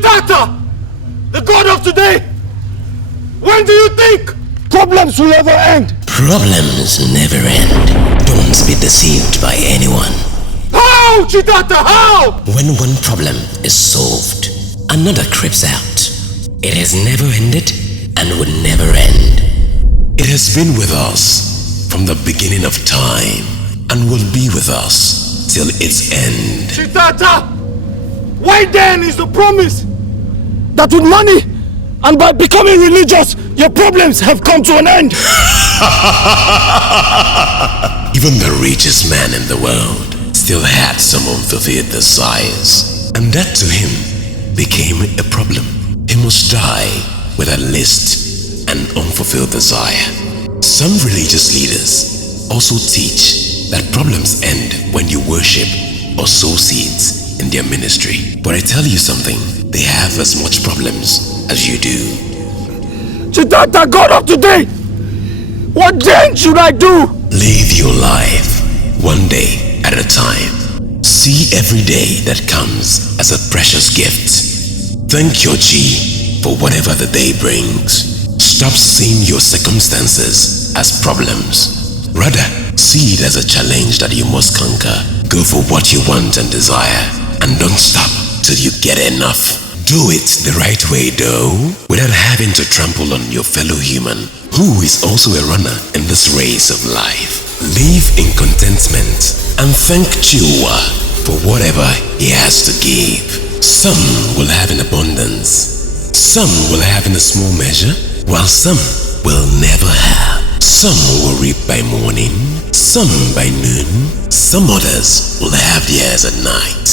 Chitata, the god of today, when do you think problems will ever end? Problems never end. Don't be deceived by anyone. How, Chitata, how? When one problem is solved, another creeps out. It has never ended and will never end. It has been with us from the beginning of time and will be with us till its end. Chitata, why then is the promise that with money and by becoming religious, your problems have come to an end? Even the richest man in the world still had some unfulfilled desires, and that to him became a problem. He must die with at least an unfulfilled desire. Some religious leaders also teach that problems end when you worship or sow seeds in their ministry. But I tell you something, they have as much problems as you do. Chitata, God of today, what then should I do? Live your life one day at a time. See every day that comes as a precious gift. Thank your G for whatever the day brings. Stop seeing your circumstances as problems. Rather, see it as a challenge that you must conquer. Go for what you want and desire, and don't stop till you get enough. Do it the right way though, without having to trample on your fellow human, who is also a runner in this race of life. Live in contentment and thank Chiwa for whatever he has to give. Some will have in abundance, some will have in a small measure, while some will never have. Some will reap by morning, some by noon, some others will have theirs at night.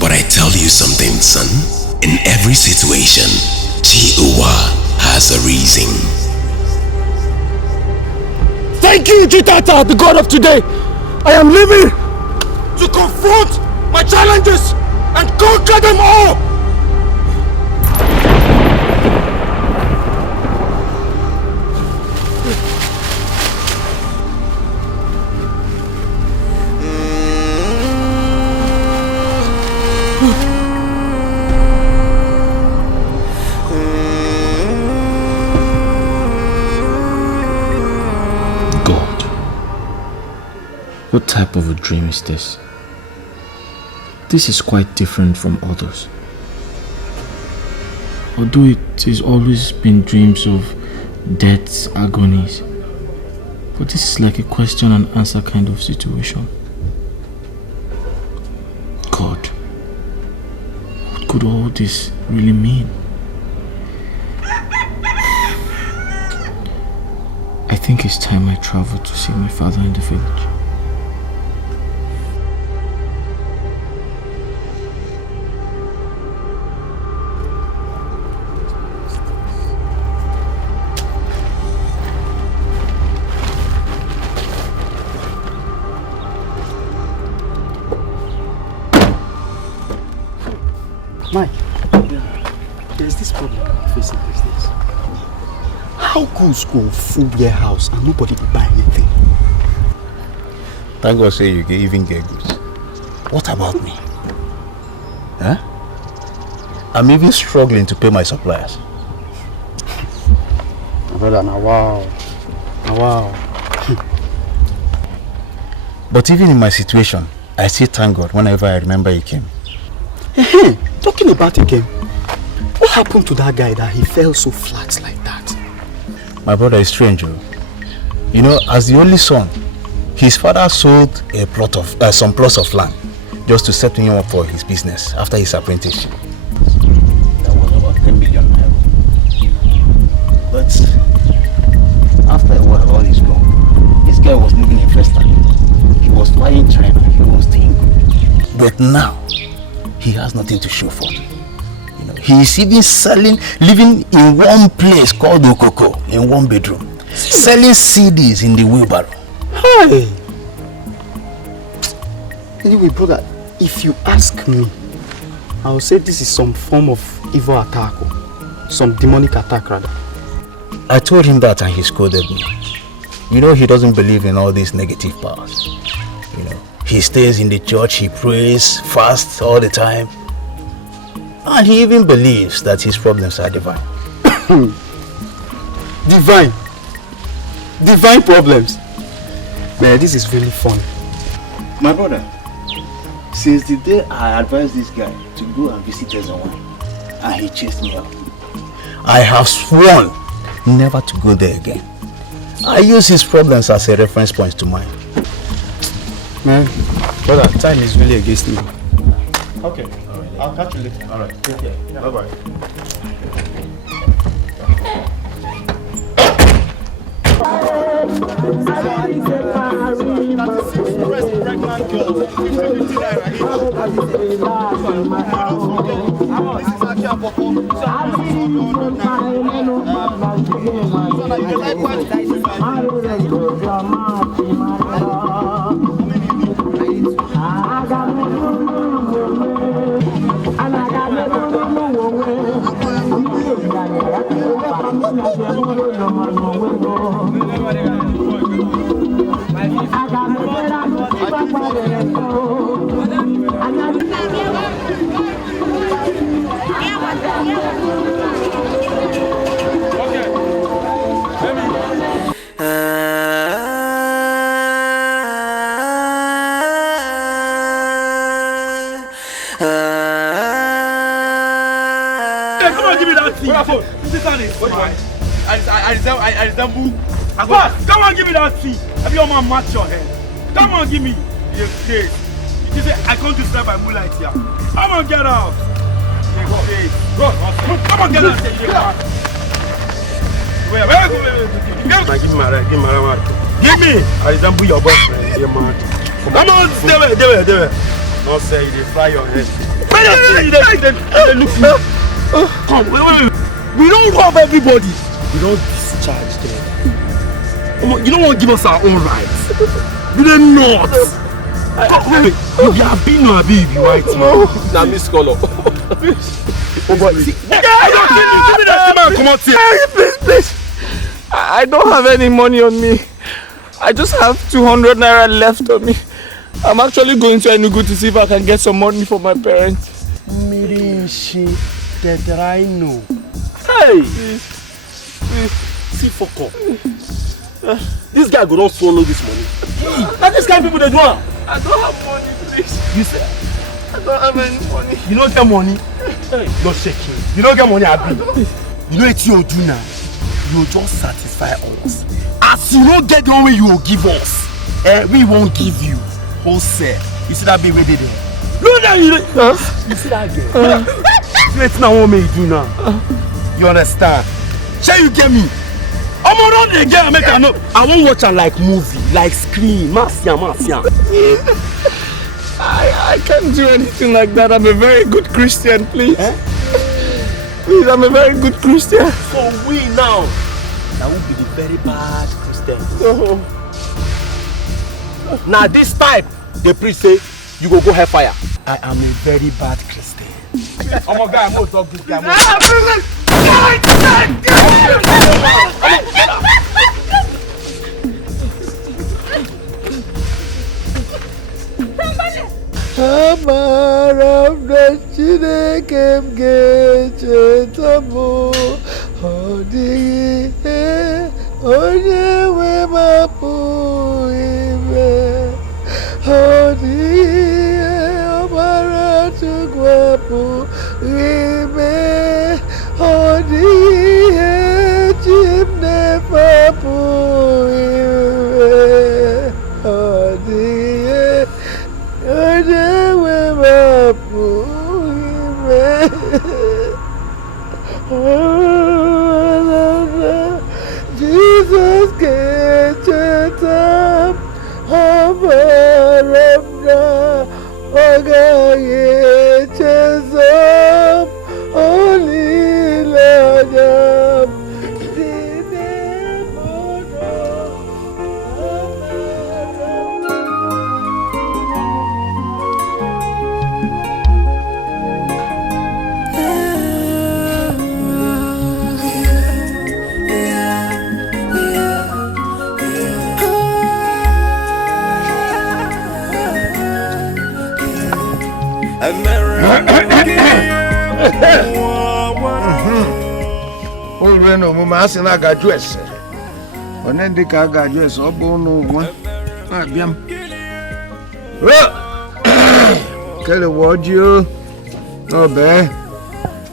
But I tell you something, son, in every situation, Chiwa has a reason. Thank you, Chitata, the god of today. I am living to confront my challenges and conquer them all. What type of a dream is this? This is quite different from others. Although it has always been dreams of death's agonies, but this is like a question and answer kind of situation. God, what could all this really mean? I think it's time I travel to see my father in the village. Mike, there's this problem facing these days. How goods go full warehouse and nobody will buy anything? Thank God say you can even get goods. What about me? Huh? I'm even struggling to pay my suppliers. My brother, now wow. But even in my situation, I still thank God whenever I remember He came. Talking about again, what happened to that guy that he fell so flat like that? My brother is strange. You know, as the only son, his father sold a plot of some plots of land just to set him up for his business after his apprenticeship. That was about 10 million naira. But after a while, all is gone. This guy was living in Festa. He was flying China. He was doing good. But now, he has nothing to show for it. You know, he is even living in one place called Okoko, in one bedroom, selling CDs in the wheelbarrow. Hey! Anyway, brother, if you ask me, I will say this is some form of evil attack, some demonic attack rather. I told him that and he scolded me. You know, he doesn't believe in all these negative powers. You know, he stays in the church, he prays, fasts all the time. And he even believes that his problems are divine. Divine? Divine problems? Man, this is really funny. My brother, since the day I advised this guy to go and visit Ezewan, and he chased me out, I have sworn never to go there again. I use his problems as a reference point to mine. Man, brother, time is really against me. okay, I'll catch you later. All right, take care. Bye-bye. I resemble. Boss, come on, give me that fee. Have your man match your head? Come on, give me. You're crazy. You say I can't describe by moonlight here. Come on, get out. You're crazy. Come on, get out. Wait. Give me my right. Give me. I resemble your boyfriend. You're mad. Come on, stay there. Don't say you fly your head. Come, wait. We don't rob everybody. We don't discharge them. You don't want to give us our own rights. You don't not. Wait, you have been no be right now. Now Miss Color. Give me that man. Come on, Please. I don't have any money on me. I just have 200 naira left on me. I'm actually going to Enugu to see if I can get some money for my parents. Mirinshi, that I know. Hey! See, fuck up. This guy go don't swallow this money. Now this kind of people they do. I don't have money, please. You say? I don't have any money. You don't get money? Don't shake him. You don't get money, Abi. You know what you do now? You just satisfy us. As you don't get the one way you will give us, we won't give you. Wholesale. You see that big way there? No, you see that girl? It's not what me do now. You understand? Shall you get me? I'm around the girl, make I know. I won't watch her like movie, like screen. Marcia. I can't do anything like that. I'm a very good Christian, please. Please, I'm a very good Christian. So we now, that will be the very bad Christian. Oh. Now this type, the priest say, you go hellfire. I am a very bad Christian. Oh my God, I'm going to talk this guy. Jesus get it up, Olu no mu ma asị na agaju ese. Onye ndị ka agaju ese ọ bụ n'ụwa. Abịam. Kele wọjio. N'obe.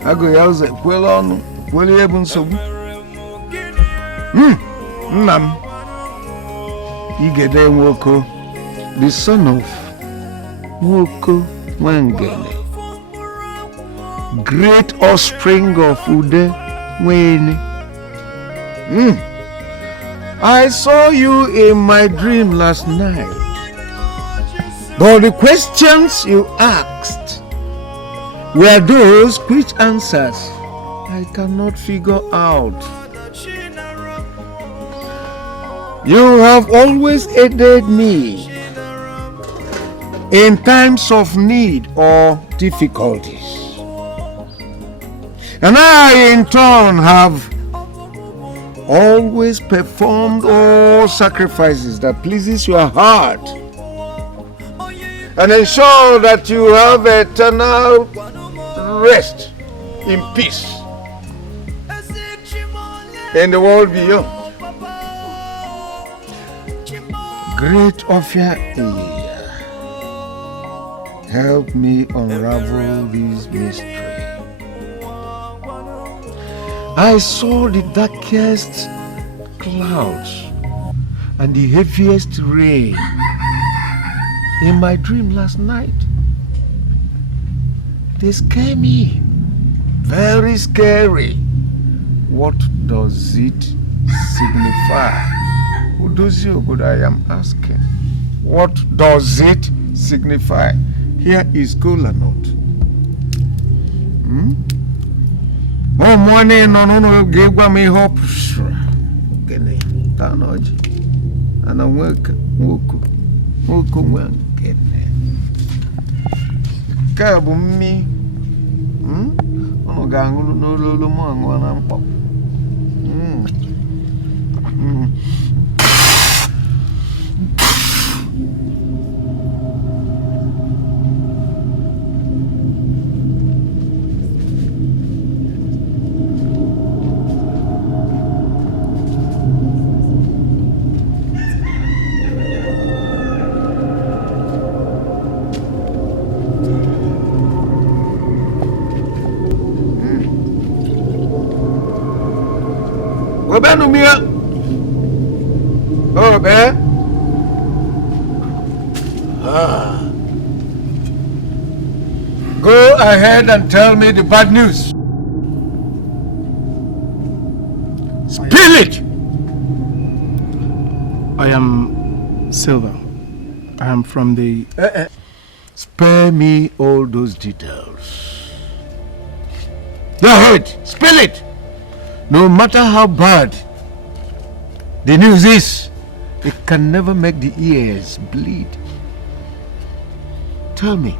Agụ ya ụzọ ekwela ọnụ. Kwele ihe bụ nsogbu. Nna m. Igede Nwoko, the son of Nwoko Nwangele, great offspring of Ude Nwene. I saw you in my dream last night, but the questions you asked were those which answers I cannot figure out. You have always aided me in times of need or difficulties. And I, in turn, have always performed all sacrifices that pleases your heart and ensure that you have eternal rest in peace in the world beyond. Great of your ear, help me unravel this mystery. I saw the darkest clouds and the heaviest rain in my dream last night. They scare me, very scary. What does it signify? Udozi Ogodo, I am asking. What does it signify? Here is kola nut. Oh, morning, no, gave me hope. Gene, Tanoji. And I work, Woku, Gene. Kabumi. Oh, Gangu, no, Lulumang, one I'm pop. Go ahead and tell me the bad news. Spill it! I am Silver. I am from the... Spare me all those details. Go ahead, spill it! No matter how bad the news is, it can never make the ears bleed. Tell me,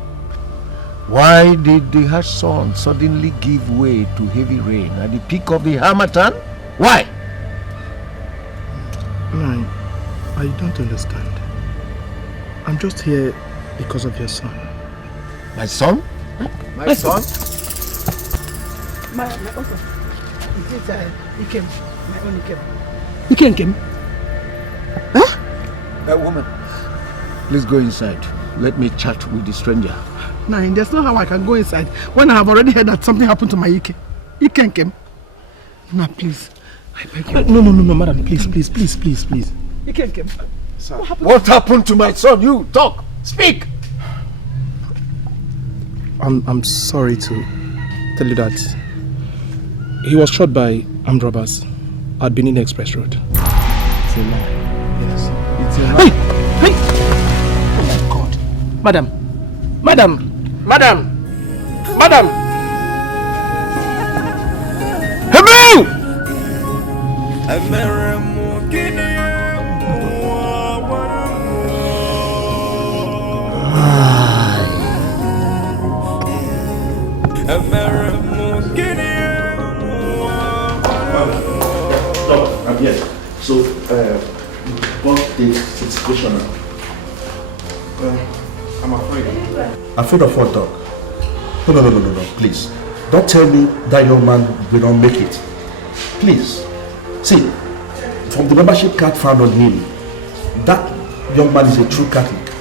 why did the harsh sun suddenly give way to heavy rain at the peak of the Harmattan? Why? No, I don't understand. I'm just here because of your son. My son? My son? My uncle. He came. My only came. He came? Huh? That woman. Please go inside. Let me chat with the stranger. Nah, there's no how I can go inside when I have already heard that something happened to my Ike. Ike came. Nah, please. I beg you. No, madam. Please. Ike came. Sir. What happened to my son? You talk. Speak. I'm sorry to tell you that he was shot by armed robbers at Benin Express Road. It's a lie. Yes. It's a lie. Hey! Oh my God. Madam. Hello! Yes. So, what's the situation now? I'm afraid. Afraid of what, dog? No. Please. Don't tell me that young man will not make it. Please. See, from the membership card found on him, that young man is a true Catholic.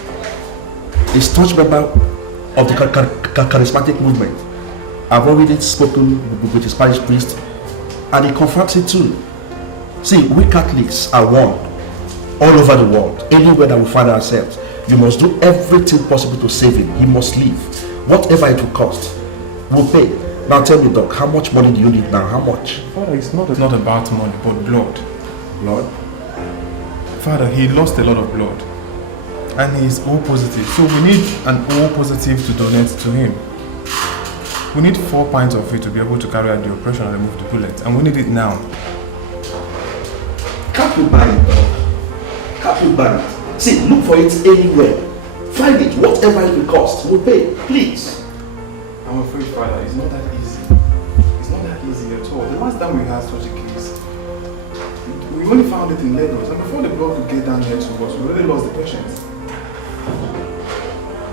He's a staunch member of the charismatic movement. I've already spoken with his parish priest and he confirms it too. See, we Catholics are one all over the world. Anywhere that we find ourselves, you must do everything possible to save him. He must leave. Whatever it will cost, we'll pay. Now tell me, Doc, how much money do you need now? How much? Father, it's not about money, but blood. Blood? Father, he lost a lot of blood. And he's O positive. So we need an O positive to donate to him. We need 4 pints of it to be able to carry out the operation and remove the bullet. And we need it now. Can't we buy it, Doc? Can't we buy it? See, look for it anywhere. Find it, whatever it will cost. We'll pay, please. I'm afraid, Father, it's not that easy. It's not that easy at all. The last time we had such a case, we only found it in Lagos, and before the blood could get down here to us, we already lost the patient.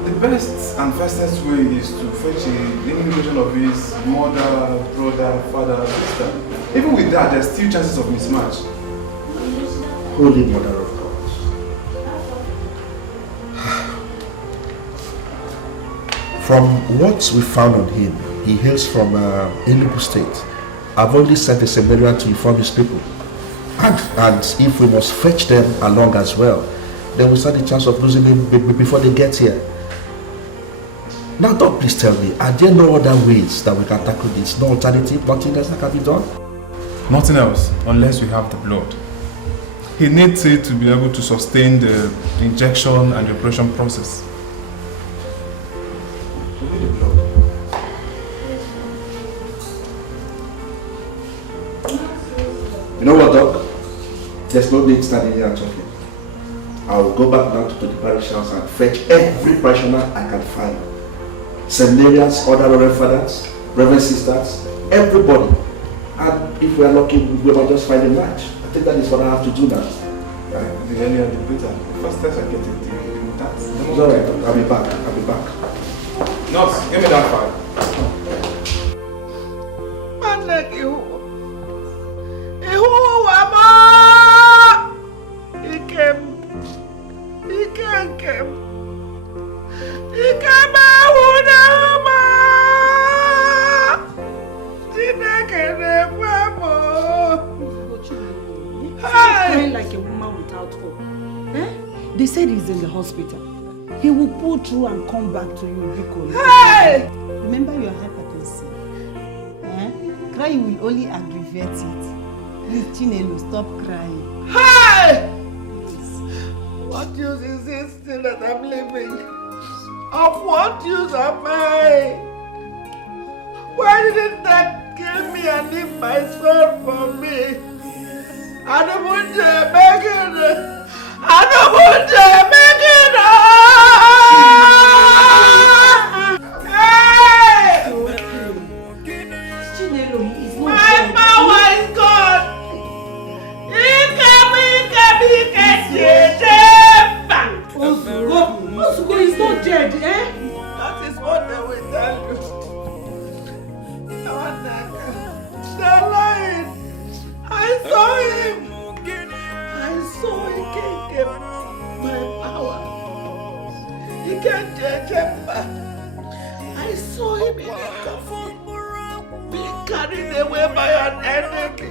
The best and fastest way is to fetch an indication of his mother, brother, father, sister. Even with that, there's still chances of mismatch. Holy Mother of God. From what we found on him, he hails from Enugu State. I've only sent a seminarian to inform his people. And if we must fetch them along as well, then we stand the chance of losing him before they get here. Now, Doc, please tell me, are there no other ways that we can tackle this? No alternative? Nothing else that can be done? Nothing else, unless we have the blood. He needs it to be able to sustain the injection and the operation process. You know what, Doc? There's no need standing here and talking. I will go back now to the parish house and fetch every parishioner I can find. Seminarians, other reverend fathers, reverend sisters, everybody. And if we are lucky, we might just find a match. I think that is what I have to do now. Right? The earlier the better. The fastest I get it, the that's. It's alright, I'll be back. I'll be back. Nurse, give me that file. Man, like you. Wama! He came. Crying like a woman without hope. Eh? They said he's in the hospital. He will pull through and come back to you, Rico. Hey! Remember your hypertension. Eh? Crying will only aggravate it. Please, Chinelo, stop crying. Hey! What use is it still that I'm living? Of what use am I? Why didn't that kill me and leave my soul for me? I don't want to make it. I don't want to make it. Hey! Chinelo, he is not my power is gone. Osugo is not dead, eh? That is what they will tell you. They're lying. I saw him. I saw he can't get my power. He can't change him back. I saw him in a coffin, being carried away by an enemy.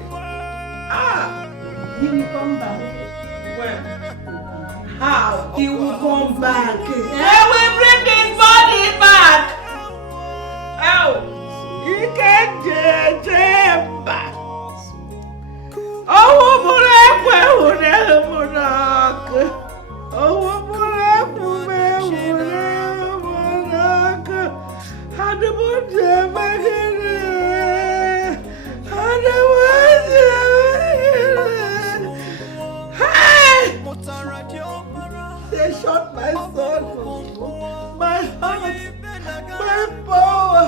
He will come back. When? How? He will come back. They will bring his body back. Oh, he can't change him back. Oh, they shot my soul, my heart, my power.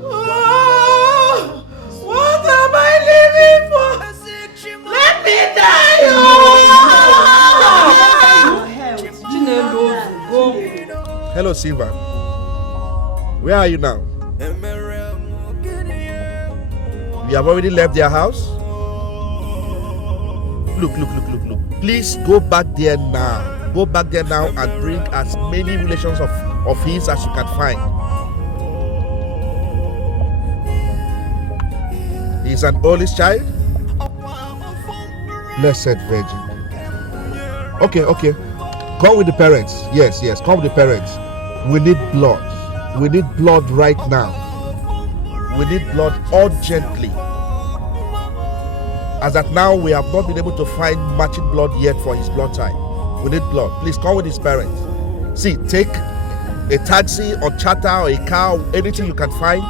Oh, what am I living for? Let me die! Hello, Silva. Where are you now? You have already left their house? Look. Please go back there now. Go back there now and bring as many relations of his as you can find. He's an oldest child? Blessed Virgin. Okay. Come with the parents. Yes, come with the parents. We need blood. We need blood right now. We need blood urgently. As at now, we have not been able to find matching blood yet for his blood type. We need blood. Please come with his parents. See, take a taxi or charter or a car, anything you can find,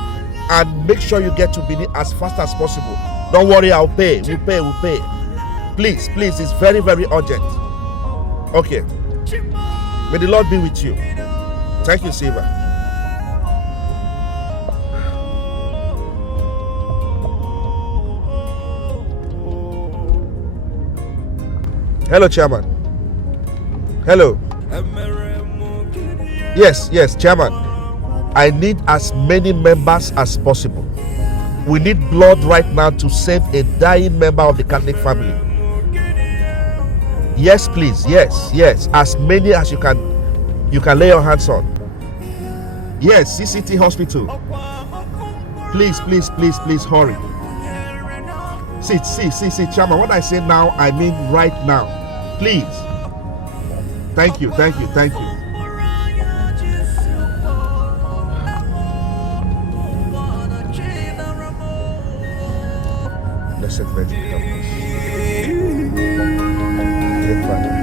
and make sure you get to Benin as fast as possible. Don't worry, I'll pay. We'll pay. Please, it's very, very urgent. Okay. May the Lord be with you. Thank you, Silva. Hello, Chairman. Hello. Yes, Chairman. I need as many members as possible. We need blood right now to save a dying member of the Catholic family. Yes, please. Yes. As many as you can lay your hands on. Yes, CCT Hospital. Please, hurry. See, Chairman, what I say now, I mean right now. Please. Thank you. Blessed Virgin, help us. Dear Father.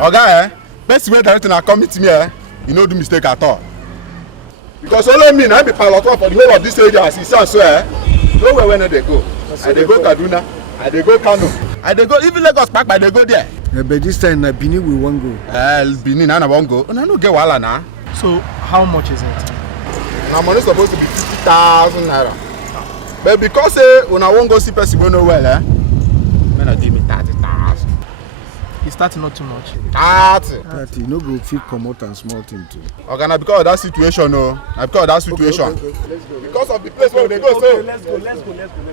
Oga, best way directing are coming to me, you no do mistake at all. Because only me, I be pilot for the whole of this area as he says so, nowhere when they go. I they go Kaduna, I they go Kano, I they go even Lagos Park, I they go there. Yeah, but this time Benin we won't go. Benin I won't go. No get wahala now. So how much is it? Now money supposed to be 50,000 naira. But because when I won't go see person go nowhere, men give me 30,000. It's 30 not too much. 30, no go fit come out and small thing too. Okay, now because of that situation, no. Now because of that situation. Okay. Let's go. Because of the place where they go, so. Let's go. Let's go. Let's go.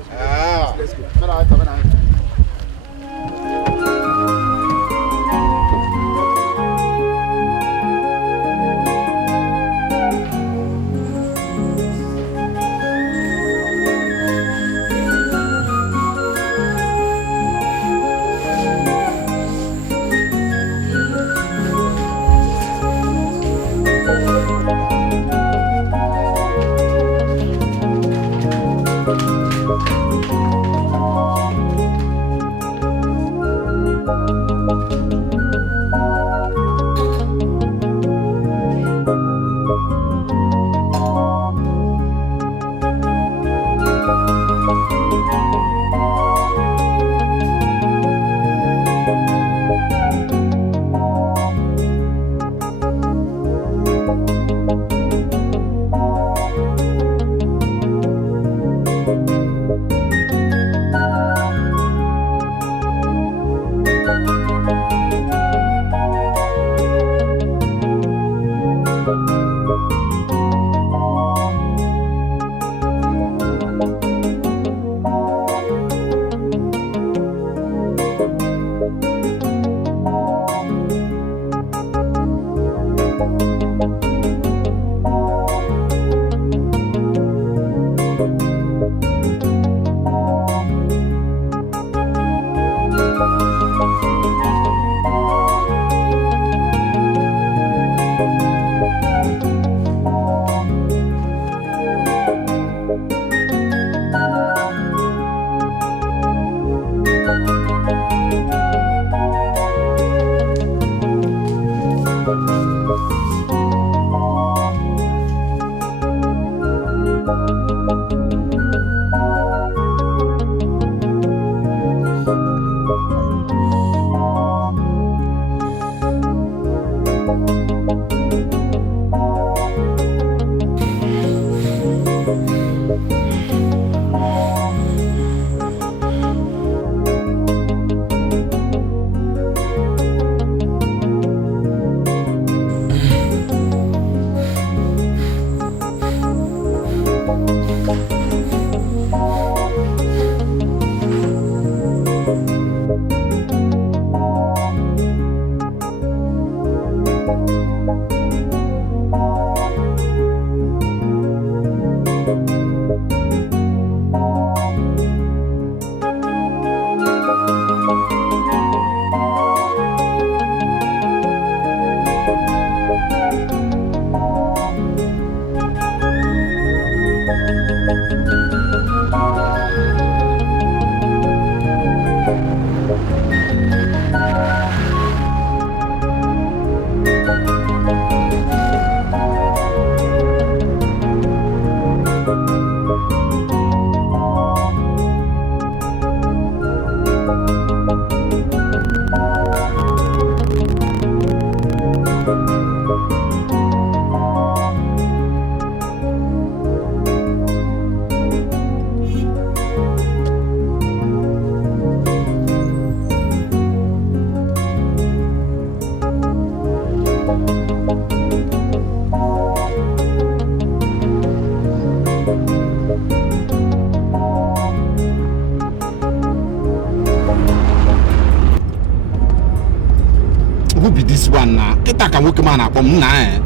this one now? Kita can work man come now.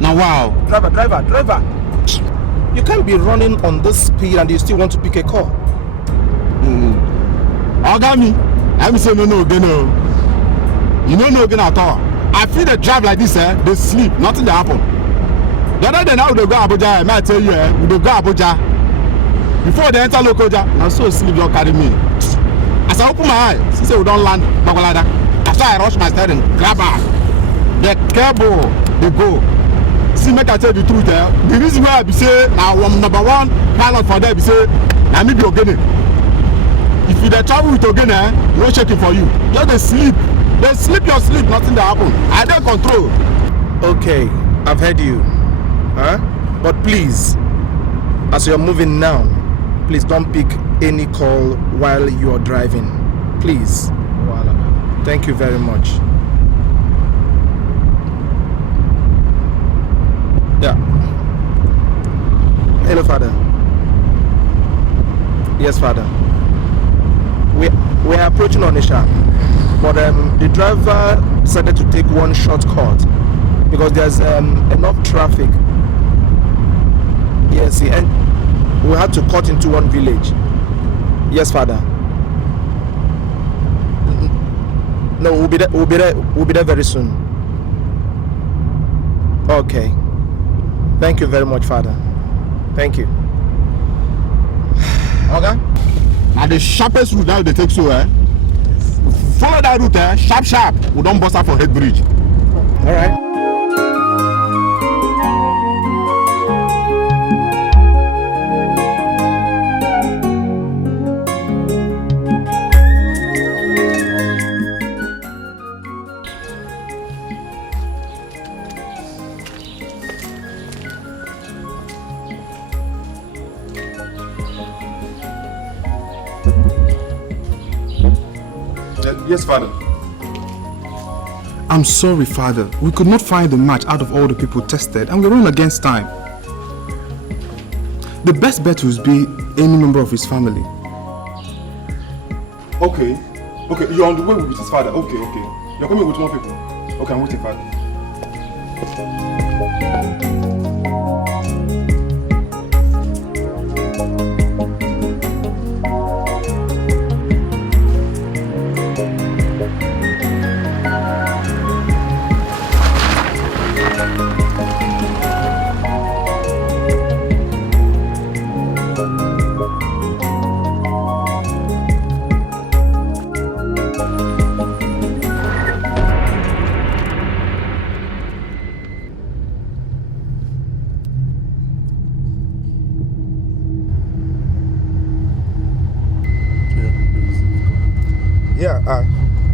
Now wow. Driver. You can't be running on this speed and you still want to pick a call. Ogami, I'm saying no again. You know no again at all. I feel they drive like this, they sleep, nothing they happen. The other day now they go Abuja, I might tell you, we go Abuja. Before they enter Lokoja, I saw sleep don't carry me. As I open my eyes, she said we don't land Bagalada. After I rush my steering, grab her. The cable, they go. See, make I tell you the truth, the reason why I be say now I'm number one pilot for them be say now me be Ogene. If you dey travel with Ogene, no shaking for you. Just dey sleep. They sleep your sleep, nothing dey happen. I dey control. Okay, I've heard you. But please, as you're moving now, please don't pick any call while you're driving. Please. Thank you very much. Yeah. Hello, Father. Yes, Father. We are approaching Onisha, but the driver decided to take one shortcut because there's enough traffic. Yes, and we had to cut into one village. Yes, Father. No, we'll be there very soon. Okay. Thank you very much, Father. Thank you. Okay. Now the sharpest route that they take so, follow that route, sharp. We don't bust out for Head Bridge. All right. Yes, Father. I'm sorry, Father. We could not find the match out of all the people tested, and we're running against time. The best bet would be any member of his family. Okay, you're on the way with his father. Okay. You're coming with more people. Okay, I'm waiting, Father.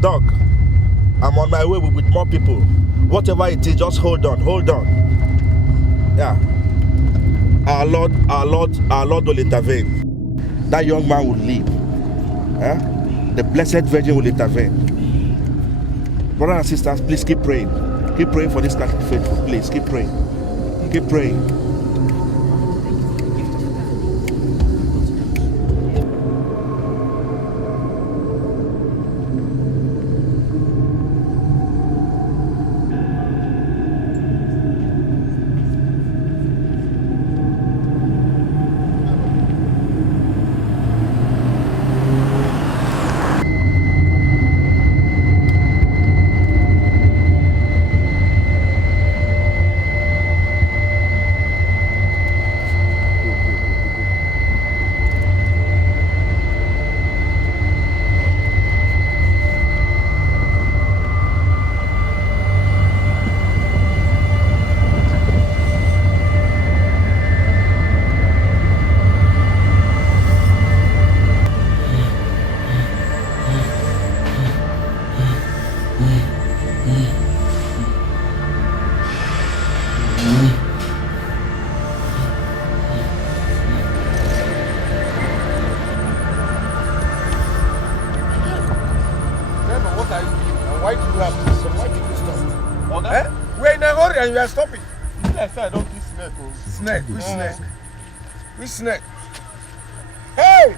Doc, I'm on my way with more people. Whatever it is, just hold on. Yeah. Our Lord will intervene. That young man will live. The Blessed Virgin will intervene. Brothers and sisters, please keep praying. Keep praying for this Catholic faithful. Please keep praying. Keep praying. And you are stopping. Yes, I don't kiss snake. Snake? Which snake? Which snake? Hey!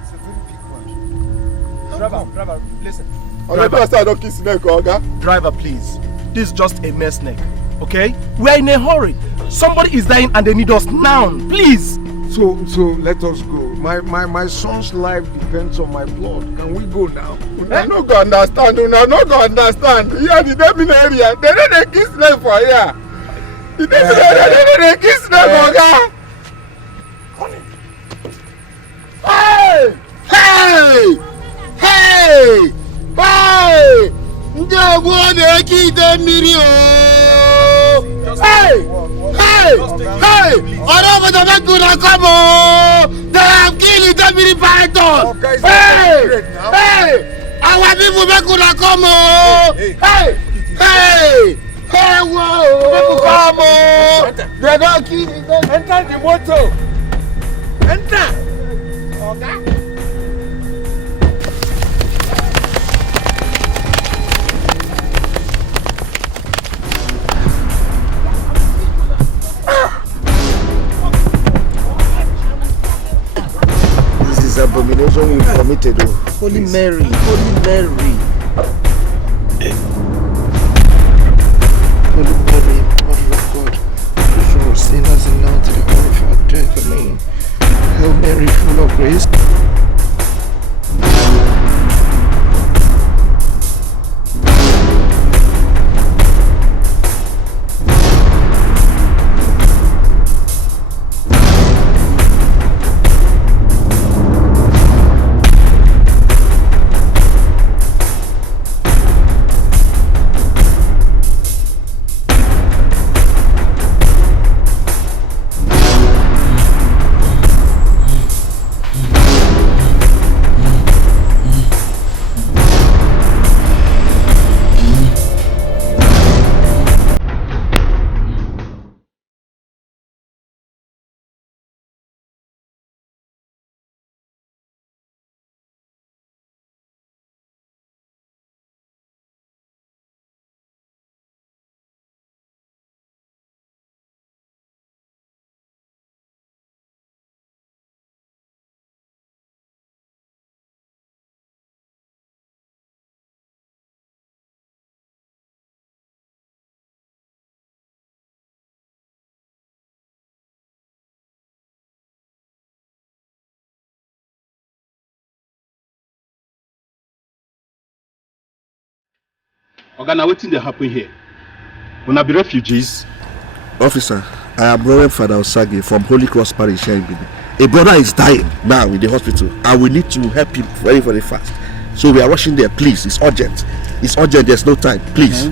It's a very big one. Driver, listen. Driver, please. This is just a mess neck. Okay? We're in a hurry. Somebody is dying and they need us now. Please. So let us go. My son's life depends on my blood. Can we go now? I no go understand. Una no go understand. Here the Demin area, they don't kiss them for here. The Demin area, they don't kiss them for here. Hey! Hey! Hey! Hey! Nde wone ki Demiri o. Hey! Hey! Hey! Oro go make una come o. They have killed Demiri python. Hey! Hey! Our people make una come o. Hey! Hey! Hey! Whoa! Make come o. They don't kill them. Enter the motor. Enter. Okay. This is abomination we committed. Holy Mary, Holy Mary. Holy Mary, Mother of God, pray for us sinners and now to the hour of our death. Amen. Hail Mary, full of grace. Oga, now wetin dey happen here? Una be refugees? Officer, I am Reverend Father Osagi from Holy Cross Parish here in Benin. A brother is dying now in the hospital and we need to help him very, very fast. So we are rushing there, please. It's urgent. It's urgent, there's no time, please.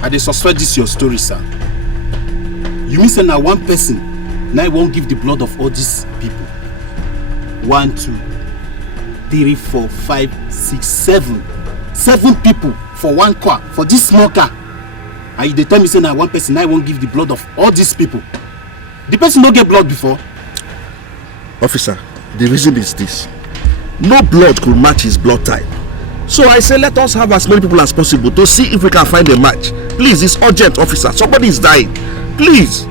I dey suspect this your story, sir. You mean say na one person now won't give the blood of all these people? 1, 2, 3, 4, 5, 6, 7. 7 people for one car, for this small car. And you dey tell me say na one person now won't give the blood of all these people. The person don't get blood before. Officer, the reason is this. No blood could match his blood type. So I say let us have as many people as possible to see if we can find a match. Please, it's urgent, officer. Somebody is dying. Please.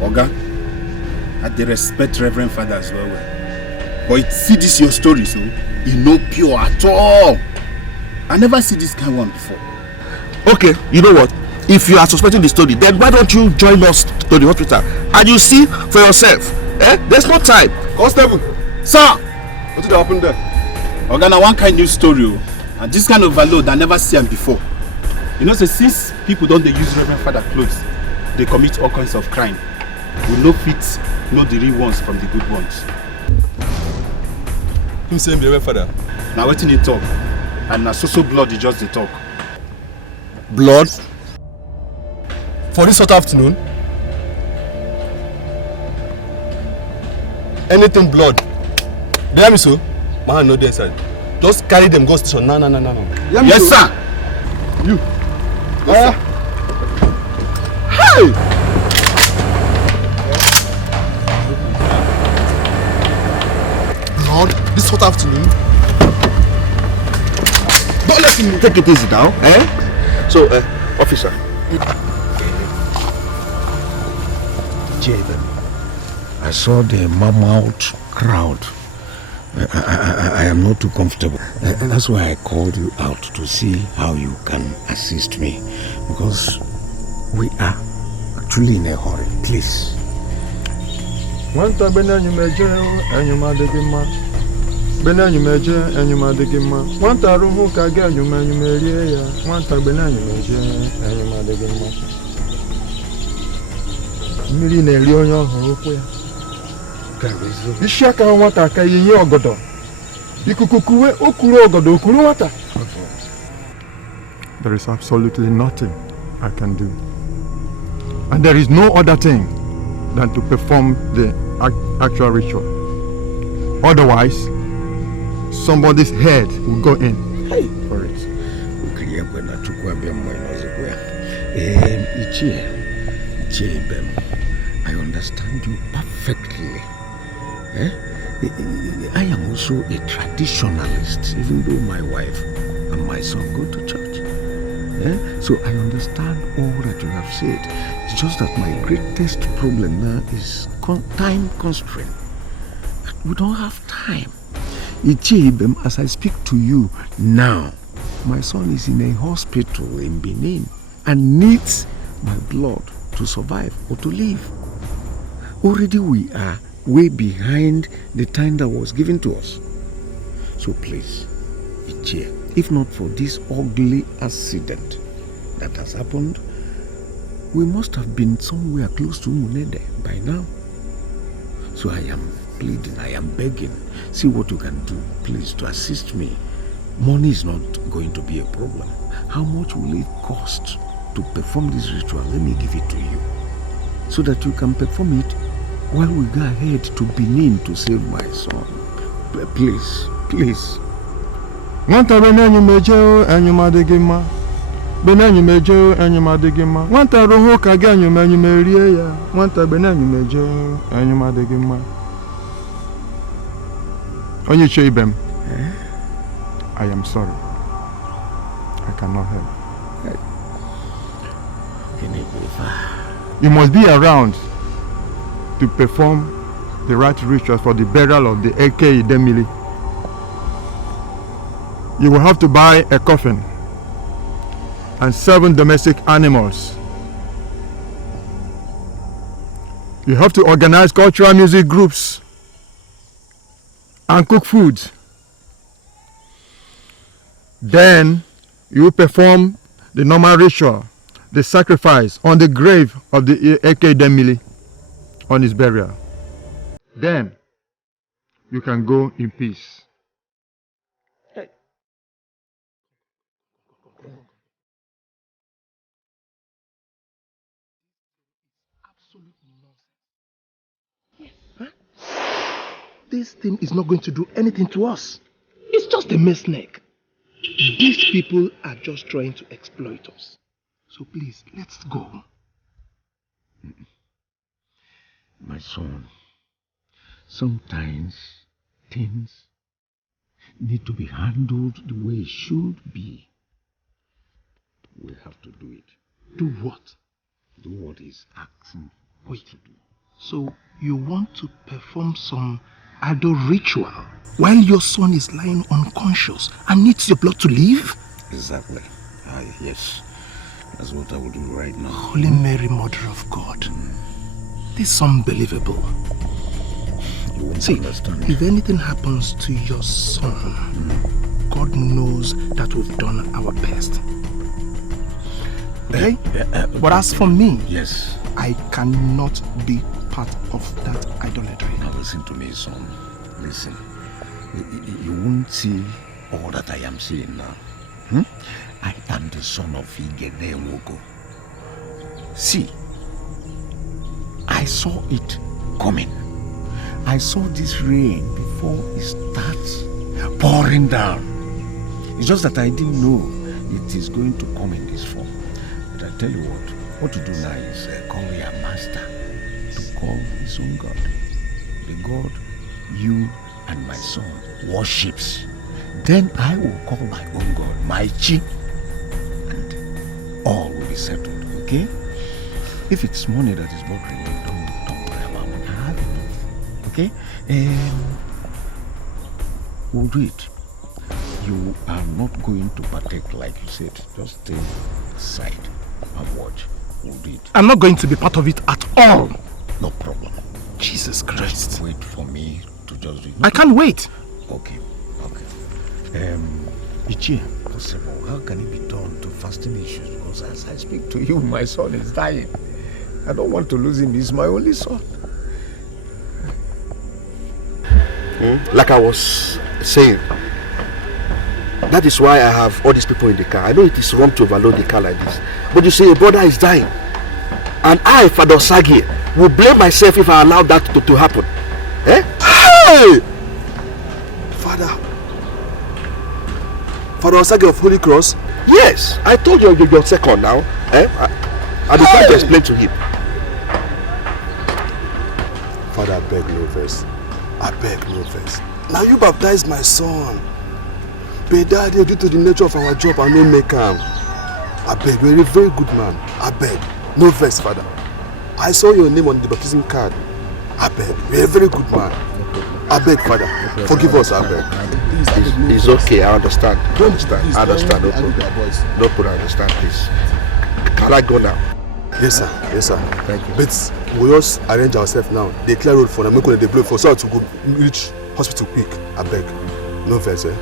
Oga, I dey respect Reverend Father as well. But see this your story, so you no pure at all. I never see this kind of one before. Okay, you know what? If you are suspecting the story, then why don't you join us to the hospital and you see for yourself? There's no time. Constable, sir, what did happen there? Oga, na one kind new story, and this kind of overload I never see them before. You know, say since people don't they use Reverend Father clothes, they commit all kinds of crime. We no fit know the real ones from the good ones. Who say Reverend Father? Now wetin dey talk, and na so blood dey just dey talk. Blood? For this hot afternoon? Anything blood? They hear me so? My hand no dey inside. Just carry them go station. No. Yes, sir. You. Yes, sir. Hey! Blood? This hot afternoon? Don't let him take it easy now. So, officer. I saw the mammoth crowd. I am not too comfortable. And that's why I called you out to see how you can assist me. Because we are actually in a hurry. Please. Wanta benanyu meje enyuma degima. Benanyu meje enyuma degima. Wanta ruhu kage enyuma erie ya. Wanta benanyu meje enyuma degima. Mmiri na-eri onye ọhụrụ okwu ya. Isi aka nwata aka yinye ogodo. Ikuku kuwe okuru ogodo okuru nwata. There is absolutely nothing I can do. And there is no other thing than to perform the actual ritual. Otherwise, somebody's head will go in. Hey, for it. I understand you perfectly. I am also a traditionalist, even though my wife and my son go to church. So I understand all that you have said. It's just that my greatest problem now is time constraint. We don't have time. As I speak to you now, my son is in a hospital in Benin and needs my blood to survive or to live. Already we are way behind the time that was given to us. So please, Ichie, if not for this ugly accident that has happened, we must have been somewhere close to Munede by now. So I am pleading, I am begging, see what you can do, please, to assist me. Money is not going to be a problem. How much will it cost to perform this ritual? Let me give it to you, so that you can perform it while we go ahead to Benin to save my son. Please, please. Wanta benanyu meje enyuma degima. Benanyu meje enyuma degima. Wanta roho kage enyuma erie ya. Wanta benanyu meje enyuma degima. Onye Ibem. I am sorry. I cannot help. You must be around to perform the right rituals for the burial of the A.K. Demili. You will have to buy a coffin and 7 domestic animals. You have to organize cultural music groups and cook food. Then you perform the normal ritual, the sacrifice on the grave of the A.K. Demili on his burial. Then you can go in peace. This thing is not going to do anything to us. It's just a mess neck. These people are just trying to exploit us. So please, let's go. My son, sometimes things need to be handled the way it should be. We have to do it. Do what? Do what is asking us to do. So you want to perform some idol ritual while your son is lying unconscious and needs your blood to live? Exactly. Yes. That's what I will do right now. Holy Mary, Mother of God. This is unbelievable. You won't See, understand. If anything happens to your son, God knows that we've done our best. Okay? But as for me, yes, I cannot be part of that idolatry. Now listen to me, son. Listen. You won't see all that I am seeing now. I am the son of Igede Nwoko. See, I saw it coming. I saw this rain before it starts pouring down. It's just that I didn't know it is going to come in this form. But I tell you what to do now is call your master to call his own God. The God you and my son worships. Then I will call my own God, my Chi, and all will be settled, okay? If it's money that is bothering you, don't Okay? We'll do it. You are not going to partake like you said. Just stay aside and watch. We'll do it. I'm not going to be part of it at all. No problem. Jesus Christ. Just wait for me to just do it. I can't wait. Okay. Ichie, possible. How can it be done to fasten issues? Because as I speak to you, my son is dying. I don't want to lose him. He's my only son. Like I was saying, that is why I have all these people in the car. I know it is wrong to overload the car like this. But you see, a brother is dying. And I, Father Sagi, will blame myself if I allow that to happen. Eh? Hey! Father Sagi of Holy Cross? Yes, I told you you're second now. Eh? I been trying to explain to him. Father, I beg no verse. I beg no verse. Now you baptize my son. But daddy, due to the nature of our job, I no make him. I beg, you're a very good man. I beg. No verse, Father. I saw your name on the baptism card. I beg. You're a very good man. I beg, Father. Forgive us, I beg. It's okay, I understand. I understand. No problem. No problem, I understand, please. Can I go now? Yes, sir. Yes, sir. Thank you. But we just arrange ourselves now. They clear road for them. Make the blow for so to go reach hospital quick. I beg. No verse, eh?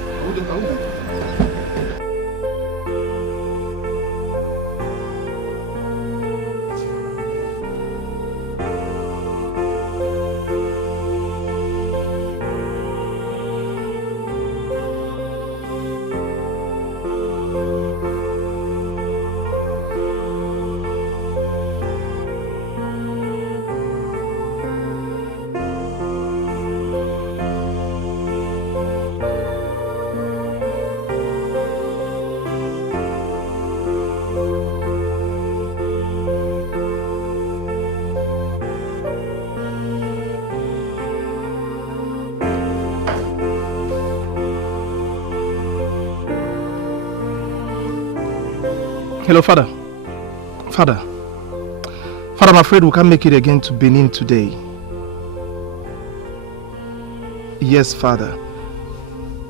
Hello, Father. Father, I'm afraid we can't make it again to Benin today. Yes, Father.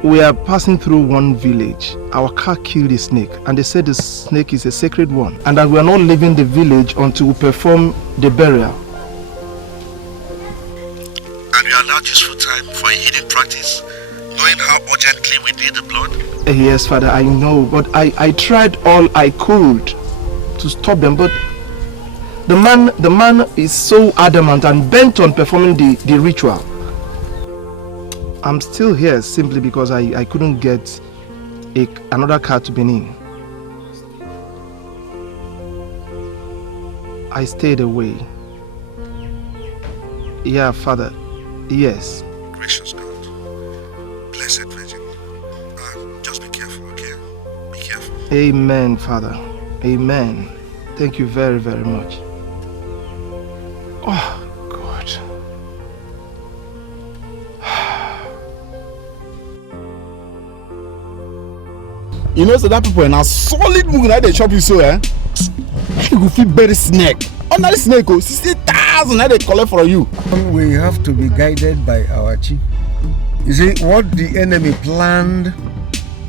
We are passing through one village. Our car killed a snake, and they said the snake is a sacred one, and that we are not leaving the village until we perform the burial. And you allowed useful time for a healing practice, knowing how urgently we need the blood? Yes, Father, I know, but I tried all I could to stop them, but the man is so adamant and bent on performing the ritual. I'm still here simply because I couldn't get another car to Benin. I stayed away. Yeah, Father, yes. Gracious God. Blessed Virgin, just be careful, okay? Be careful. Amen, Father. Amen. Thank you very, very much. Oh, God. You know, so that people are now solid moving like they chop you so, eh? You go feel very snake. Under the snake, 60,000 they collect for you. We have to be guided by our chief. You see, what the enemy planned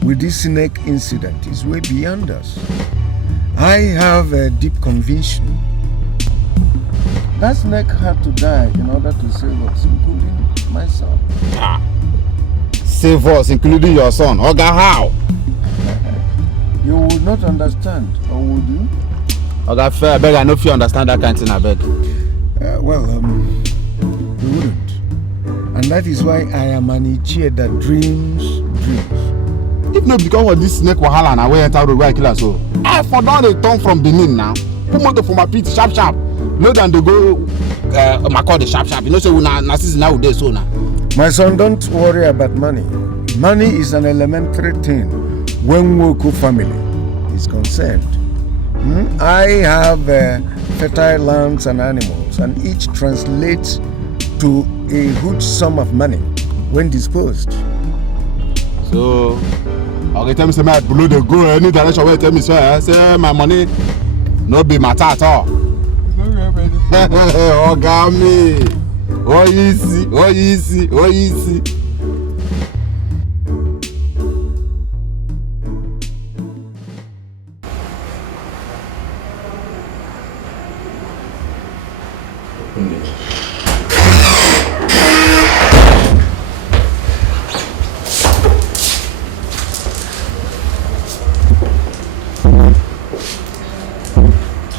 with this snake incident is way beyond us. I have a deep conviction. That snake had to die in order to save us, including my son. Save us, including your son. Oga, how? You would not understand, or would you? Oga, fair, I beg, I know if you understand that kind of thing, I beg. You wouldn't. And that is why I am an Ichie that dreams. If not because of this snake wahala na we enter road where I kill us so. I for don dey turn from Benin now. Put motor for my pit sharp. No than they go Makode sharp. You know say we na season now dey so now. My son, don't worry about money. Money is an elementary thing when Woku family is concerned. I have fertile lands and animals, and each translates to a good sum of money when disposed. So, okay, tell me say my below the go any direction where tell me say my money no be matter at all. Oh, got me. Oh easy, oh easy, oh easy.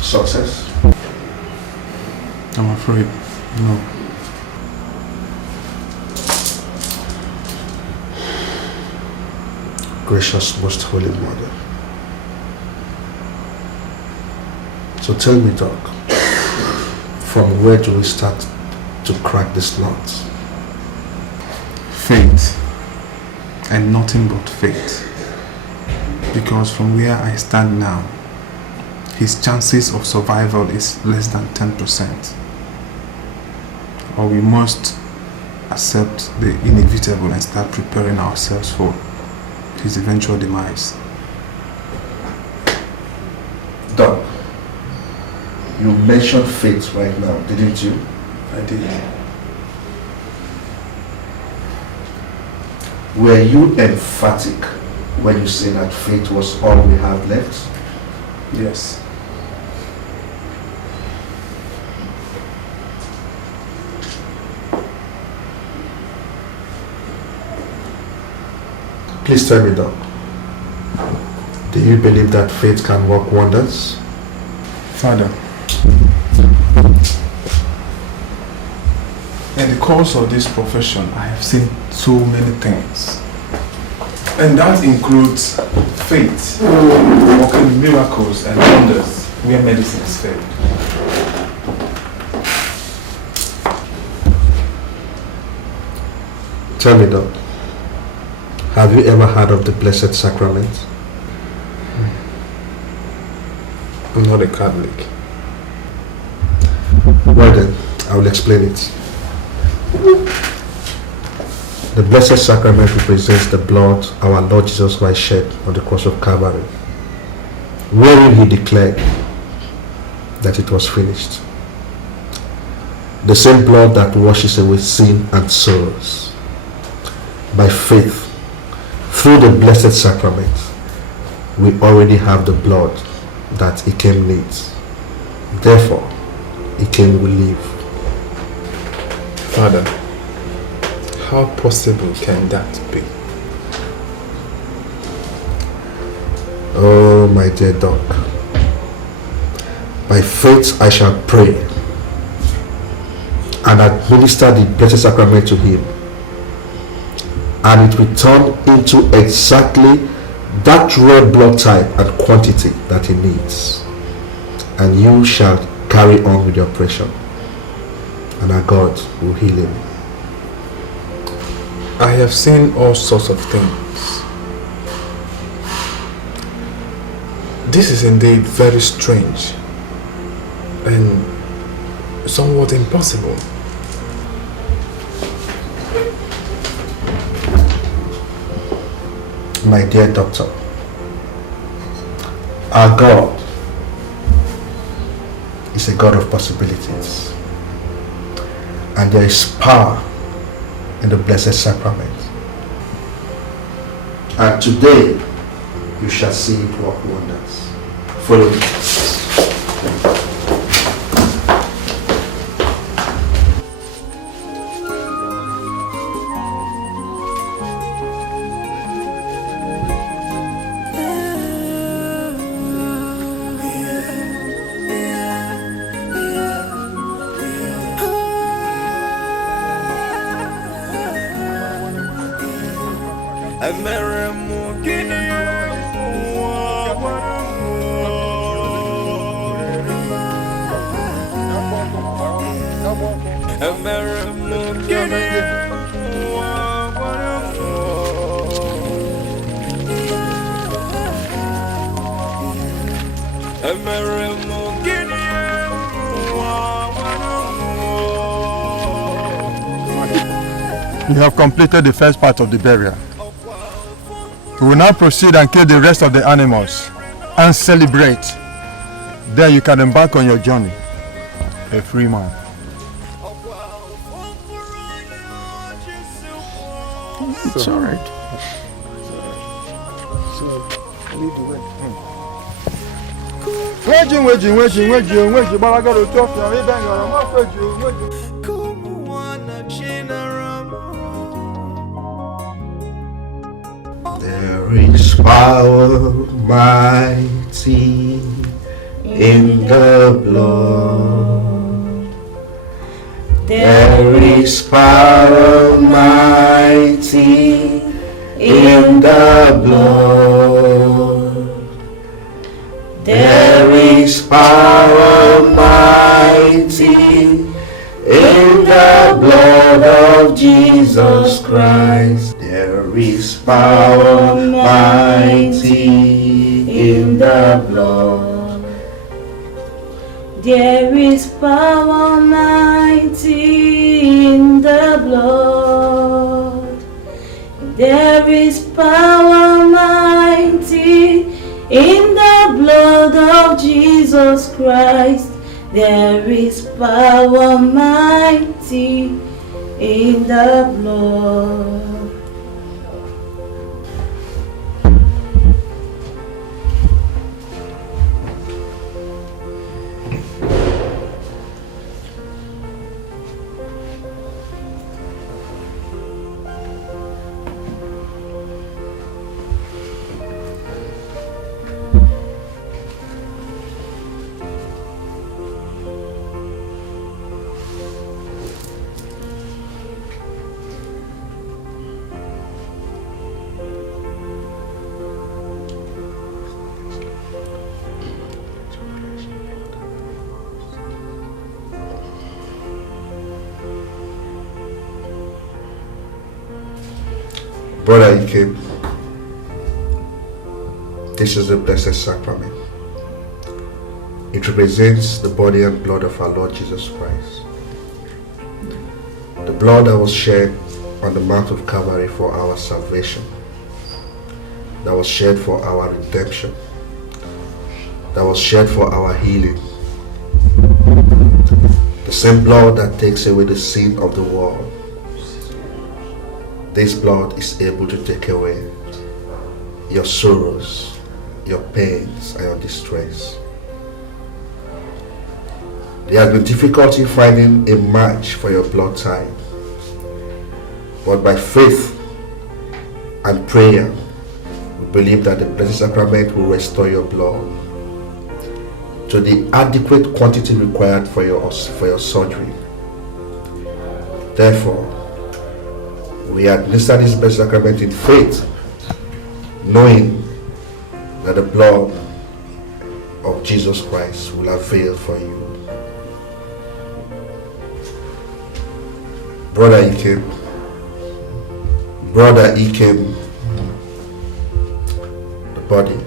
Success? I'm afraid, no. Gracious Most Holy Mother. So tell me, Doc, from where do we start to crack this nut? Faith, and nothing but faith. Because from where I stand now, his chances of survival is less than 10%. Or we must accept the inevitable and start preparing ourselves for his eventual demise. Doc, you mentioned faith right now, didn't you? I did. Were you emphatic when you say that faith was all we have left? Yes. Please tell me, Doc, do you believe that faith can work wonders? Father, in the course of this profession, I have seen so many things. And that includes faith, working miracles and wonders where medicine is failed. Tell me, Doc, have you ever heard of the Blessed Sacrament? I'm not a Catholic. Well then, I will explain it. The Blessed Sacrament represents the blood our Lord Jesus Christ shed on the cross of Calvary, wherein he declared that it was finished. The same blood that washes away sin and sorrows. By faith, through the Blessed Sacrament, we already have the blood that Ikem needs. Therefore, Ikem will live. Father, how possible can that be? Oh, my dear Doc. By faith I shall pray and administer the Blessed Sacrament to him, and it will turn into exactly that red blood type and quantity that he needs, and you shall carry on with your operation, and our God will heal him. I have seen all sorts of things. This is indeed very strange and somewhat impossible. My dear doctor, our God is a God of possibilities, and there is power in the Blessed Sacrament, and today you shall see it work wonders. Follow me. You have completed the first part of the burial. We will now proceed and kill the rest of the animals and celebrate. Then you can embark on your journey, a free man. It's alright. So, lead the way. Wedging, but I got to talk to you. There is power mighty in the blood. There is power mighty in the blood. There is power mighty in the blood of Jesus Christ. There is power mighty in the blood. There is power mighty in the blood. There is power mighty in the blood of Jesus Christ. There is power mighty in the blood. Brother Ike, this is the Blessed Sacrament. It represents the body and blood of our Lord Jesus Christ. The blood that was shed on the Mount of Calvary for our salvation, that was shed for our redemption, that was shed for our healing. The same blood that takes away the sin of the world. This blood is able to take away your sorrows, your pains, and your distress. There has been difficulty finding a match for your blood type, but by faith and prayer, we believe that the Blessed Sacrament will restore your blood to the adequate quantity required for your surgery. Therefore, we administer this Blessed Sacrament in faith, knowing that the blood of Jesus Christ will avail for you. Brother Ikem, the body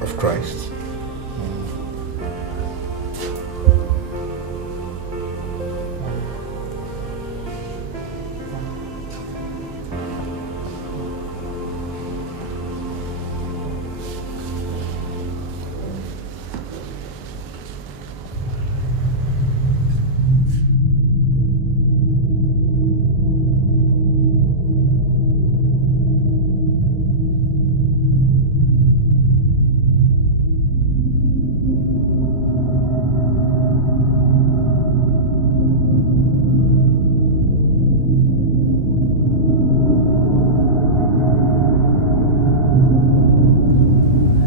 of Christ.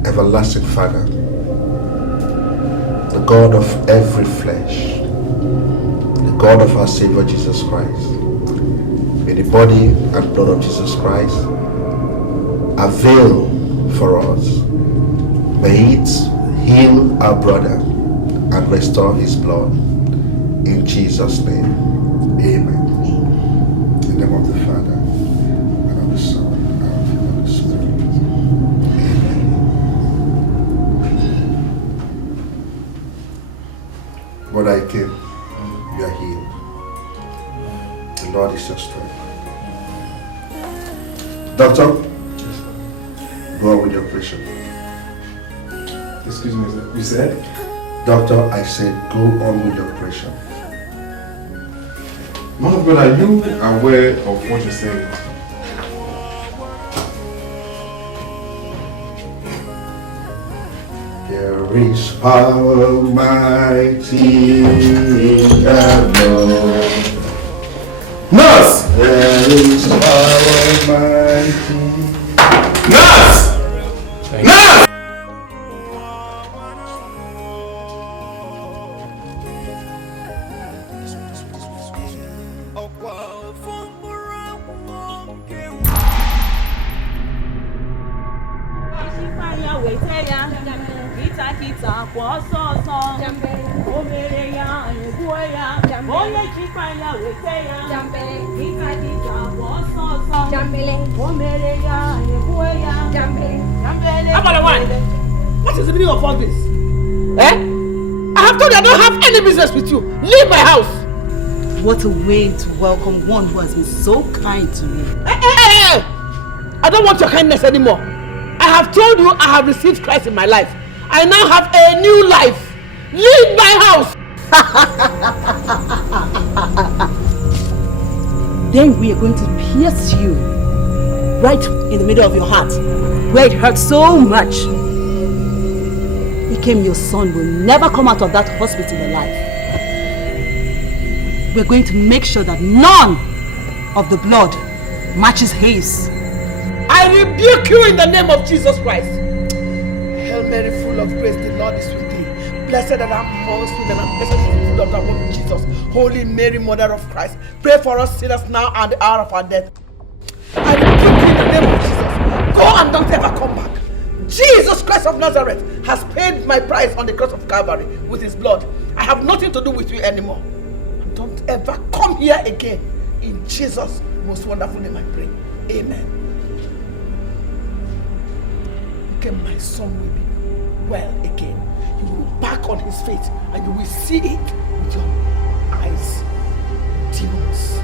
Everlasting Father, the God of every flesh, the God of our Savior Jesus Christ, may the body and blood of Jesus Christ avail for us. May it heal our brother and restore his blood. In Jesus' name, amen. In the name of the Father, and of the Son, and of the Holy Spirit. But I came, you are healed. The Lord is your strength. Doctor, go on with your operation. Excuse me, sir. You said? Doctor, I said go on with your operation. Man of God, are you aware of what you're saying? There is power mighty in the Lord. Nurse! There is power mighty. Nurse! Nurse! What is the meaning of all this? Eh? I have told you I don't have any business with you. Leave my house. What a way to welcome one who has been so kind to me. Hey! I don't want your kindness anymore. I have told you I have received Christ in my life. I now have a new life. Leave my house. Then we are going to pierce you right in the middle of your heart, where it hurts so much. Your son will never come out of that hospital alive. We're going to make sure that none of the blood matches his. I rebuke you in the name of Jesus Christ. Hail Mary, full of grace, the Lord is with thee. Blessed are thou amongst women, and blessed is the fruit of thy womb, Jesus. Holy Mary, Mother of Christ, pray for us sinners now and the hour of our death. I rebuke you in the name of Jesus. Go and don't ever come back. Jesus Christ of Nazareth has paid my price on the cross of Calvary with his blood. I have nothing to do with you anymore. Don't ever come here again. In Jesus' most wonderful name I pray. Amen. Okay, my son will be well again. He will be back on his feet and you will see it with your eyes. Demons.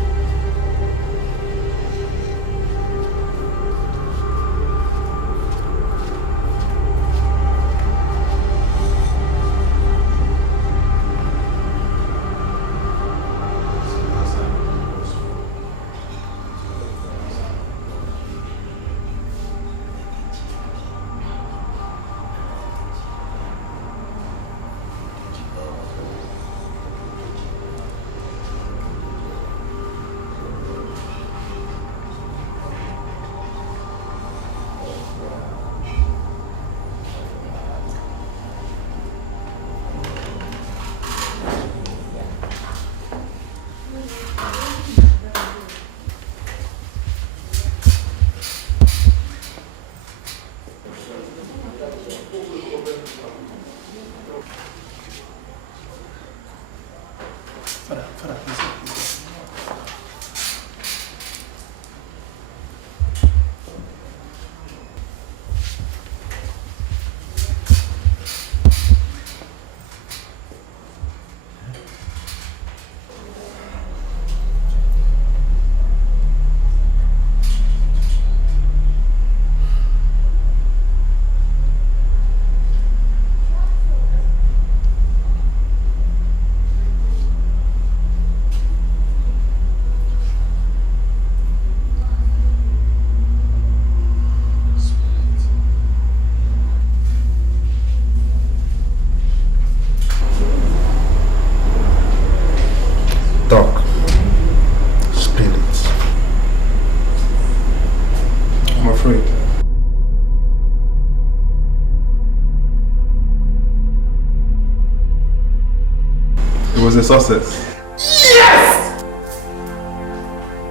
was a success. Yes!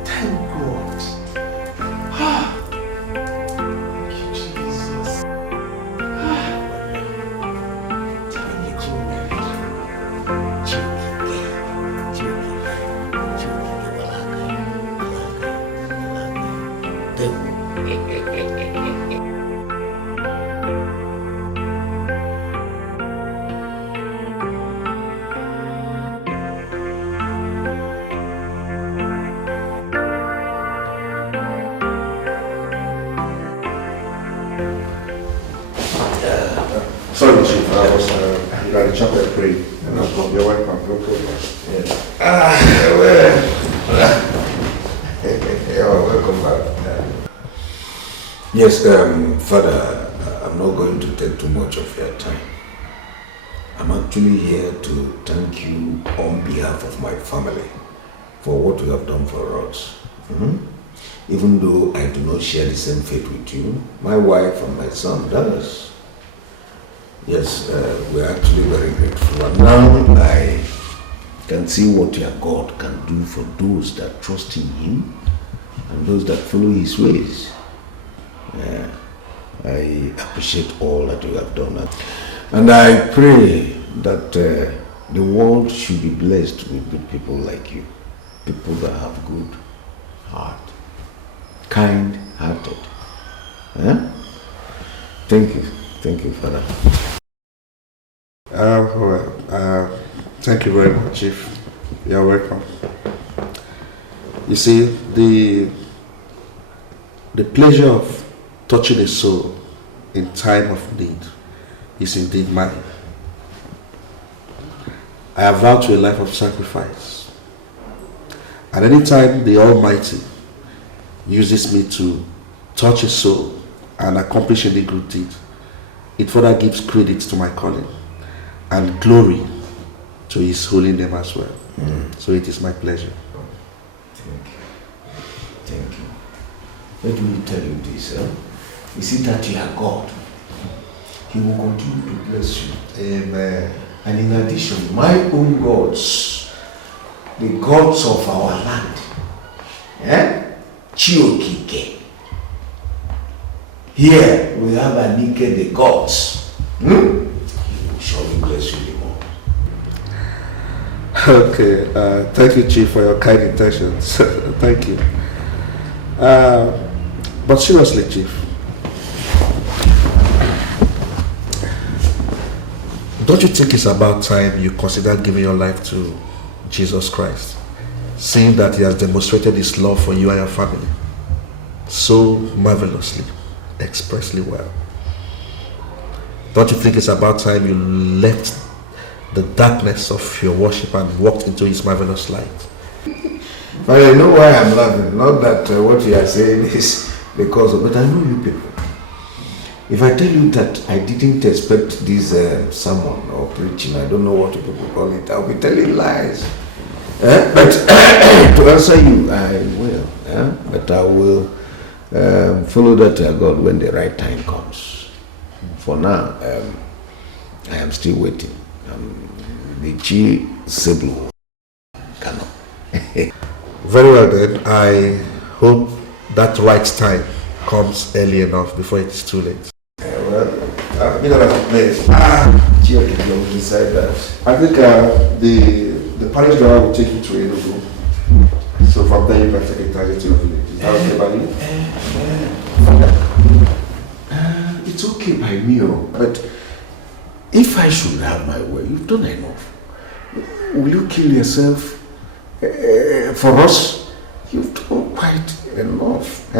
Thank God. Thank you, Jesus. Sorry, Chief. I was got a chocolate free. No problem. You're welcome. No problem. Yeah. You're welcome back. Yes, Father, I'm not going to take too much of your time. I'm actually here to thank you on behalf of my family for what you have done for us. Even though I do not share the same faith with you, my wife and my son does. Yes, we're actually very grateful. And now I can see what your God can do for those that trust in Him and those that follow His ways. I appreciate all that you have done. And I pray that the world should be blessed with good people like you. People that have good heart, kind-hearted. Thank you, Father. Thank you very much, Chief. You're welcome. You see, the pleasure of touching a soul in time of need is indeed mine. I have vowed to a life of sacrifice. And anytime the Almighty uses me to touch a soul and accomplish any good deed, it further gives credit to my calling and glory to His holy name as well. So it is my pleasure. Thank you. Let me tell you this. You see that you are God. He will continue to bless you. Amen. And in addition, my own gods, the gods of our land, Chiokike. Here we have Anike, the gods. He will surely bless you the more. Okay, thank you, Chief, for your kind intentions. Thank you. But seriously, Chief, don't you think it's about time you consider giving your life to Jesus Christ, seeing that He has demonstrated His love for you and your family so marvelously, expressly well? Don't you think it's about time you left the darkness of your worship and walked into His marvelous light? But I know why I'm laughing. Not that what you are saying is because of, but I know you people. If I tell you that I didn't expect this sermon or preaching, I don't know what people call it, I'll be telling lies. But to answer you, I will. But I will follow that God when the right time comes. For now, I am still waiting. The Chi Seblu cannot. Very well then. I hope that right time comes early enough before it's too late. I've been at a place. Decide that. I think the parish driver will take you to Enugu. So from there you can take a taxi to your village. Is that okay by you? It's okay by me, but if I should have my way, you've done enough. Will you kill yourself for us? You've done quite enough.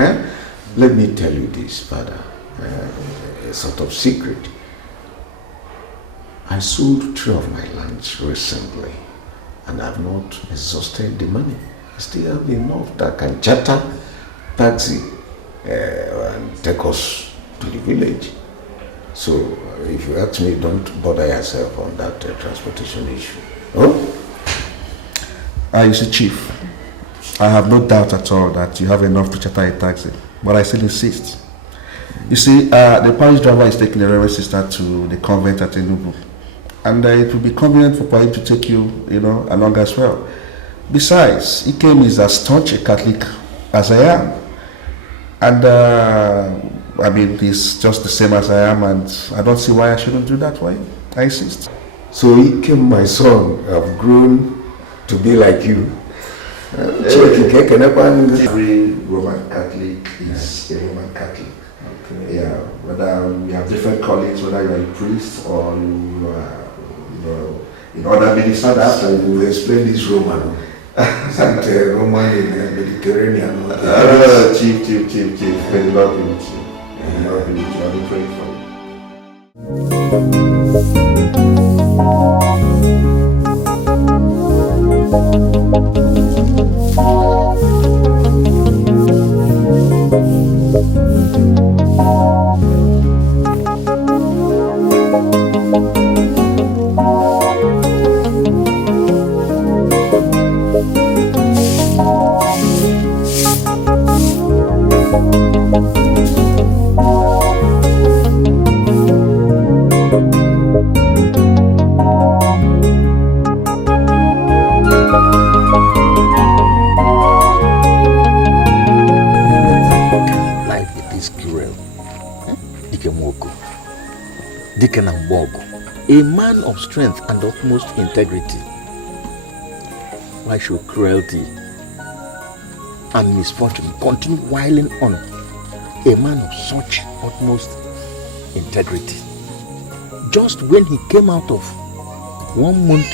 Let me tell you this, Father, a sort of secret. I sold 3 of my lands recently, and I've not exhausted the money. I still have enough that can charter taxi and take us to the village. So if you ask me, don't bother yourself on that transportation issue. You see, Chief, I have no doubt at all that you have enough to charter a taxi, but I still insist. You see, the parish driver is taking the Reverend Sister to the convent at Enugu, and it will be convenient for him to take you, along as well. Besides, Ikem is as staunch a Catholic as I am, and he's just the same as I am, and I don't see why I shouldn't do that for him. I insist. So Ikem, my son, have grown to be like you. Every Roman Catholic is a Roman Catholic. Okay. Yeah, whether you have different callings, whether you are a priest or you are, in other ministers. After you explain this Roman, Roman in the Mediterranean. Chief, may the Lord be with you. May the Lord be with you. I'll be praying for you. Dicken and Bog, a man of strength and utmost integrity. Why should cruelty and misfortune continue whiling on a man of such utmost integrity? Just when he came out of 1 month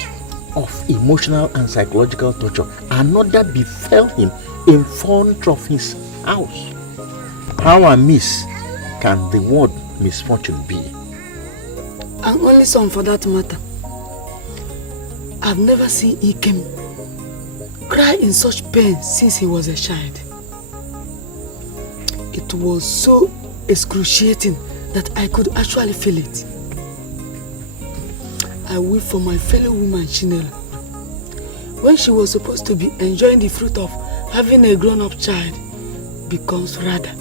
of emotional and psychological torture, another befell him in front of his house. How amiss can the word misfortune be? And only son for that matter. I've never seen Ikem cry in such pain since he was a child. It was so excruciating that I could actually feel it. I weep for my fellow woman Chinelo. When she was supposed to be enjoying the fruit of having a grown-up child, becomes rather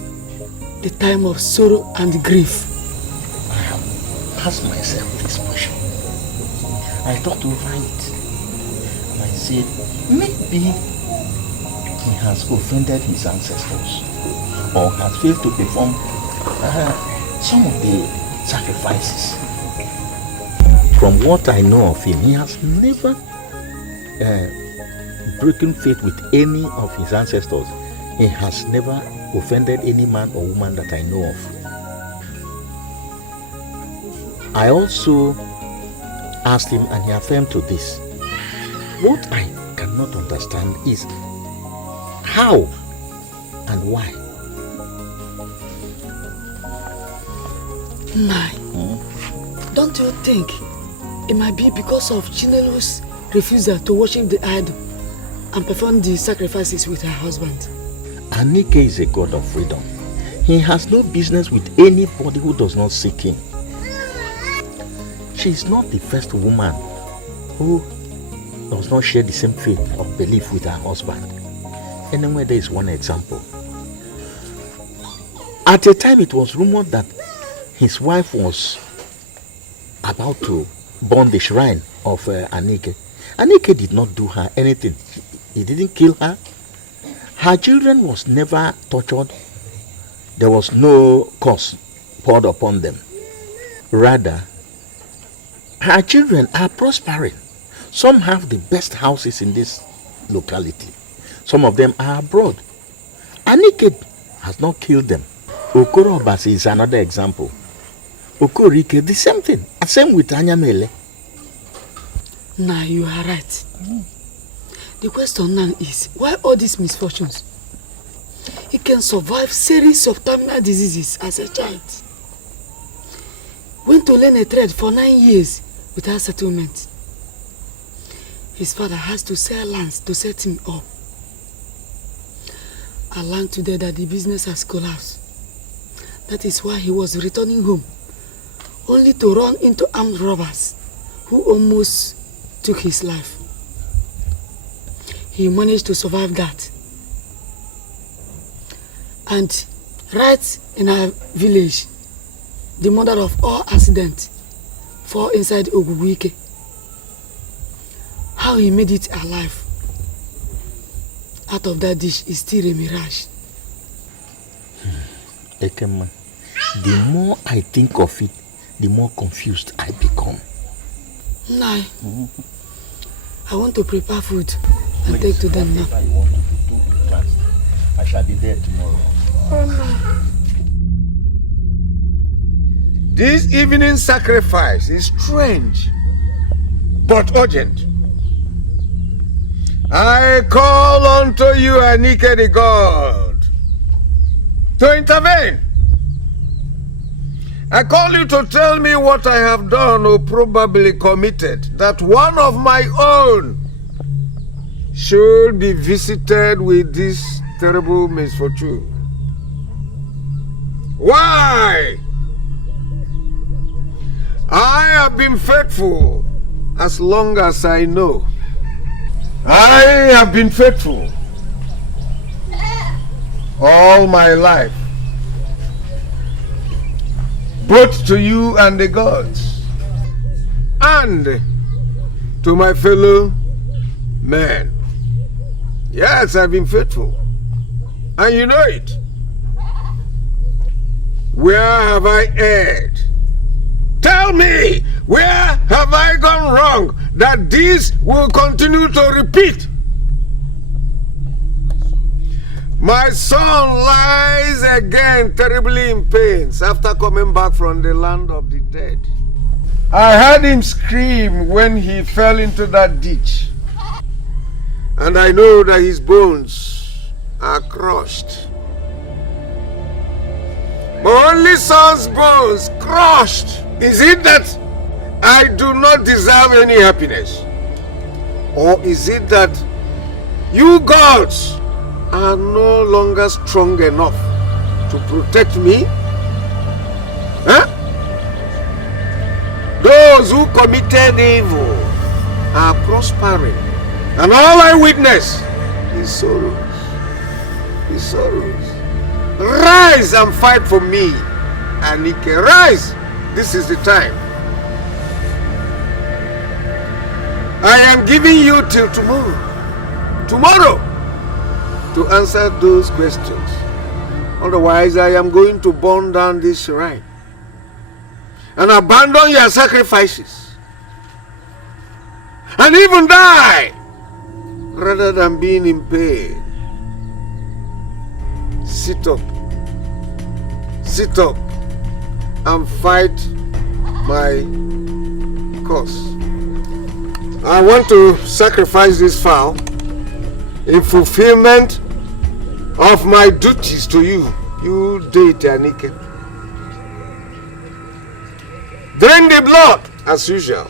the time of sorrow and grief. I have asked myself this question. I thought over it. And I said, maybe he has offended his ancestors or has failed to perform some of the sacrifices. From what I know of him, he has never broken faith with any of his ancestors. He has never offended any man or woman that I know of. I also asked him and he affirmed to this. What I cannot understand is how and why. Don't you think it might be because of Chinelo's refusal to worship the idol and perform the sacrifices with her husband? Anike is a god of freedom. He has no business with anybody who does not seek him. She is not the first woman who does not share the same faith or belief with her husband. Anyway, there is one example. At a time it was rumored that his wife was about to burn the shrine of Anike. Anike did not do her anything. He didn't kill her. Her children was never tortured. There was no curse poured upon them. Rather, her children are prospering. Some have the best houses in this locality. Some of them are abroad. Anike has not killed them. Okoro Obasi is another example. Okorike, the same thing. Same with Anyamele. Nah, you are right. The question now is, why all these misfortunes? He can survive series of terminal diseases as a child. Went to learn a trade for 9 years without settlement. His father has to sell lands to set him up. I learned today that the business has collapsed. That is why he was returning home, only to run into armed robbers who almost took his life. He managed to survive that. And right in our village, the mother of all accidents fall inside Oguguike. How he made it alive out of that dish is still a mirage. Ekema, the more I think of it, the more confused I become. Nai, I want to prepare food and take to them now. You want to do fast. I shall be there tomorrow. This evening sacrifice is strange, but urgent. I call unto you, Anike the God, to intervene. I call you to tell me what I have done or probably committed, that one of my own should be visited with this terrible misfortune. Why? I have been faithful as long as I know. I have been faithful all my life, both to you and the gods, and to my fellow men. Yes, I've been faithful, and you know it. Where have I erred? Tell Tell me, where have I gone wrong that this will continue to repeat? My son lies again terribly in pains after coming back from the land of the dead. I heard him scream when he fell into that ditch. And I know that his bones are crushed. My only son's bones crushed. Is it that I do not deserve any happiness? Or is it that you gods are no longer strong enough to protect me? Huh? Those who committed evil are prospering, and all I witness is sorrows. Is sorrows. Rise and fight for me, Anike. Rise! This is the time. I am giving you till tomorrow. Tomorrow! To answer those questions. Otherwise, I am going to burn down this shrine and abandon your sacrifices and even die rather than being in pain. Sit up and fight my cause. I want to sacrifice this fowl in fulfillment of my duties to you, you deity Anike. Drain the blood as usual,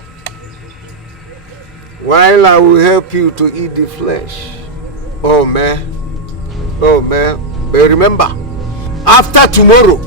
while I will help you to eat the flesh. Oh man, but remember, after tomorrow,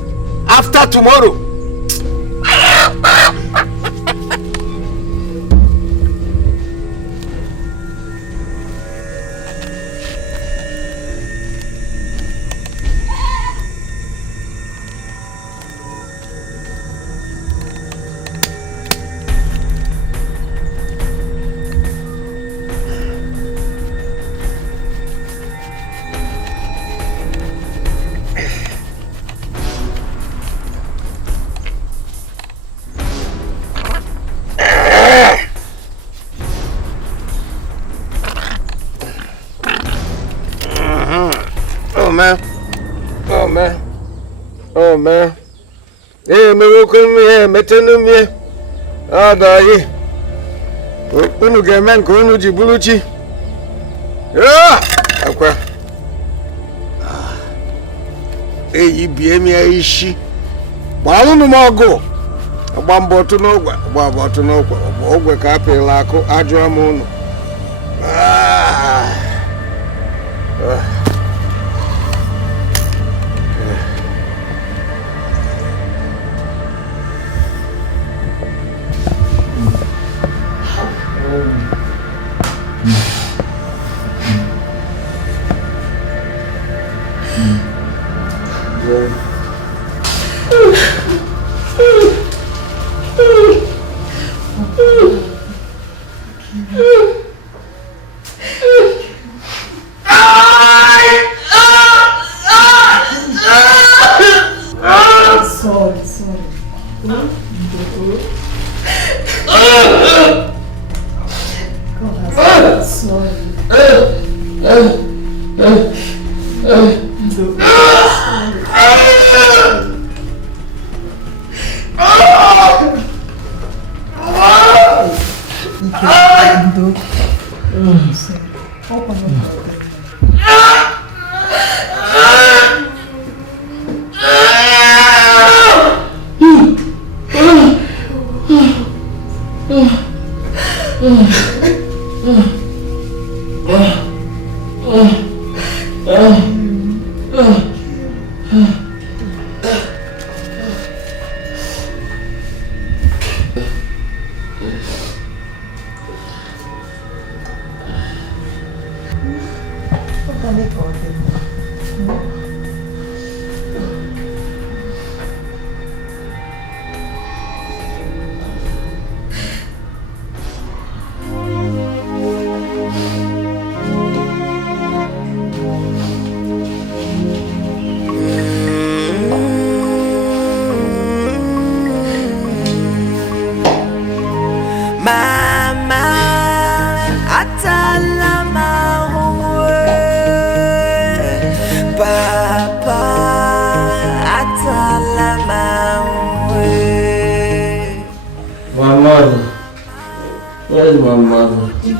Oh man. Hey, me welcome here, metenu me. Adayi. Unu GateMan ko unu jibuluchi. Yeah, akwa. Eyi bie mi aishi. Gba unu mo go. Agba mbọ otu n'ogwe, agba otu n'ogwe. Ogwe ka apịla akụ ajụọ m unu.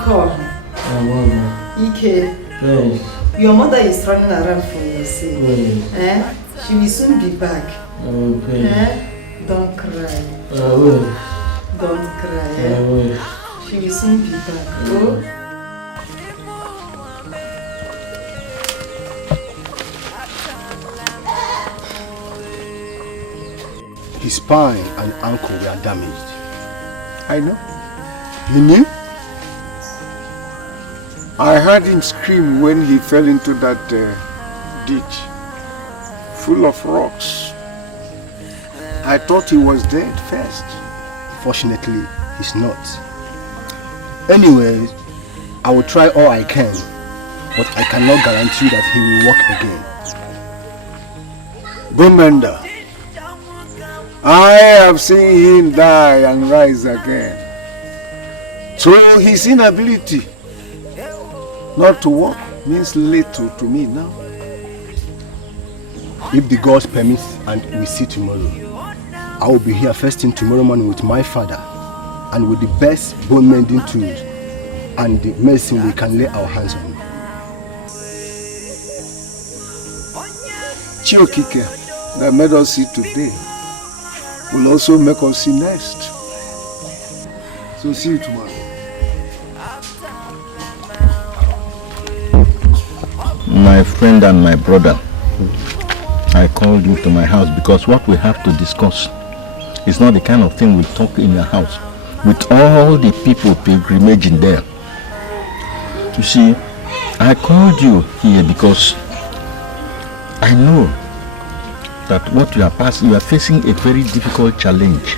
call. Ike, Yes. your mother is running around for your sake. Yes. Eh? She will soon be back. Okay. Eh? Don't cry. I will. Don't cry. I Eh? will. She will soon be back. Oh? His spine and ankle were damaged. I know. You knew? I heard him scream when he fell into that ditch, full of rocks. I thought he was dead first. Fortunately, he's not. Anyway, I will try all I can, but I cannot guarantee that he will walk again. Gomenda, I have seen him die and rise again. So his inability not to walk means little to me now. If the gods permit and we see tomorrow, I will be here first thing tomorrow morning with my father and with the best bone mending tools and the medicine we can lay our hands on. Chiokike that made us see today will also make us see next. So see you tomorrow. My friend and my brother, I called you to my house because what we have to discuss is not the kind of thing we talk in your house with all the people pilgrimaging there. You see, I called you here because I know that what you are facing a very difficult challenge.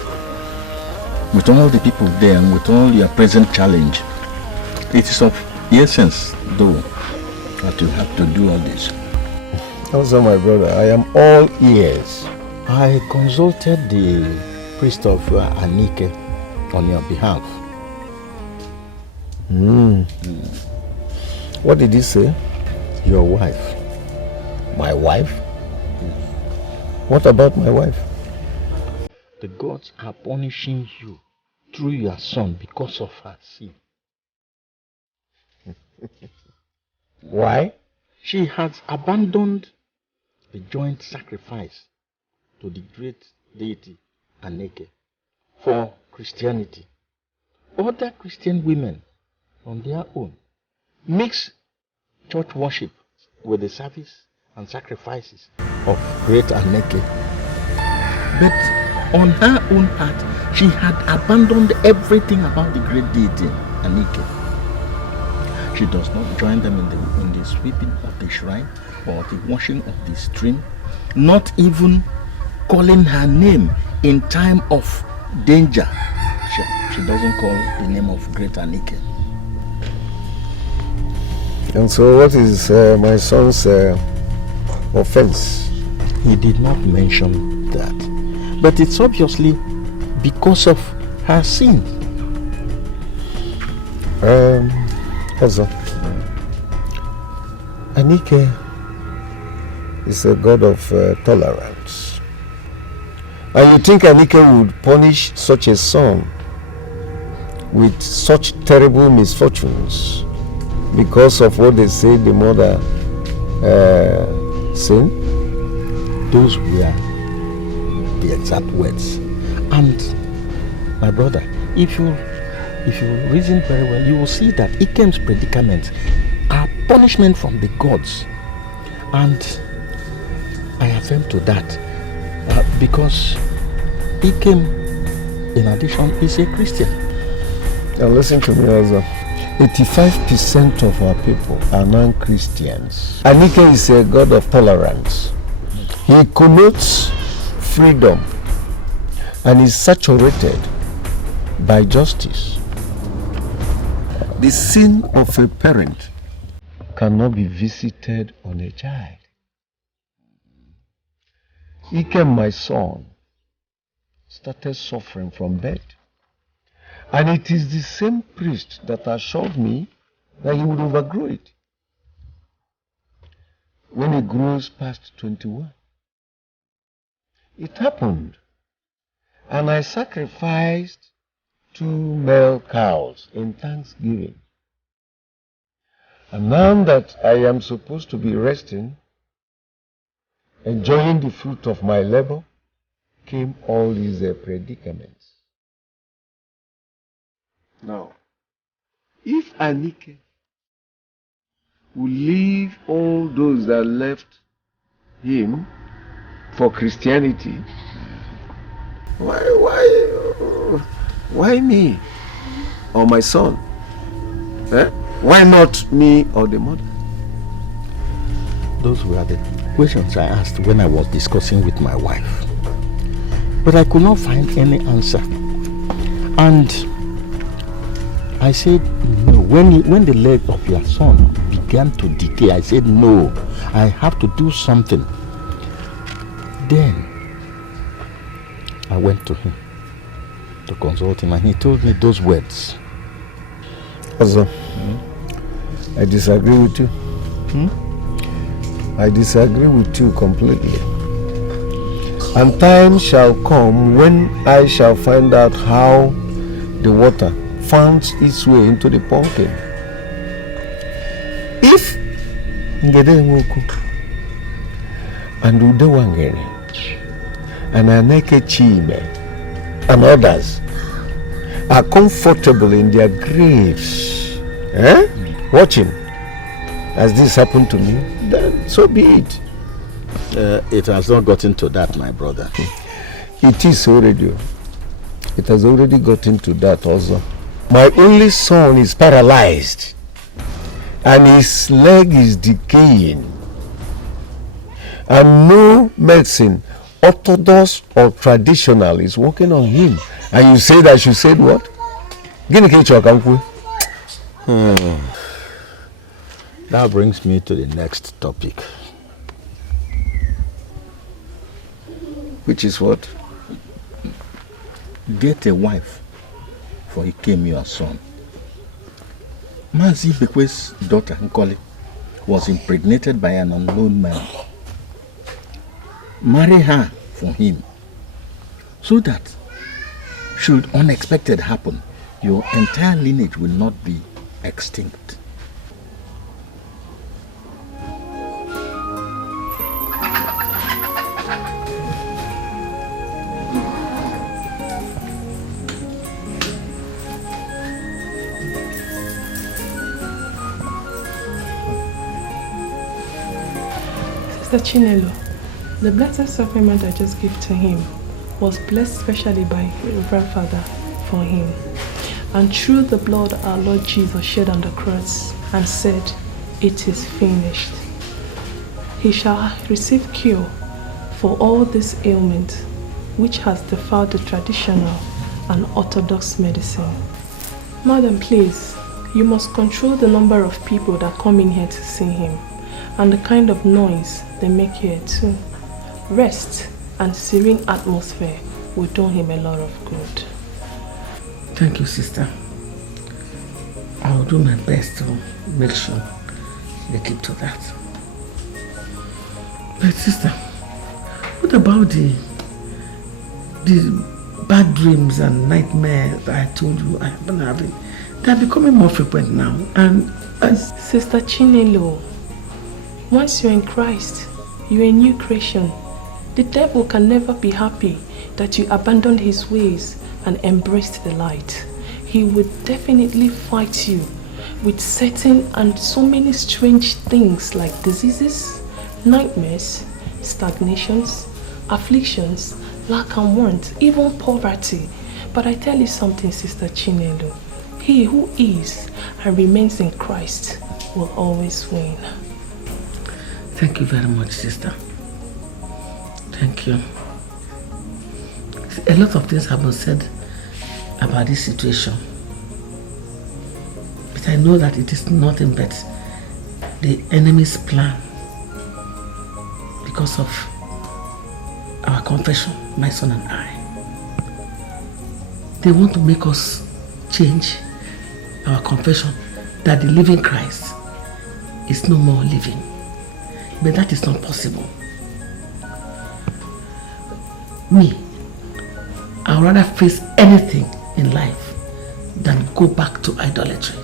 With all the people there and with all your present challenge, it is of essence, though, that you have to do all this. Also, my brother, I am all ears. I consulted the priest of Anike on your behalf. What did he say? Your wife. My wife? What about my wife? The gods are punishing you through your son because of her sin. Why? She has abandoned the joint sacrifice to the great deity Aneke for Christianity. Other Christian women, on their own, mix church worship with the service and sacrifices of great Aneke. But on her own part, she had abandoned everything about the great deity Aneke. She does not join them in the sweeping of the shrine or the washing of the stream, not even calling her name in time of danger. She doesn't call the name of great Anike. And so what is my son's offense? He did not mention that. But it's obviously because of her sin. Also, Anike is a god of tolerance. And you think Anike would punish such a son with such terrible misfortunes because of what they say the mother sinned? Those were the exact words. And my brother, if you reason very well, you will see that Ikem's predicaments are punishment from the gods. And I affirm to that because Ikem, in addition, is a Christian. Now listen to me also. 85% of our people are non-Christians. Anike is a god of tolerance. He connotes freedom and is saturated by justice. The sin of a parent cannot be visited on a child. Ikem, my son, started suffering from birth. And it is the same priest that assured me that he would overgrow it when he grows past 21. It happened, and I sacrificed 2 male cows in Thanksgiving And now that I am supposed to be resting, enjoying the fruit of my labor, came all these predicaments. Now, if Anike will leave all those that left him for Christianity, why me or my son? Why not me or the mother? Those were the questions I asked when I was discussing with my wife. But I could not find any answer. And I said, no. When the leg of your son began to decay, I said, no, I have to do something. Then I went to him to consult him, and he told me those words. Also, I disagree with you. I disagree with you completely. And time shall come when I shall find out how the water finds its way into the pumpkin. If Ngede Nwoku and Ude Wangere and Aneke Chime and others are comfortable in their graves, watching as this happened to me, then so be it. It has not gotten to that, my brother. It is already. It has already gotten to that also. My only son is paralyzed and his leg is decaying. And no medicine, orthodox or traditional, is working on him. And you say that she said what? That brings me to the next topic. Which is what? Get a wife for Ikem, your son. Mazi Bekwe's daughter, Nkoli, was impregnated by an unknown man. Marry her for him, so that should unexpected happen, your entire lineage will not be extinct. Sister Chinelo, the blessed supplement I just gave to him was blessed specially by your grandfather for him. And through the blood our Lord Jesus shed on the cross and said, "It is finished." He shall receive cure for all this ailment which has defiled the traditional and orthodox medicine. Madam, please, you must control the number of people that come in here to see him and the kind of noise they make here too. Rest and serene atmosphere will do him a lot of good. Thank you, sister. I will do my best to make sure they keep to that. But sister, what about the bad dreams and nightmares that I told you I have been having? They are becoming more frequent now. And Sister Chinelo, once you're in Christ, you're a new creation. The devil can never be happy that you abandoned his ways and embraced the light. He would definitely fight you with certain and so many strange things like diseases, nightmares, stagnations, afflictions, lack and want, even poverty. But I tell you something, Sister Chinelo, he who is and remains in Christ will always win. thank you very much, sister. Thank you. A lot of things have been said about this situation. But I know that it is nothing but the enemy's plan because of our confession, my son and I. They want to make us change our confession that the living Christ is no more living. But that is not possible. Me, I would rather face anything in life than go back to idolatry.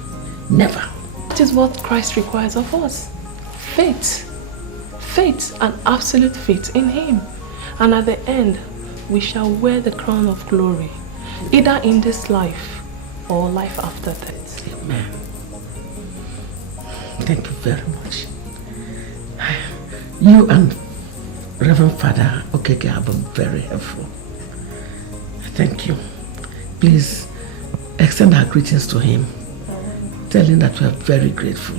Never. That is what Christ requires of us. Faith. Faith and absolute faith in Him. And at the end, we shall wear the crown of glory, either in this life or life after death. Amen. Thank you very much. You and Reverend Father Okeke have been very helpful. Thank you. Please extend our greetings to him. Tell him that we are very grateful.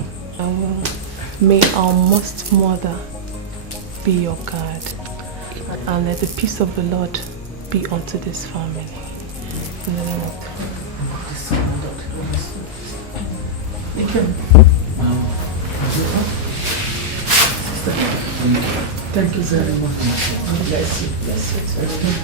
May our most mother be your guide, and let the peace of the Lord be unto this family. In the name of Thank you very much. God bless you. Bless you too.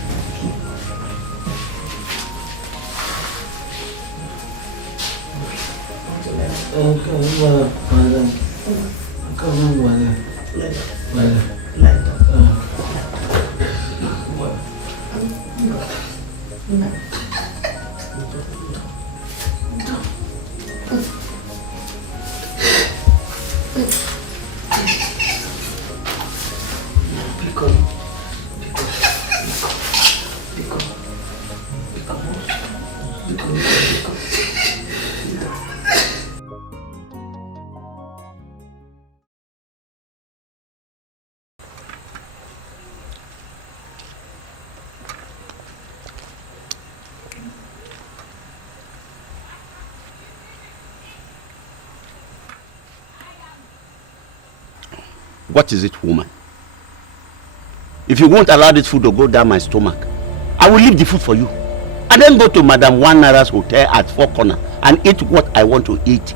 What is it, woman? If you won't allow this food to go down my stomach, I will leave the food for you. And then go to Madam One Naira's hotel at Four Corner and eat what I want to eat.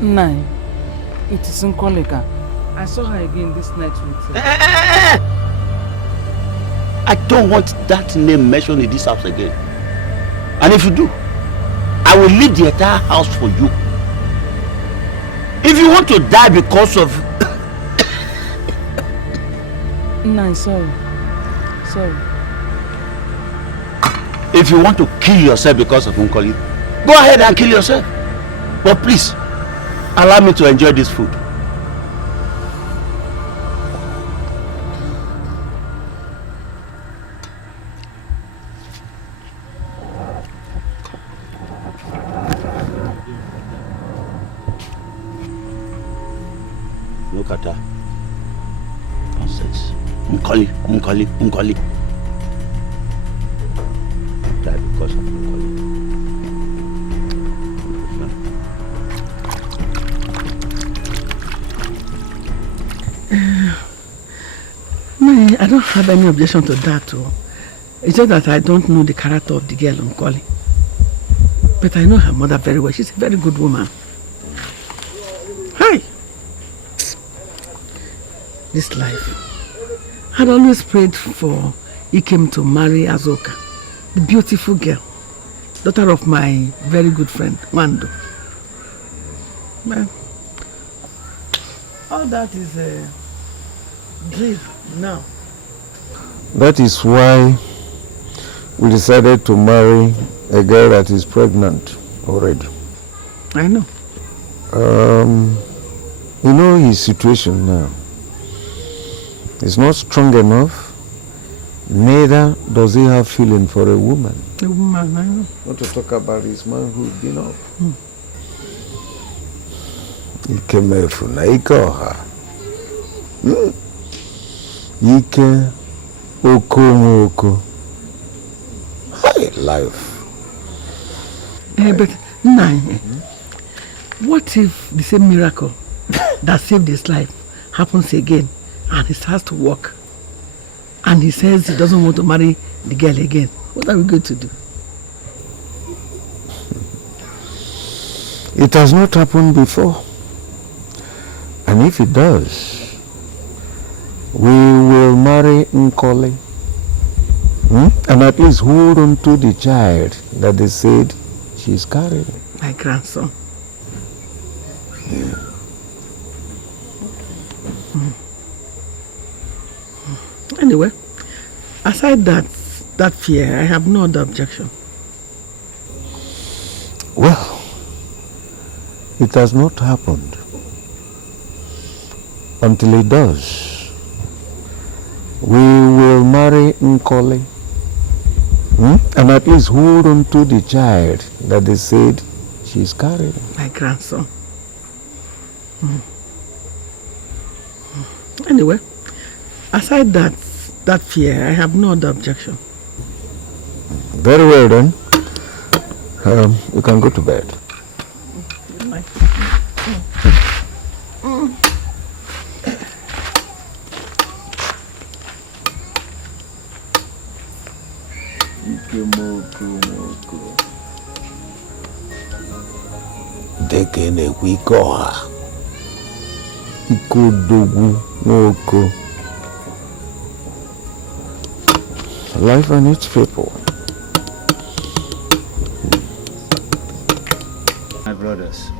Nine. It is Nkoleka. I saw her again this night with I don't want that name mentioned in this house again. And if you do, I will leave the entire house for you. If you want to die because of... Nine, sorry. Sorry. If you want to kill yourself because of Nkoli, go ahead and kill yourself. But please, allow me to enjoy this food. Look at her. Nonsense. Nkoli. Die because of Nkoli. No, I don't have any objection to that too. It's just that I don't know the character of the girl Nkoli. But I know her mother very well. She's a very good woman. Hi. This life. I'd always prayed for Ikem to marry Azoka, the beautiful girl, daughter of my very good friend, Wando. Well, all that is a dream now. That is why we decided to marry a girl that is pregnant already. I know. You know his situation now. He's not strong enough, neither does he have feeling for a woman. A woman, I know. Not to talk about his manhood, you know. Ike na ike ọha. Ike oko. High life. But Nai, what if the same miracle that saved his life happens again and he starts to walk and he says he doesn't want to marry the girl again? What are we going to do? It has not happened before. And if it does, we will marry Nkoli. And at least hold on to the child that they said she's carrying. My grandson. Yeah. Anyway, aside that fear, I have no other objection. Well, It has not happened. Until it does, we will marry Nkoli. And at least hold on to the child that they said she's carrying. My grandson. Anyway, aside that fear, I have no other objection. Very well then. You can go to bed. Good night. Dekene wikoha. Ikodogu woko. Life and its people. My brothers,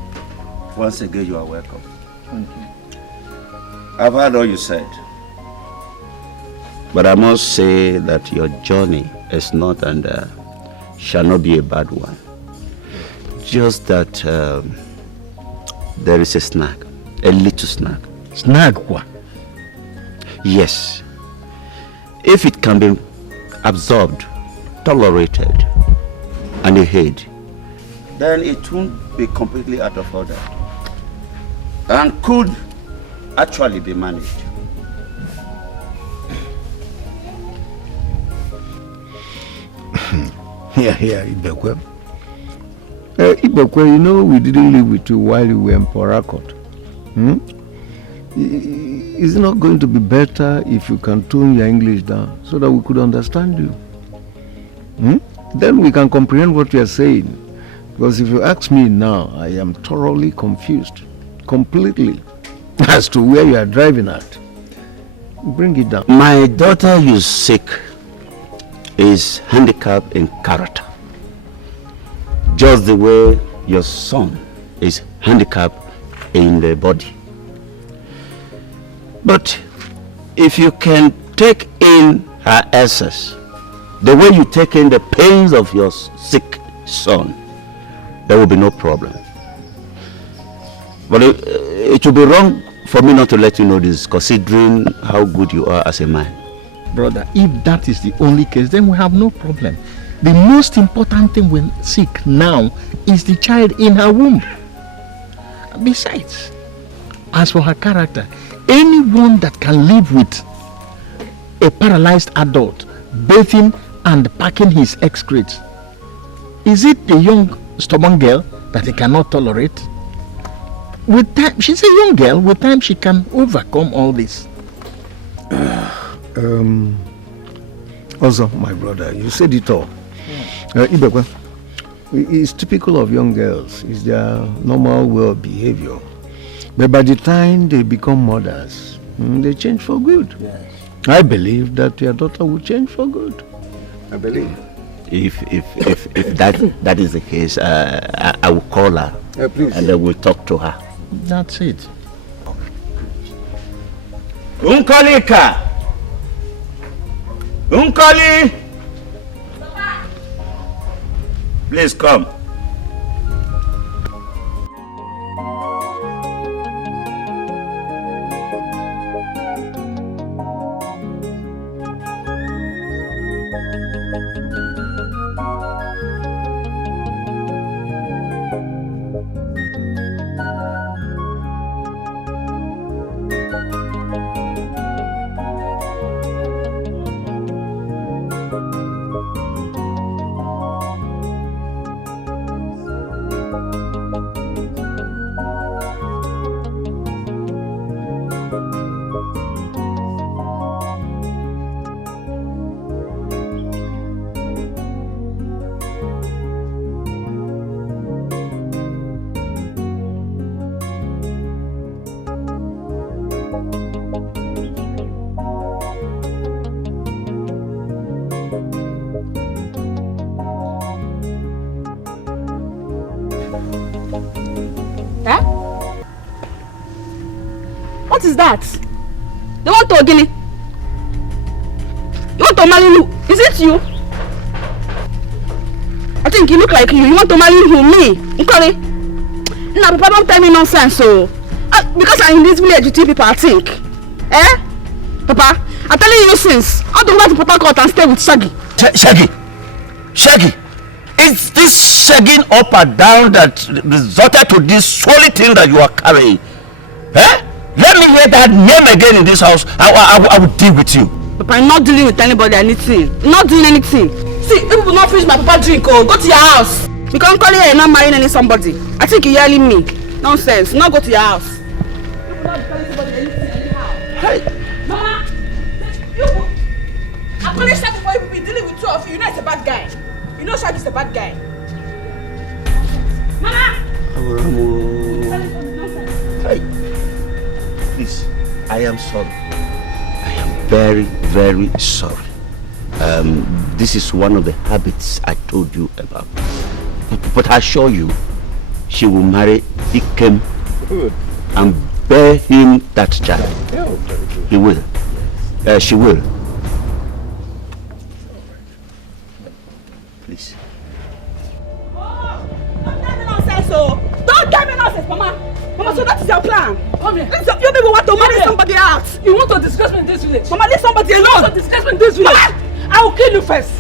once again you are welcome. Thank you. I've heard all you said. But I must say that your journey is not and shall not be a bad one. Just that there is a snag, a little snag. Snag what? Yes. If it can be absorbed, tolerated, and adhered, then it won't be completely out of order and could actually be managed. Here, Ibekwe. Ibekwe, you know we didn't live with you while you were in Port Harcourt. Is it not going to be better if you can tone your English down so that we could understand you? Then we can comprehend what you are saying. Because if you ask me now, I am thoroughly confused, completely, as to where you are driving at. Bring it down. My daughter you seek is handicapped in character, just the way your son is handicapped in the body. But if you can take in her essence, the way you take in the pains of your sick son, there will be no problem. But it will be wrong for me not to let you know this, considering how good you are as a man. Brother, if that is the only case, then we have no problem. The most important thing we seek now is the child in her womb. Besides, as for her character, anyone that can live with a paralyzed adult bathing and packing his excretes, is it a young stubborn girl that he cannot tolerate? With time, she's a young girl. With time, she can overcome all this. Also, my brother, you said it all. Ibekwe, it's typical of young girls. It's their normal way of behavior. But by the time they become mothers, they change for good. Yes. I believe that your daughter will change for good. I believe. If that is the case, I will call her and then we'll talk to her. That's it. Unkolika! Unkoli! Please come. What is that? They want to Ogini. You want to marry you? Is it you? I think you look like you. You want to marry who? Me? Nkori? Now, Papa, don't tell me nonsense, so. Because I'm in this village, you people, I think. Eh? Papa, I'm telling you since. I don't want to Port Harcourt and stay with Shaggy. Shaggy! Is this shagging up and down that resulted to this solid thing that you are carrying? Eh? Let me hear that name again in this house. I will deal with you. Papa, I'm not dealing with anybody, anything. Not doing anything. See, if you will not finish my papa drink, go to your house. Because I'm calling here and not marrying any somebody. I think you're yelling me. Nonsense. Now go to your house. Hey. Mama, I'm calling Shaggy for you to be dealing with two of you. You know it's a bad guy. You know Shaggy's a bad guy. Mama! Hey. Please, I am sorry. I am very, very sorry. This is one of the habits I told you about. But I assure you, she will marry Ikem and bear him that child. He will. She will. Please. Don't tell me nonsense, Mama. Mama, so that is your plan. Come here. You people want to marry somebody else. You want to disgrace me in this village? Mama, leave somebody alone. You want to disgrace me in this village? Mama, I will kill you first.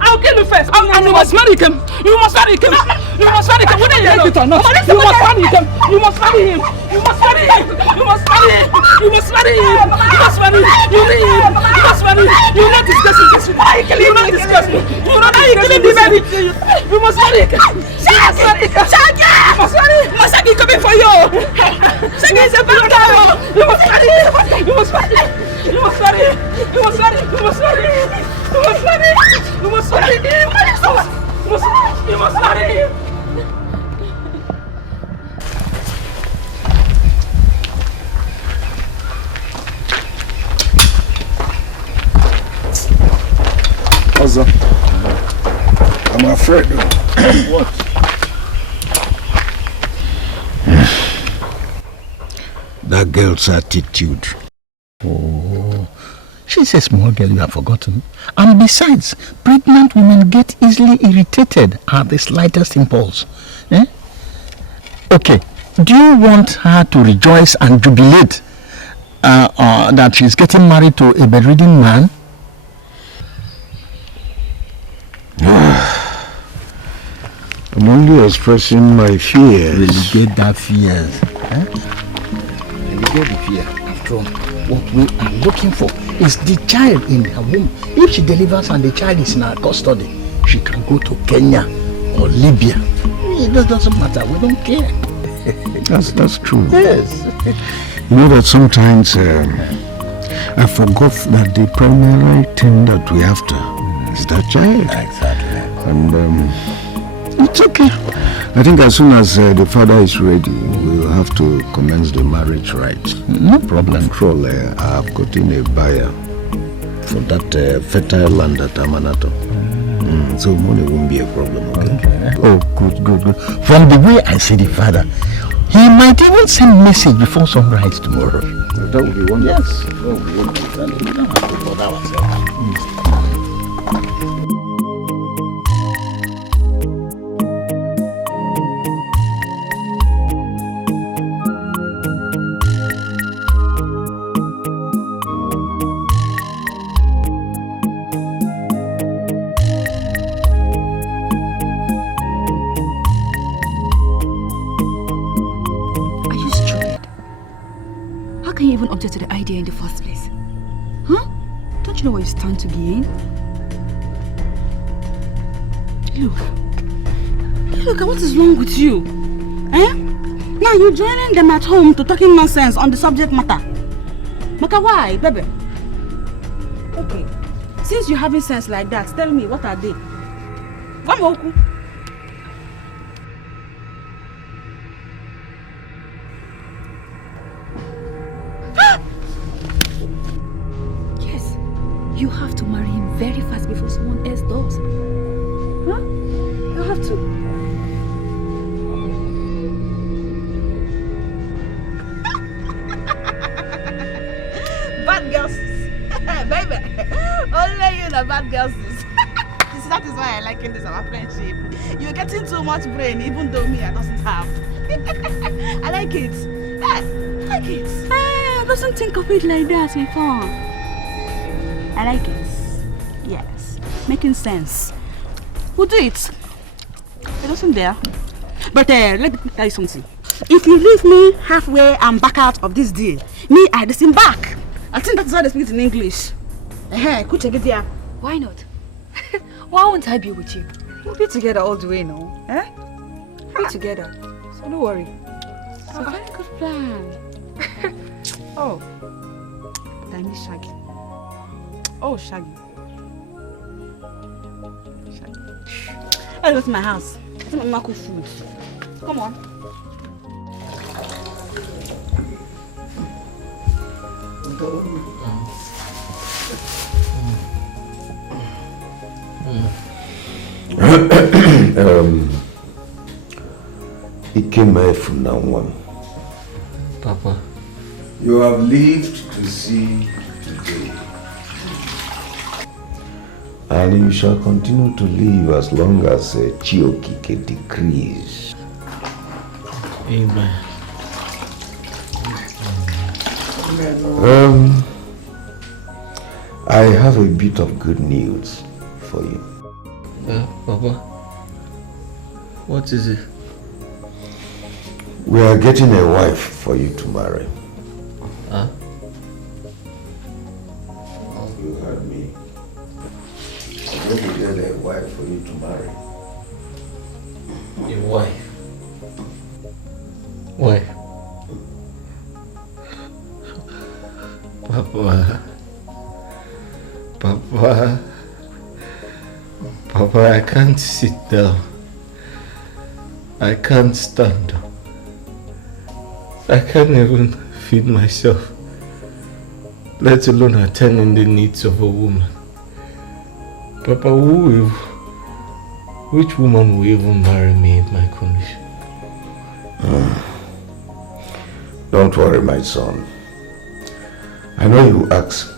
I will kill you first. And you must marry him. You must marry him. You must marry him. Whether you like it or not. You must marry him. You must marry him. You must marry him. You must marry him. You must marry him. You must marry him. You marry him. You must marry him. You will not disgrace me this village. You will not disgrace me. You will not disgrace me. You must marry him. Shaggy! Shaggy! You must marry him. Shaggy coming for you. Shaggy is a bad guy. You must marry him. You must marry him. You must marry him. You must marry him. You must marry him. You must marry him. You must marry him. You must marry him. Also, I'm afraid. What? That girl's attitude. Oh, she's a small girl you have forgotten. And besides, pregnant women get easily irritated at the slightest impulse. Eh? Okay, do you want her to rejoice and jubilate that she's getting married to a bedridden man? I'm only expressing my fears. Relegate that fears. Eh? Relegate the fear. After all, what we are looking for is the child in her womb. If she delivers and the child is in her custody, she can go to Kenya or Libya. It doesn't matter. We don't care. That's true. Yes. You know that sometimes I forgot that the primary thing that we after is that child. Exactly. And it's okay. I think as soon as the father is ready, we will have to commence the marriage rites. No problem. Control, I've gotten a buyer for that fertile land at Amanato. So money won't be a problem, okay? Oh, good. From the way I see the father, he might even send message before sunrise tomorrow. That would be wonderful. Yes. That would be wonderful. We don't have to bother ourselves. Even object to the idea in the first place? Huh? Don't you know what you stand to gain? Look, what is wrong with you? Eh? Now you're joining them at home to talking nonsense on the subject matter. Maka, why, baby? Okay, since you're having sense like that, tell me, what are they? What more? You have to marry him very fast before someone else does. Huh? You have to. Bad girls. Baby. Only you the bad girls. That is why I like this our friendship. You're getting too much brain even though me I doesn't have. like it. I like it. I doesn't think of it like that before. I like it. Yes. Making sense. We'll do it. It doesn't there. But let me tell you something. If you leave me halfway and back out of this deal, me, I disembark. I think that's how they speak in English. Why not? Why won't I be with you? We'll be together all the way now. Eh? Be together. So don't worry. It's a very good plan. Oh. I miss Shaggy. Oh, Shaggy. I'll go to my house. It's my mama cook food. Come on. Papa, you have lived to see today, and you shall continue to live as long as Chiokike decrees. Amen. I have a bit of good news for you. Papa, what is it? We are getting a wife for you to marry. Huh? You heard me. I'm going to get a wife for you to marry. A wife? Why? Papa, I can't sit down. I can't stand up. I can't even feed myself, let alone attending the needs of a woman. Papa, which woman will even marry me in my condition? Don't worry, my son. I know you ask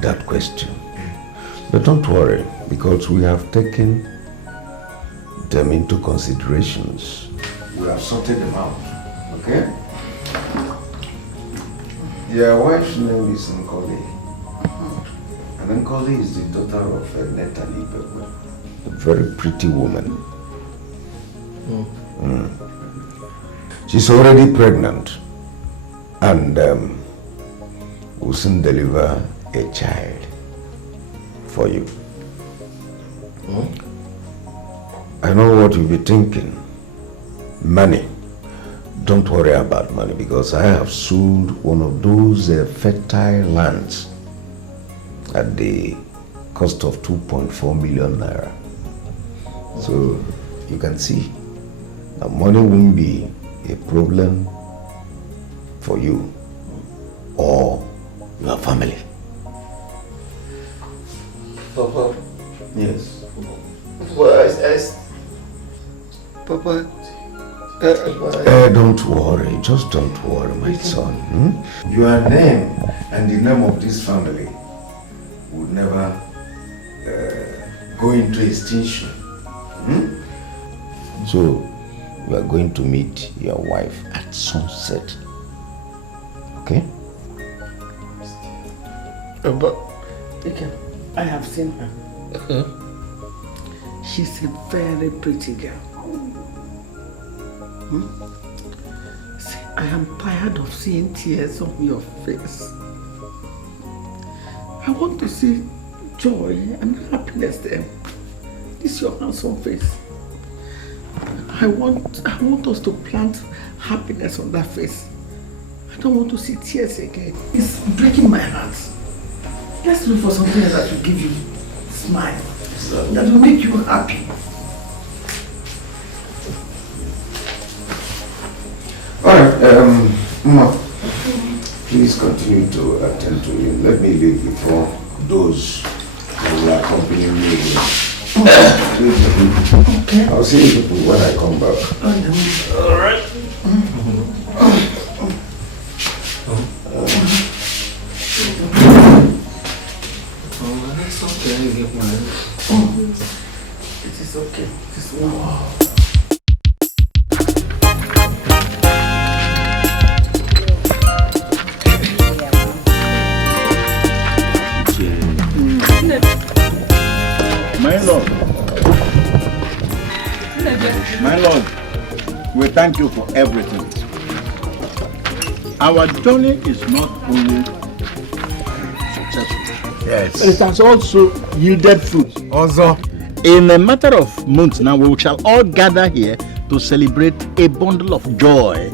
that question, but don't worry, because we have taken them into considerations. We have sorted them out, okay? Your wife's name is Nkoli. And Nkoli is the daughter of Netali Pepe, a very pretty woman. She's already pregnant and will soon deliver a child for you. I know what you'll be thinking. Money. Don't worry about money, because I have sold one of those fertile lands at the cost of 2.4 million naira. So you can see that money won't be a problem for you or your family. Papa? Yes. Papa? Don't worry, just don't worry, my son. Your name and the name of this family would never go into extinction. So, we are going to meet your wife at sunset. Okay? But I have seen her. She's a very pretty girl. See, I am tired of seeing tears on your face. I want to see joy and happiness there. This is your handsome face. I want us to plant happiness on that face. I don't want to see tears again. It's breaking my heart. Let's look for something that will give you a smile, that will make you happy. Alright, Mama, please continue to attend to him. Let me leave before those who will accompany me. Okay. I'll see you people when I come back. Alright. That's okay. Get mine. It is okay. It is one. thank you for everything. Our journey is not only successful, yes, but it has also yielded fruit. Also, in a matter of months now, we shall all gather here to celebrate a bundle of joy.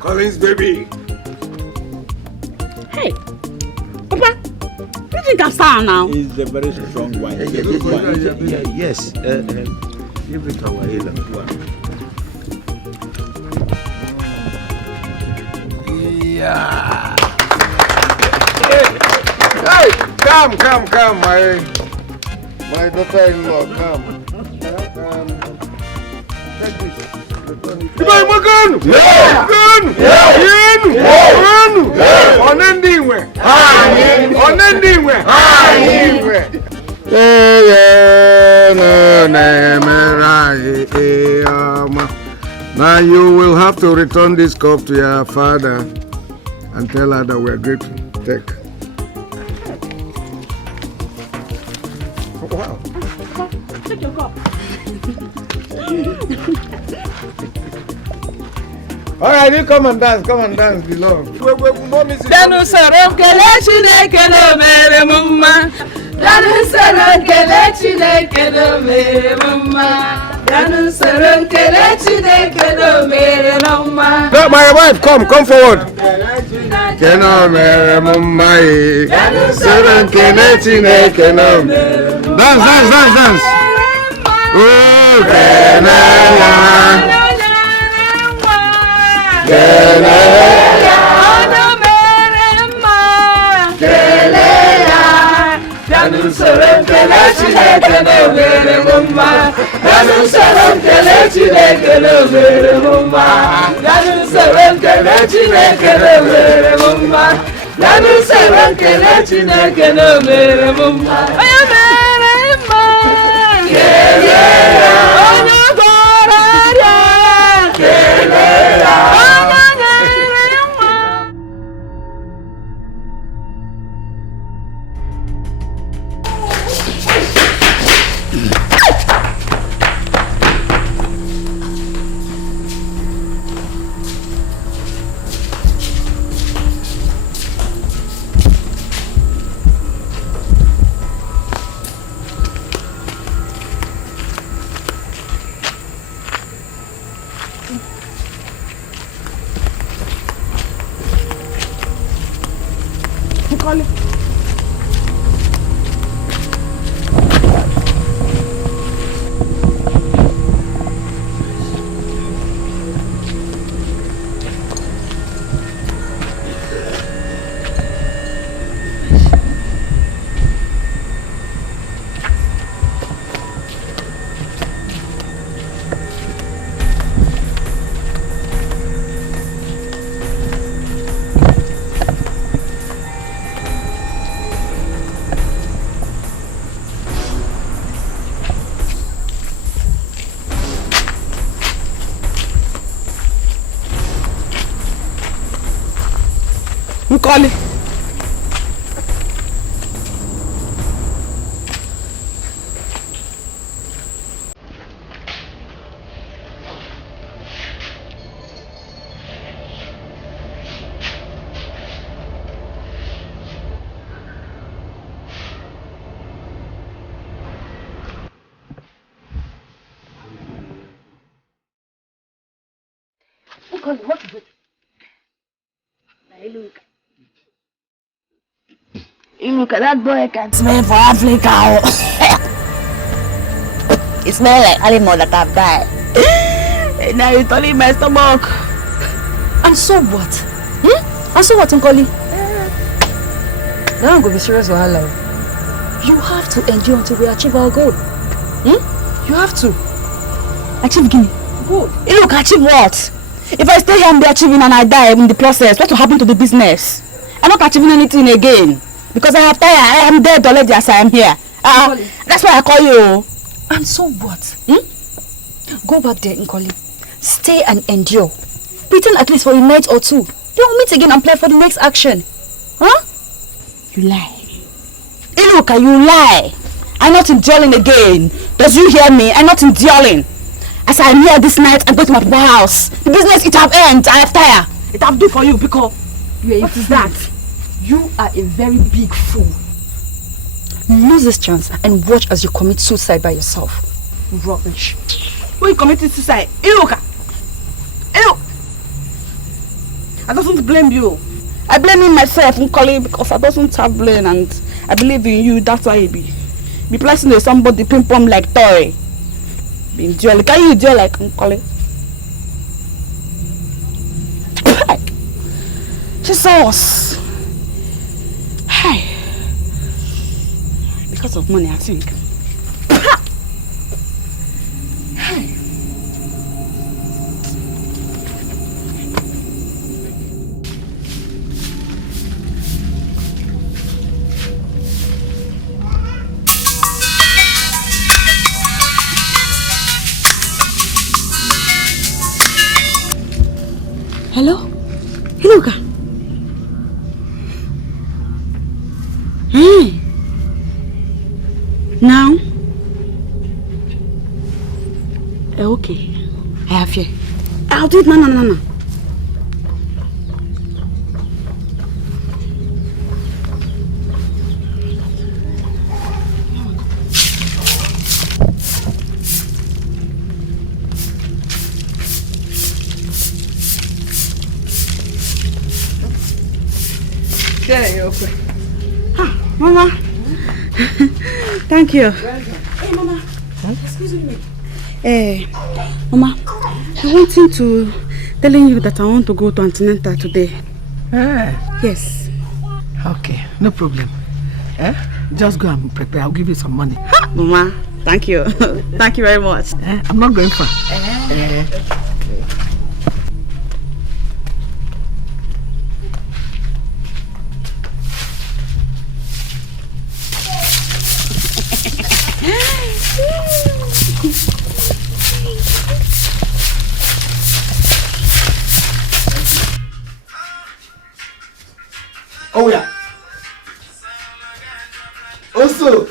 Collins, baby. Hey, Papa, you think I'm sound now? It's a very strong wine. Yes. Give it our Yeah. Hey, come, my daughter-in-law, come. Take this. Now you will have to return this cup to your father and tell her that we're grateful. Take. Wow. Take your cup. All right, you come and dance, beloved. Danu saram kelechi nekeno mere mumma. Danu saram kelechi nekeno mere mumma. Danu saram kelechi nekeno mere mumma. No, my wife, come forward. Keno mere mumma. Danu saram kelechi nekeno mere mumma. Dance. Oh, Keno. Keleya, ono merema. Keleya, danu salam kelechi nekeno mere mumma. Danu salam kelechi nekeno mere mumma. Danu salam kelechi nekeno mere mumma. Danu salam kelechi nekeno mere mumma. Oya merema. Keleya, ono goraria. Keleya. Nkoli. Uncle, what is it? Look at that boy can smell for Africa. It smells like animal that have died. And now you're telling my stomach. And so what? And so what, Uncle? Now I'm going to be serious or hello. You have to endure until we achieve our goal. You have to. Achieve Guinea. Good. Look, achieve what? If I stay here and be achieving and I die in the process, what will happen to the business? I'm not achieving anything again. Because I have tired. I am dead already as I am here. That's why I call you. And so what? Go back there, Nkoli. Stay and endure. Pretend at least for a night or two. Then we'll meet again and plan for the next action. Huh? You lie. Iluka, you lie. I'm not enduring again. Does you hear me? I'm not enduring. As I am here this night, I'm going to my papa house. The business, it have end. I have tired. It have do for you because... What is that? You are a very big fool. Lose this chance and watch as you commit suicide by yourself. Rubbish. Who you committed suicide? Iluka. I don't blame you. I blame myself, Nkoli, because I don't have blame and I believe in you. That's why you be placing with somebody ping pong like toy. Be endure. Can you endure like Nkoli? Jesus. Hey. Because of money, I think. Hey. Hello? Iluka. Hey. Now? Okay. I have here. I'll do it. No. There you open. Mama. Thank you. Hey, Mama. Excuse me. Mama, I wanted to telling you that I want to go to antenatal today. Yes. Okay, no problem. Just go and prepare. I'll give you some money. Mama, thank you. Thank you very much. I'm not going far. Oh yeah. Also.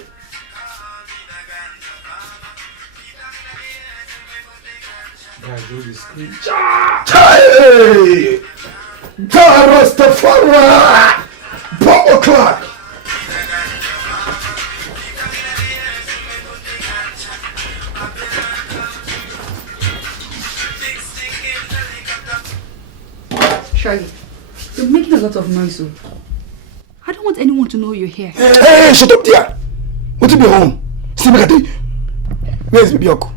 Hey! Rastafari! Power clock! Shaggy, you're making a lot of noise. So I don't want anyone to know you're here. Hey, shut up there! What you be home? See me, where is Bibioko?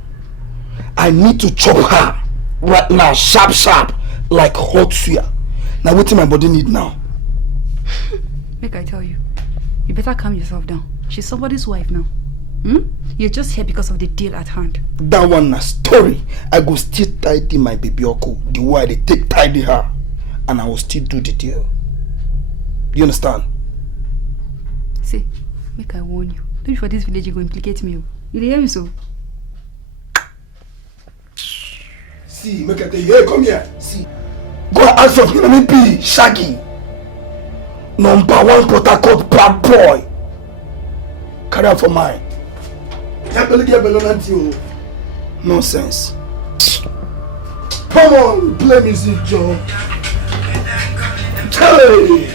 I need to chop her right now, sharp, like hot suya. Now what do my body need now? Make I tell you, you better calm yourself down. She's somebody's wife now. You're just here because of the deal at hand. That one a story. I go still tidy my Bibioko the way they take tidy her, and I will still do the deal. You understand? See, make I warn you. Don't be for this village you go implicate me. You hear me so? See, make I tell you, hey, come here. See, go and ask for me, P. Shaggy. #1 Port Harcourt bad boy. Carry out for mine. Nonsense. Come on, play music, Joe. Hey!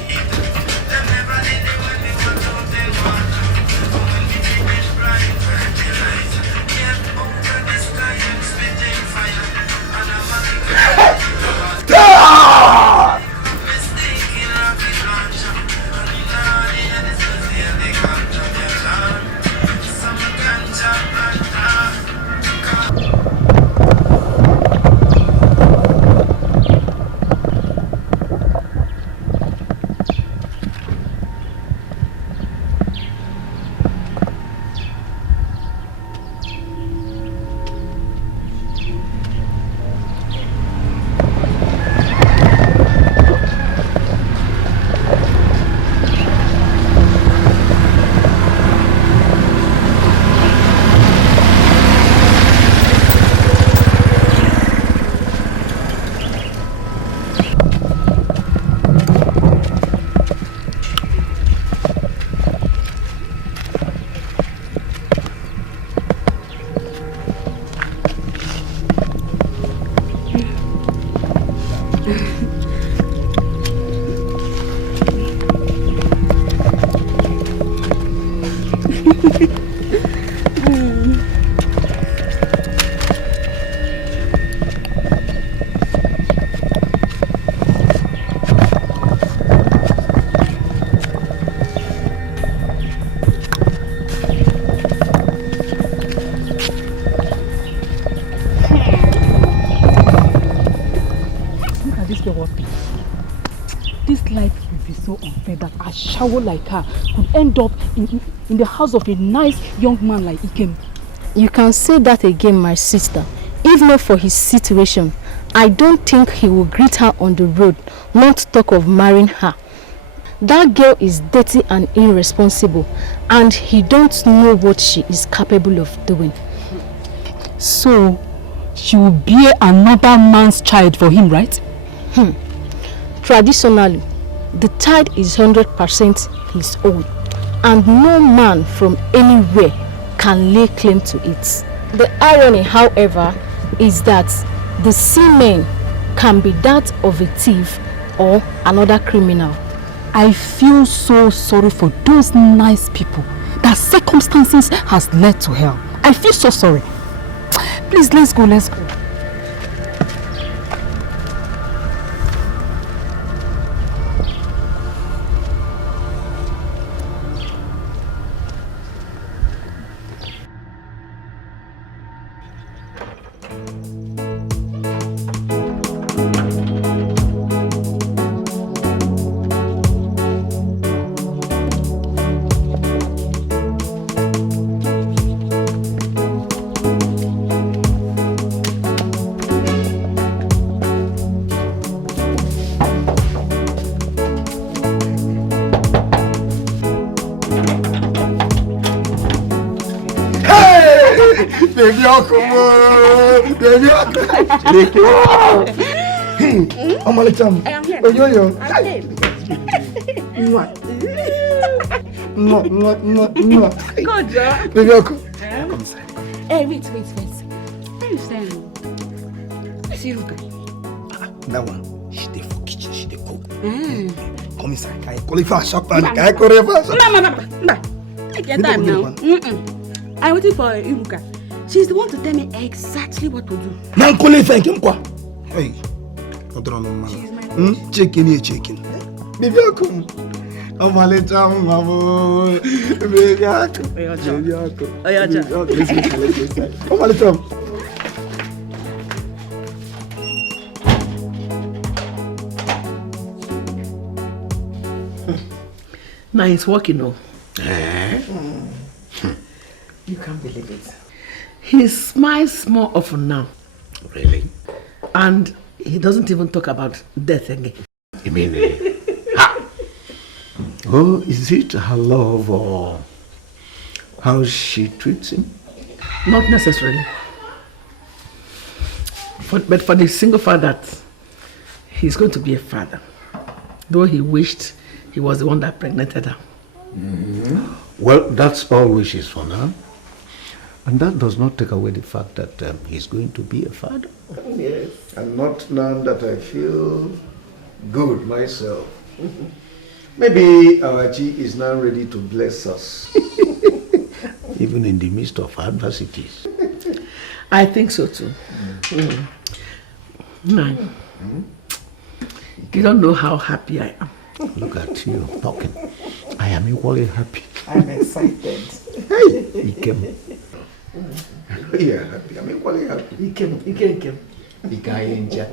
Okewapi. This life will be so unfair that a shower like her could end up in the house of a nice young man like Ikem. You can say that again, my sister. If not for his situation, I don't think he will greet her on the road, not to talk of marrying her. That girl is dirty and irresponsible, and he don't know what she is capable of doing. So, she will bear another man's child for him, right? Traditionally, the child is 100% his own, and no man from anywhere can lay claim to it. The irony, however, is that the semen can be that of a thief or another criminal. I feel so sorry for those nice people that circumstances has led to hell. I feel so sorry. Please, let's go. Baby, come on. Baby, I'm a little. Oh, yo. No. Good job. Baby, come. Hey, wait. Where you standing? Let's see, look. That one, she dey for kitchen, she dey cook. Come inside. Can you call it fast? Can you call it fast? No. Take your time now. I'm waiting for Iruka. She's the one to tell me exactly what to do. Man, call it thank you, Hey, not wrong, man. Chicken. Baby, come. I'm a little mama. Baby, come. Come a little. Now it's working, no? You can't believe it. He smiles more often now. Really? And he doesn't even talk about death again. You mean, oh, is it her love or how she treats him? Not necessarily. But for the single fact that he's going to be a father, though he wished he was the one that impregnated her. Well, that's all wishes for now. And that does not take away the fact that he's going to be a father. Yes. And not now that I feel good myself. Maybe our Chi is now ready to bless us. Even in the midst of adversities. I think so too. No. You don't know how happy I am. Look at you talking. I am equally happy. I'm excited. Hey, Ikem. Yeah, happy. I'm equally happy. Ikem. Ikayenja.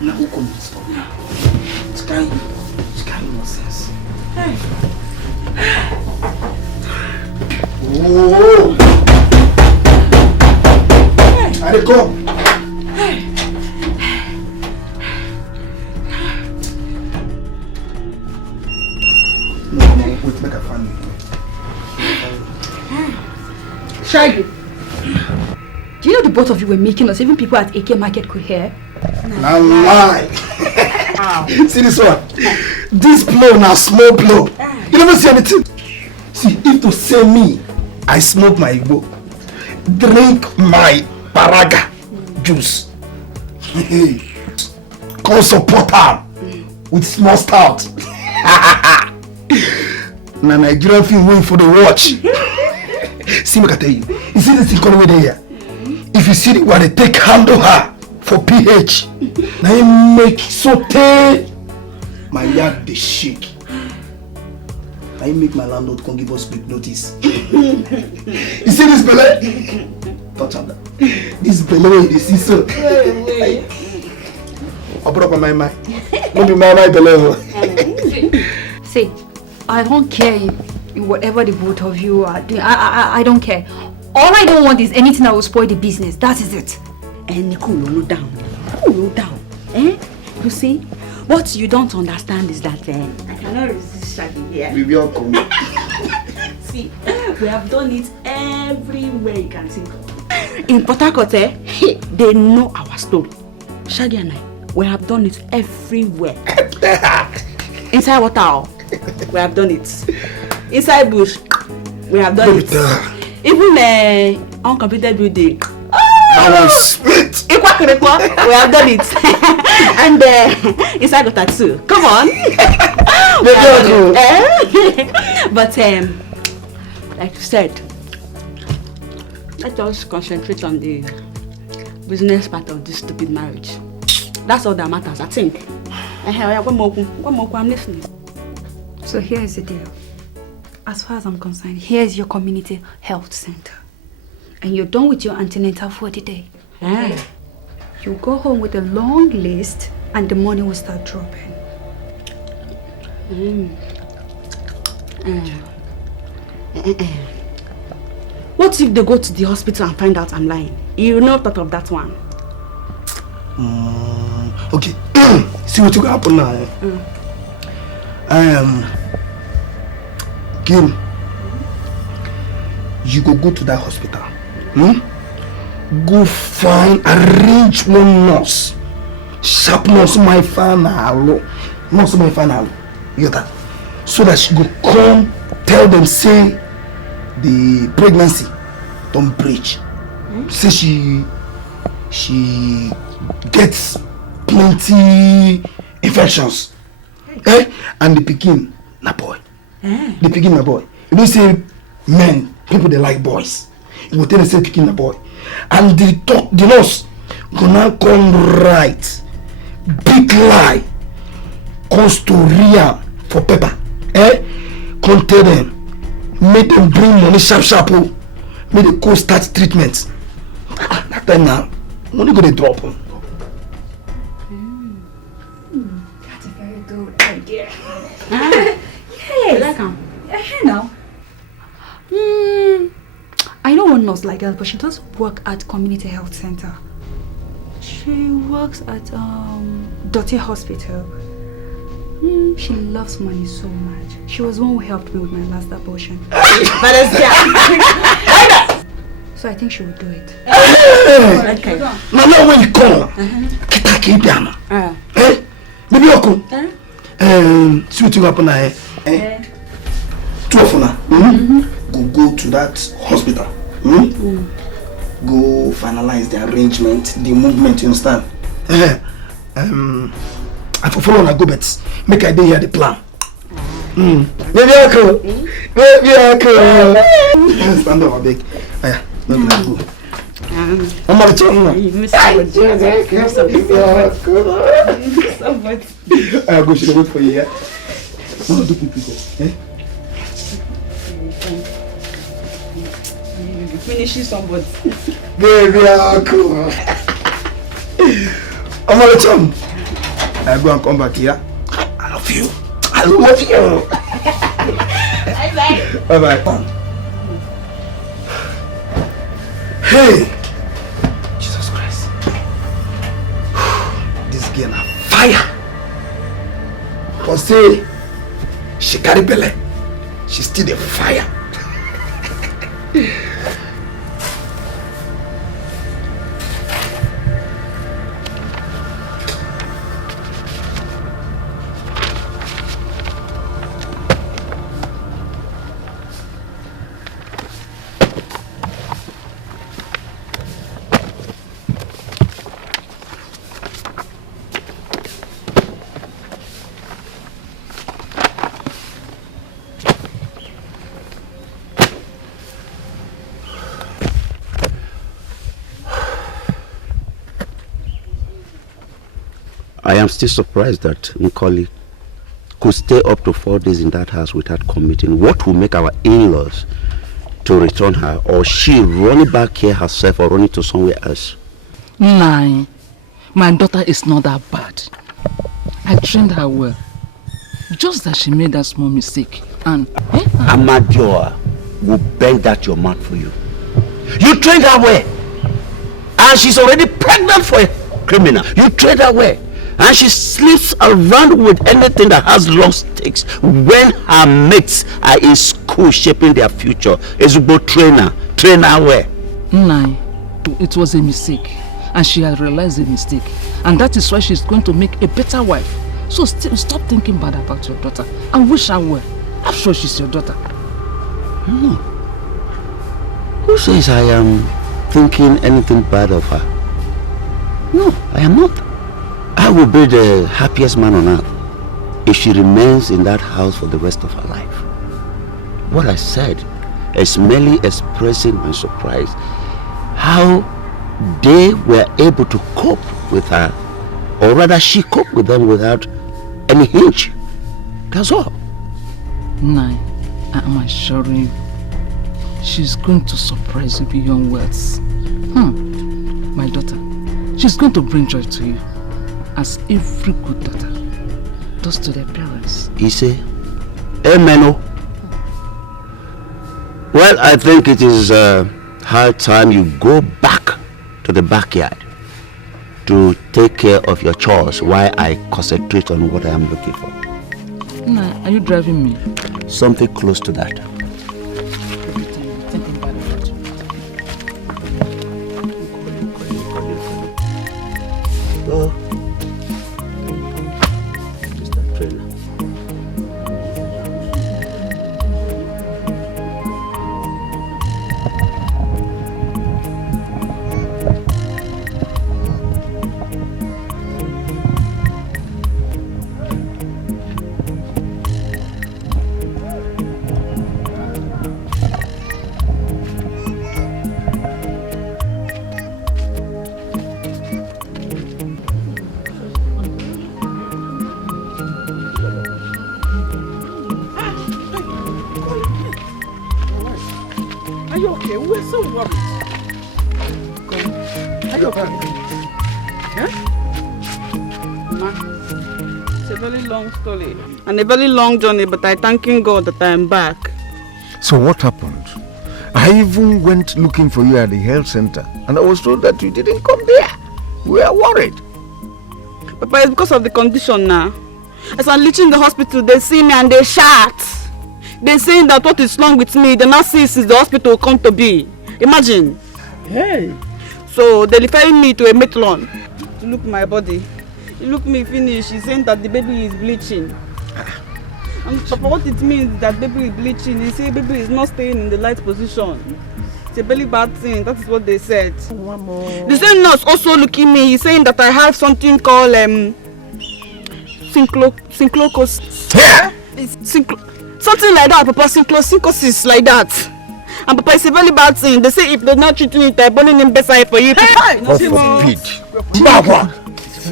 Now who come to stop now? It's kind nonsense. Hey. Oh! I dey come. No, wait, make a fan. Shaggy, do you know the both of you were making us, even people at AK Market could hear? Now lie. See this one? This blow now small blow. You never see anything. See, if to say me, I smoke my Igbo, drink my paraga juice, come support her with small stout. Na Nigerian film waiting for the watch. See, I tell you. You see this economy there? If you see the way they take handle her for PH, now you make saute. My yard they shake. I make my landlord come give us quick notice. You see this belly? Touch on that. This belly, you see so. I brought up my mind. Don't be my belly. See, I don't care in whatever the both of you are doing. I don't care. All I don't want is anything that will spoil the business. That is it. And cool down. Cool down. Eh? You see, what you don't understand is that I cannot resist Shaggy here. We will come. See, we have done it everywhere you can think of. In Port Harcourt, they know our story. Shaggy and I, we have done it everywhere. Inside water, we have done it. Inside bush, we have done it. Even uncompleted building. We have done it. And inside water too. Come on. But like you said, let us concentrate on the business part of this stupid marriage. That's all that matters, I think. One more, I'm listening. So here is the deal. As far as I'm concerned, here is your community health center. And you're done with your antenatal for the day. Okay? You go home with a long list and the money will start dropping. What if they go to the hospital and find out I'm lying? You know thought of that one. Okay. See what will happen now. Gil, you go to that hospital. Go find, arrange one nurse. Sharp nurse, my final. Nurse, my final. You got that? So that she go come tell them, say the pregnancy don't breach. Say she gets plenty infections. And the pikin na boy. The pikin na boy. You don't say men, people they like boys. You will tell them say pikin na boy. And the nurse gonna come right. Big lie. Comes to real for paper. Come tell them. Make them bring money sharp. Make them go start treatment. That time now, money gonna drop. That's a very good idea. Yes. Like now. I know one nurse like that, but she does work at community health center. She works at Dirty Hospital. She loves money so much. She was the one who helped me with my last abortion. So I think she would do it. Okay. Now when you come, keep down. Maybe you come. See what you happen now. Two of them. Go to that hospital. Go finalize the arrangement, the movement. You understand? I follow on a go bets. Make I hear the plan. Maybe I cool. Stand up, big. Go. I'm not telling you. I'll go. She'll wait for you. Yeah. What do people? Finishing somebody. Baby, I'm cool. I'm not telling you. I go and come back here. I love you. I love you. Bye bye. Hey, Jesus Christ! This girl on fire. For say she carry belly, she still the fire. I am still surprised that Nkoli could stay up to 4 days in that house without committing. What will make our in-laws to return her, or she running back here herself or running to somewhere else? Nah, my daughter is not that bad. I trained her well. Just that she made that small mistake. And Amadioha will bend that your mouth for you. You trained her well. And she's already pregnant for a criminal. You trained her well. And she sleeps around with anything that has long sticks when her mates are in school shaping their future. Ezubo train her well. Nah, it was a mistake. And she had realized the mistake. And that is why she's going to make a better wife. So stop thinking bad about your daughter and wish her well. I'm sure she's your daughter. No. Who says I am thinking anything bad of her? No, I am not. I will be the happiest man on earth if she remains in that house for the rest of her life. What I said is merely expressing my surprise how they were able to cope with her, or rather she coped with them without any hinge. That's all. Nah, I am assuring you, she's going to surprise you beyond words. My daughter, she's going to bring joy to you, as every good daughter does to their parents. Ise, amen. Well, I think it is high time you go back to the backyard to take care of your chores while I concentrate on what I am looking for. Nah, are you driving me? Something close to that. Oh. Mr. Trainer. Are you okay? We're so worried. Are you okay? Yeah? Ma, it's a very long story and a very long journey, but I thanking God that I am back. So what happened? I even went looking for you at the health center and I was told that you didn't come there. We are worried. Papa, it's because of the condition now. As I'm reaching the hospital, they see me and they shout. They're saying that what is wrong with me, they now see since the hospital come to be. Imagine. Hey. So they're referring me to a matron to look my body. He look me finish, he's saying that the baby is bleaching. And Papa, what it means that baby is bleaching, he say baby is not staying in the right position. It's a very bad thing, that is what they said. The same nurse also looking at me, he's saying that I have something called synchlocosis. Something like that, Papa, synchlosis like that. And Papa, it's a very bad thing. They say if they're not treating it, they're burning him bedside for you.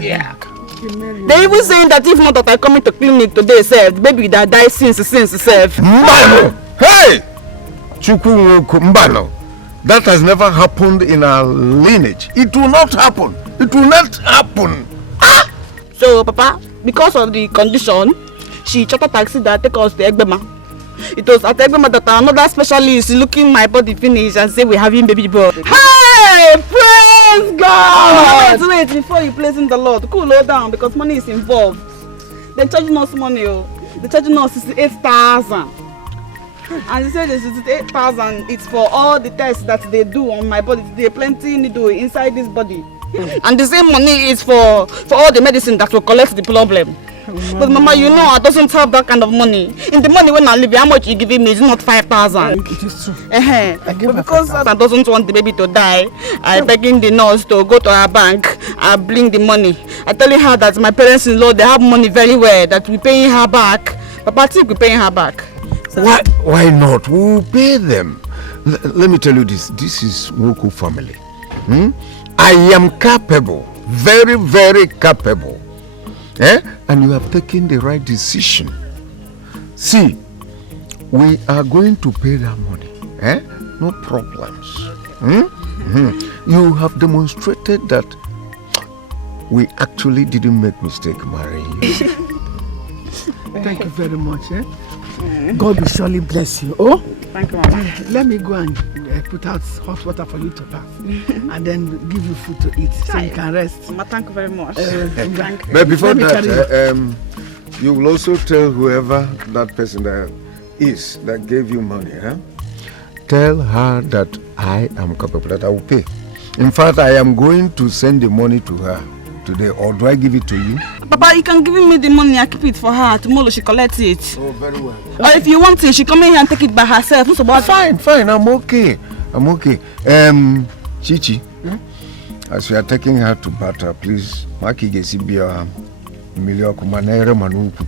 Yeah. They even saying that if not that I come into clinic today, sir, the baby that died since itself. Mbano! Hey! Chukwu Mbano. That has never happened in our lineage. It will not happen. It will not happen. Ah! So, Papa, because of the condition, she chartered taxi that take us to Egbema. It was at Egbema that another specialist looking my body finish and say we're having baby boy. Hey! Praise God! Wait, before you place in the Lord, cool down because money is involved. They're charging us money, they're charging us 68,000. And they say this is 8,000. It's for all the tests that they do on my body. There's plenty needle inside this body. And the same money is for all the medicine that will collect the problem. But Mama, you know I doesn't have that kind of money. In the money when I leave, how much you giving me is not 5,000. It is true. But because I doesn't want the baby to die, I begging the nurse to go to her bank and bring the money. I telling her that my parents-in-law, they have money very well, that we paying her back. Papa, I think we paying her back. Why not? We'll pay them. Let me tell you this. This is Woku family. I am capable. Very, very capable And you have taken the right decision. See, we are going to pay that money. No problems. You have demonstrated that we actually didn't make mistake marrying you. Thank you very much. God will surely bless you. Oh, thank you, Mama. Let me go and put out hot water for you to bath, and then give you food to eat so you can rest. Mama, thank you very much. Thank you. But before that, you will also tell whoever that person that is that gave you money, tell her that I am capable, that I will pay. In fact, I am going to send the money to her today, or do I give it to you? Papa, you can give me the money, I keep it for her. Tomorrow she collects it. Oh, very well. Or if you want it, she come in here and take it by herself. Fine, I'm okay. Chichi, as we are taking her to Bata, please, Maki Gesibia Milio Kumanere Manuku,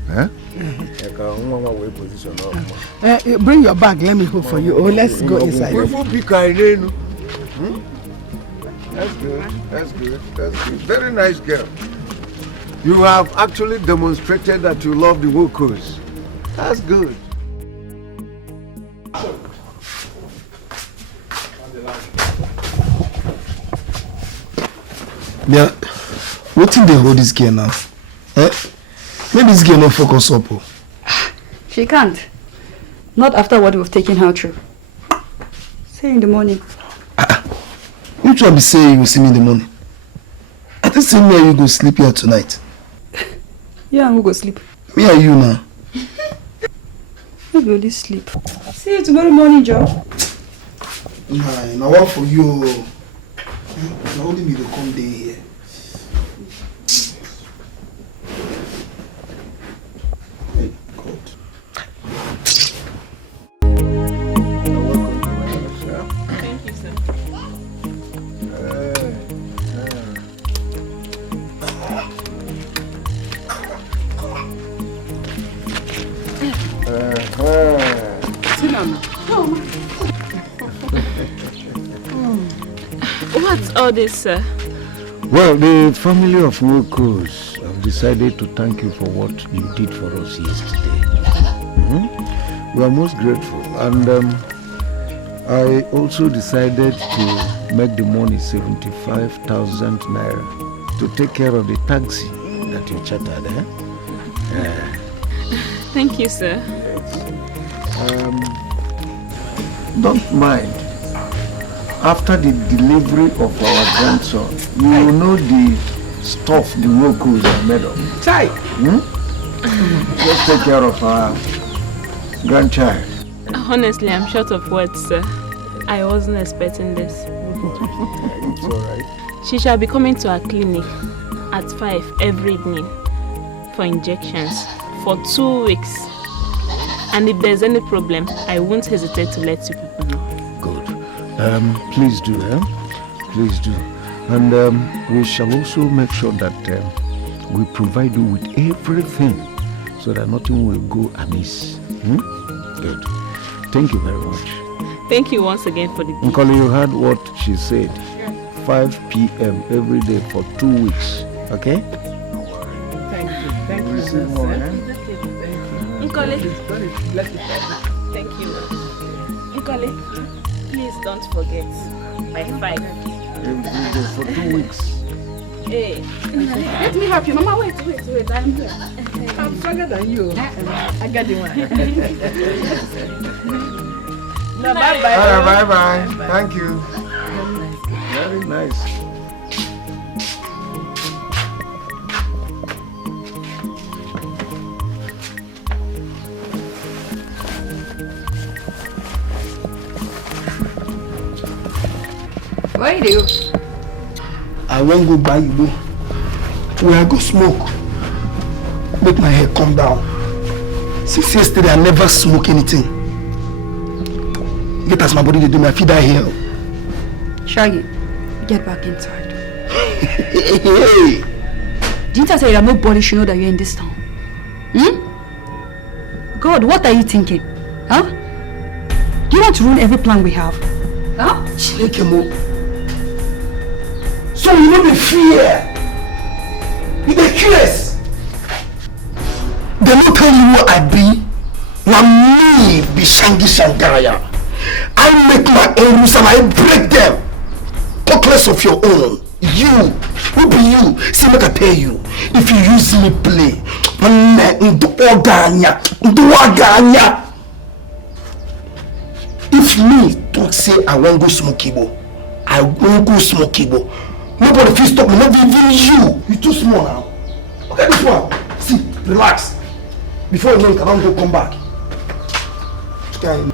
bring your bag, let me hold for you. Oh, let's go inside. That's good. Very nice girl. You have actually demonstrated that you love the Wokos. That's good. Yeah, what in they hold this girl now? Maybe this girl not focus up. She can't. Not after what we've taken her through. Say in the morning. You try to say you will see me in the morning. I think same way you go sleep here tonight. Yeah, and we'll go sleep. Me and you now. We'll go sleep. See you tomorrow morning, Joe. Nah, I want for you. Now only me to come day here. Hey, God. Thank you, sir. What's all this, sir? Well, the family of Wokos have decided to thank you for what you did for us yesterday. We are most grateful, and I also decided to make the money 75,000 naira to take care of the taxi that you chartered. Thank you, sir. Don't mind. After the delivery of our grandson, you will know the stuff the Wokos are made of. Chai. Let's take care of our grandchild. Honestly, I'm short of words, sir. I wasn't expecting this. It's alright. She shall be coming to our clinic at 5 every evening for injections for 2 weeks. And if there's any problem, I won't hesitate to let you people know. Please do, Please do. And we shall also make sure that we provide you with everything so that nothing will go amiss. Good. Thank you very much. Thank you once again for the gift. Nkoli, you heard what she said. 5 p.m. every day for 2 weeks. Okay? Thank you, sir. Nkoli. Thank you. Nkoli. Please don't forget, by 5. For 2 weeks. Hey. Let me help you. Mama, wait. I'm here. I'm stronger than you. I got the one. No, bye-bye. Bye-bye. Thank you. Very nice. Where are you? I won't go buy you. Where I go smoke. Make my hair come down. Since yesterday, I never smoke anything. Get as my body to do my feed out here. Shaggy, get back inside. Hey. Didn't I say that nobody should know that you're in this town? God, what are you thinking? Huh? Do you want to ruin every plan we have? Huh? So you know the fear. You the curious. They don't tell you what I be. Now me be Shangi Shangaraya. I make my own rules and I break them. Talk less of your own. You, who be you? See, make I tell you. If you use me play, if me don't say I won't go smoke Igbo, I won't go smoke Igbo. Nobody will stop me, not even you. You're too small now. Okay, this one. See, relax. Before you know it, I don't go come back. Okay.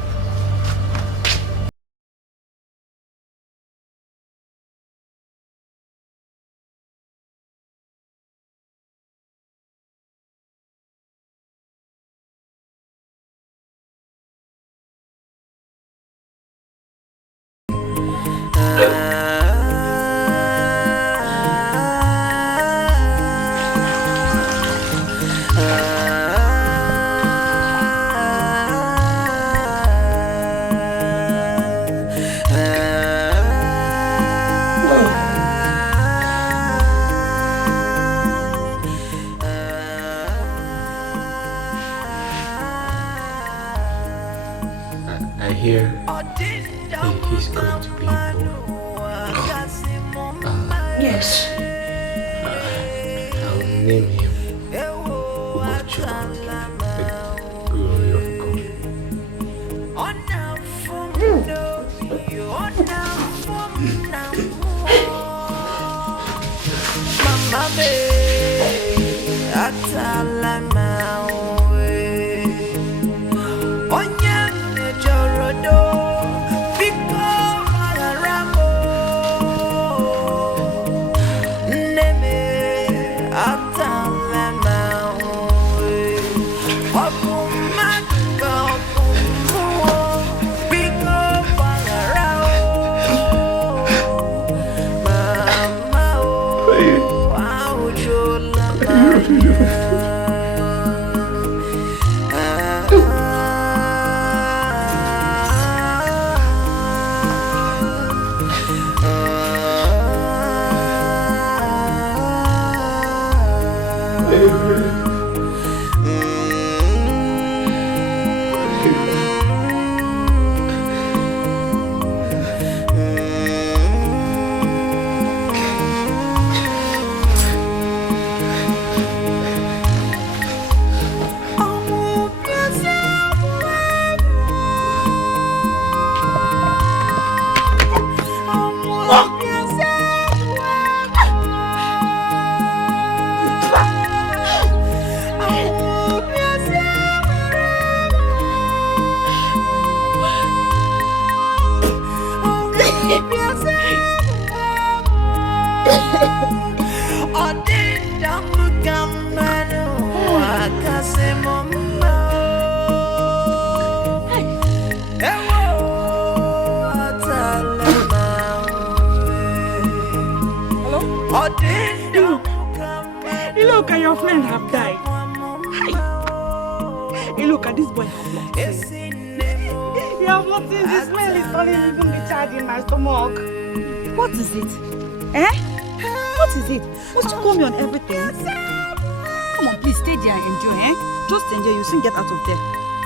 Get out of there.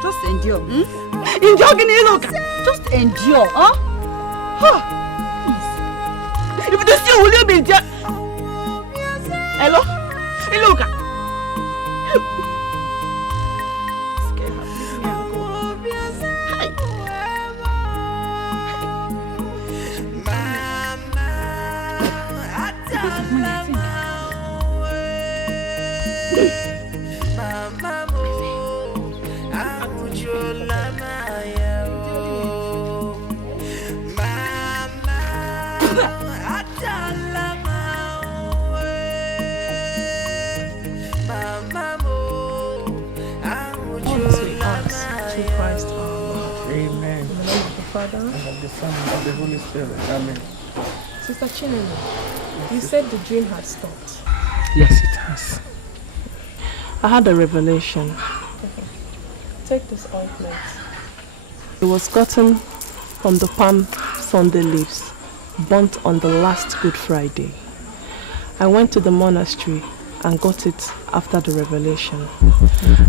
Just endure. Endure, just endure, huh? Please. If this you will you be just. Hello? Iluka. Amen. Sister Chinelo, you said the dream had stopped. Yes, it has. I had a revelation. Okay. Take this ointment. It was gotten from the palm Sunday leaves, burnt on the last Good Friday. I went to the monastery and got it after the revelation.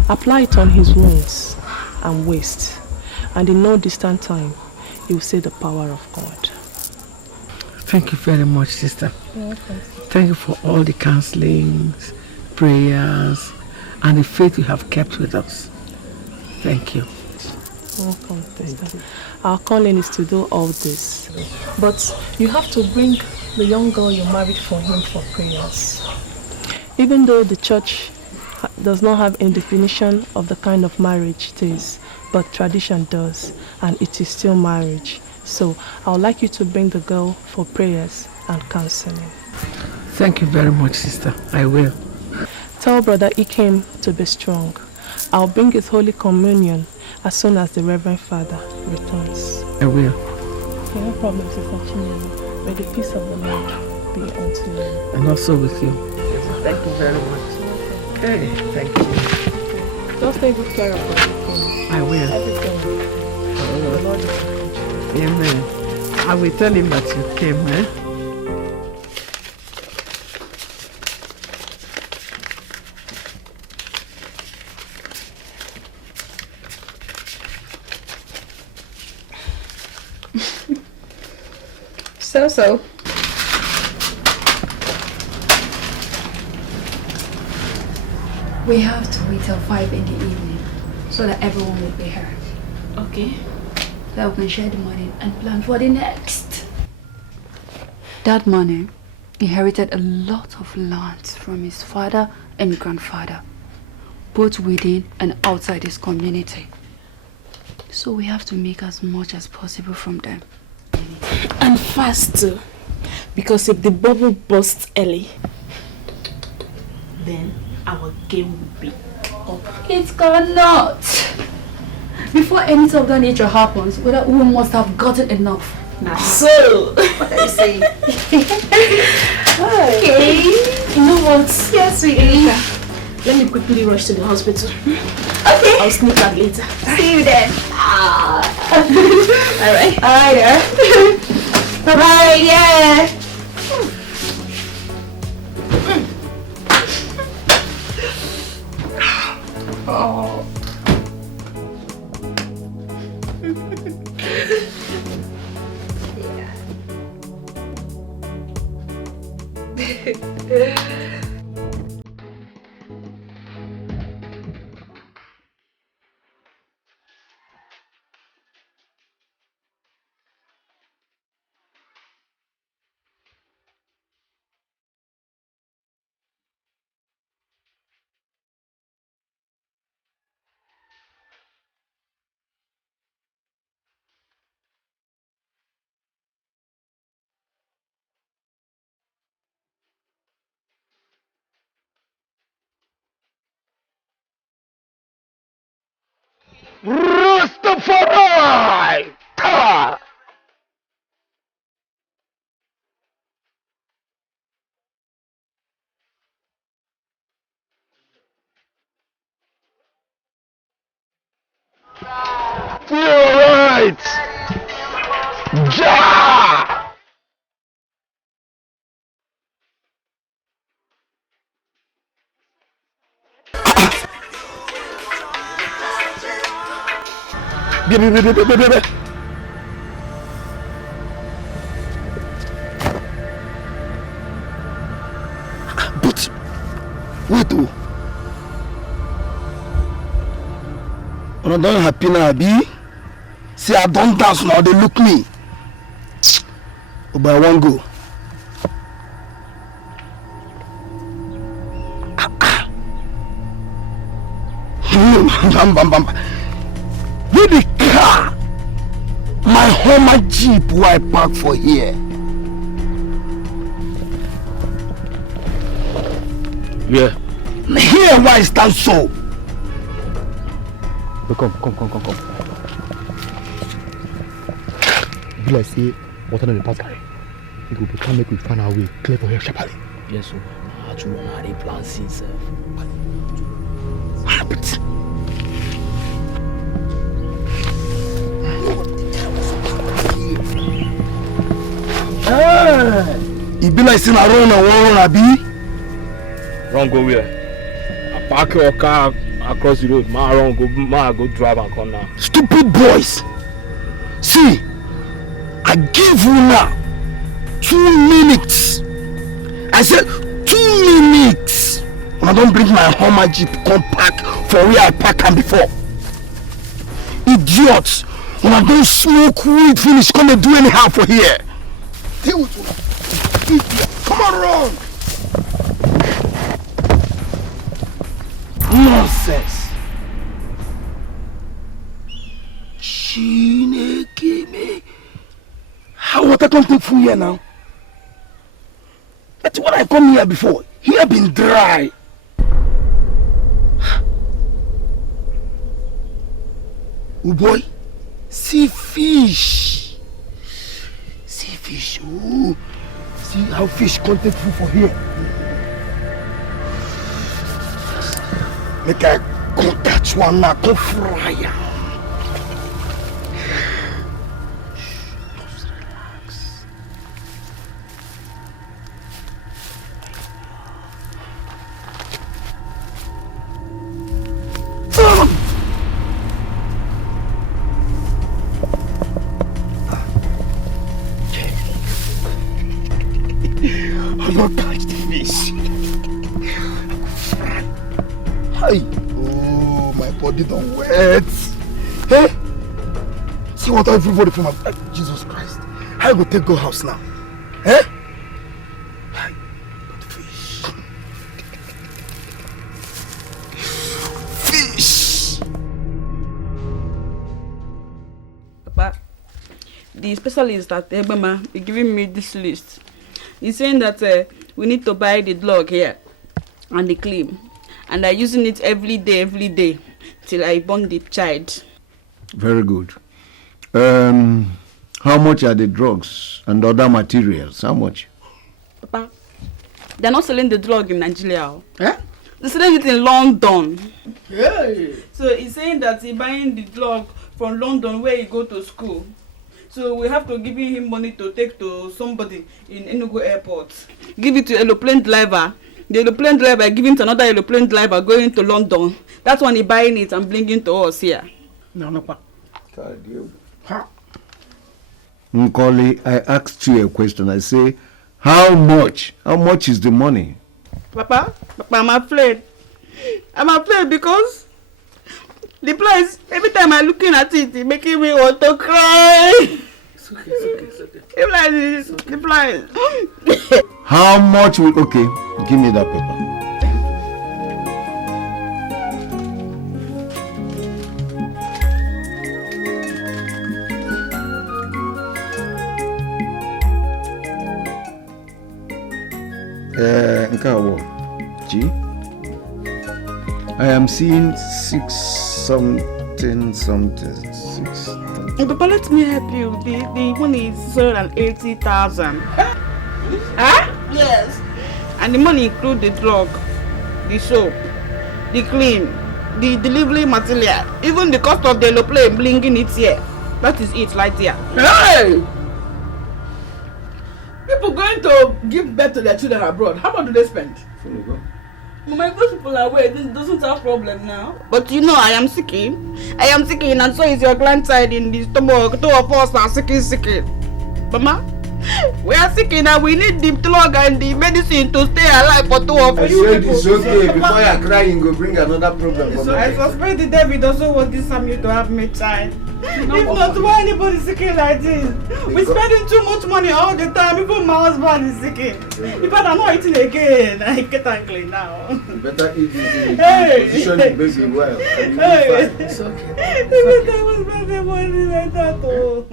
Apply it on his wounds and waist, and in no distant time, you will see the power of God. Thank you very much, sister. Thank you for all the counselings, prayers, and the faith you have kept with us. Thank you. Welcome, sister. Our calling is to do all this. But you have to bring the young girl you married for him for prayers. Even though the church does not have any definition of the kind of marriage it is, but tradition does, and it is still marriage. So I would like you to bring the girl for prayers and counseling. Thank you very much, sister. I will. Tell Brother Ikem to be strong. I'll bring his Holy Communion as soon as the Reverend Father returns. I will. Okay, no problem, Sister Chinelo. May the peace of the Lord be unto you. And also with you. Thank you very much. Okay, thank you. Just take good care of everything. I will. Everything. The Lord is with you. Amen. I will tell him that you came, eh? So. We have to wait till 5 in the evening so that everyone will be here. Okay? So we can share the money and plan for the next. That money inherited a lot of land from his father and grandfather, both within and outside his community. So we have to make as much as possible from them. And fast too, because if the bubble bursts early, then our game will be up. It cannot. Before anything of that nature happens, we must have gotten enough. Now, so what are you saying? Okay. You know what? Yes, sweetie. Let me quickly rush to the hospital. Okay. I'll sneak out later. See you then. Alright. Alright there. Bye-bye, yeah. Oh. Rastafari! Ta! You're right! Ja! Baby. But wait, oh. I'm not happy now, Abi. See, I don't dance now. They look me. Oh, but I won't go. Bam. With the car, my Hummer Jeep who I park for here. Yeah. Here why I stand so. Come. Will I say what on the pass guy? It will become make we find our way clear for here sharply. Yes, sir. Actually, I had a plan since. But it be like saying I run a war, Abi. Run go where? I park your car across the road. Ma go drive and come now. Stupid boys! See, I give you now 2 minutes. I said 2 minutes. When I don't bring my Hummer Jeep come park for where I park am before. Idiots! When I don't smoke weed finish, come and do anyhow for here. Deal with you. Idiot! Come on, run! Nonsense! Chineke me. How water come take full here now? That's what I come here before. Here been dry. Oh boy, see fish. See fish. Oh, see how fish come take food for here. Make I go catch one now, go fry am. Just relax. I'm not catch the fish. Hey. Oh, my body don't wet. Hey, see what everybody from my Jesus Christ. How you go take go house now? Eh? Hey, but fish. Fish. Papa, the specialist at Ebama is giving me this list. He's saying that we need to buy the log here and the claim. And I'm using it every day, till I born the child. Very good. How much are the drugs and other materials? How much? Papa, they're not selling the drug in Nigeria. Eh? They're selling it in London. Hey. So he's saying that he's buying the drug from London where he go to school. So we have to give him money to take to somebody in Enugu airport. Give it to an aeroplane driver. The aeroplane driver giving to another aeroplane driver going to London. That's when he buying it and bringing to us here. No, pa. Nkoli, I asked you a question. I say, how much? How much is the money? Papa, I'm afraid. I'm afraid because the price, every time I'm looking at it, it's making me want to cry. It's okay. The price. How much will... Okay, give me that paper. G. I am seeing 6 something. 6. Papa, let me help you. The money is 680,000. Huh? Yes. And the money includes the drug, the soap, the clean, the delivery material, even the cost of the aeroplane bringing it here. That is it right here. Hey! People going to give birth to their children abroad. How much do they spend? Mama, those people are away. This doesn't have problem now. But you know, I am sicky, and so is your grandchild in the stomach. 2 of us are sicky. Mama, we are sick now. We need the drug and the medicine to stay alive for 2 of us. I said it's okay. Before you're crying, go bring another problem. So I suspect the David also want this Samuel to have me child. If not, why anybody sick like this? We're spending too much money all the time. Even my husband is sick. If I'm not eating again, I get angry now. You better eat this. Hey! Position the baby well. Hey! It's okay. I was spending money like that. Oh.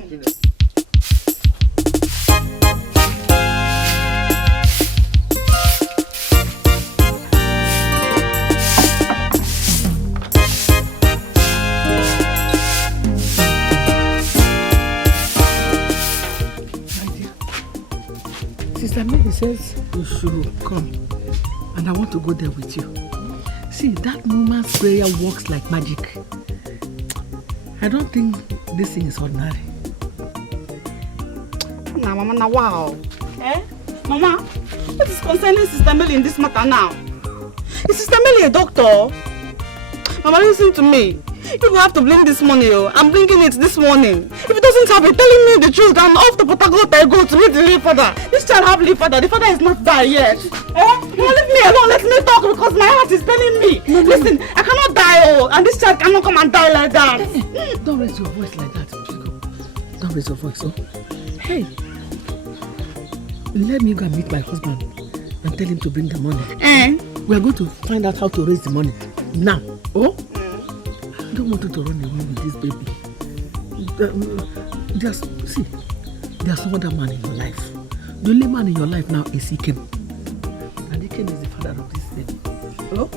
Sister Mary says you should come, and I want to go there with you. See, that woman's prayer works like magic. I don't think this thing is ordinary. Nah, Mama, now wow. Eh? Mama, what is concerning Sister Mary in this matter now? Is Sister Melly a doctor? Mama, listen to me. You have to bring this money. I'm bringing it this morning. If it doesn't have it, telling me the truth, I'm off to Port Harcourt I go to meet the late father. This child have late father. The father is not there yet. You leave me alone. Let me talk because my heart is telling me. No. Listen, I cannot die, and this child cannot come and die like that. Don't raise your voice like that, Chico. Don't raise your voice, oh. Hey, let me go and meet my husband and tell him to bring the money. We are going to find out how to raise the money now. Oh? I don't want you to run away with this baby. There's no other man in your life. The only man in your life now is Ikem. And Ikem is the father of this baby. Oh?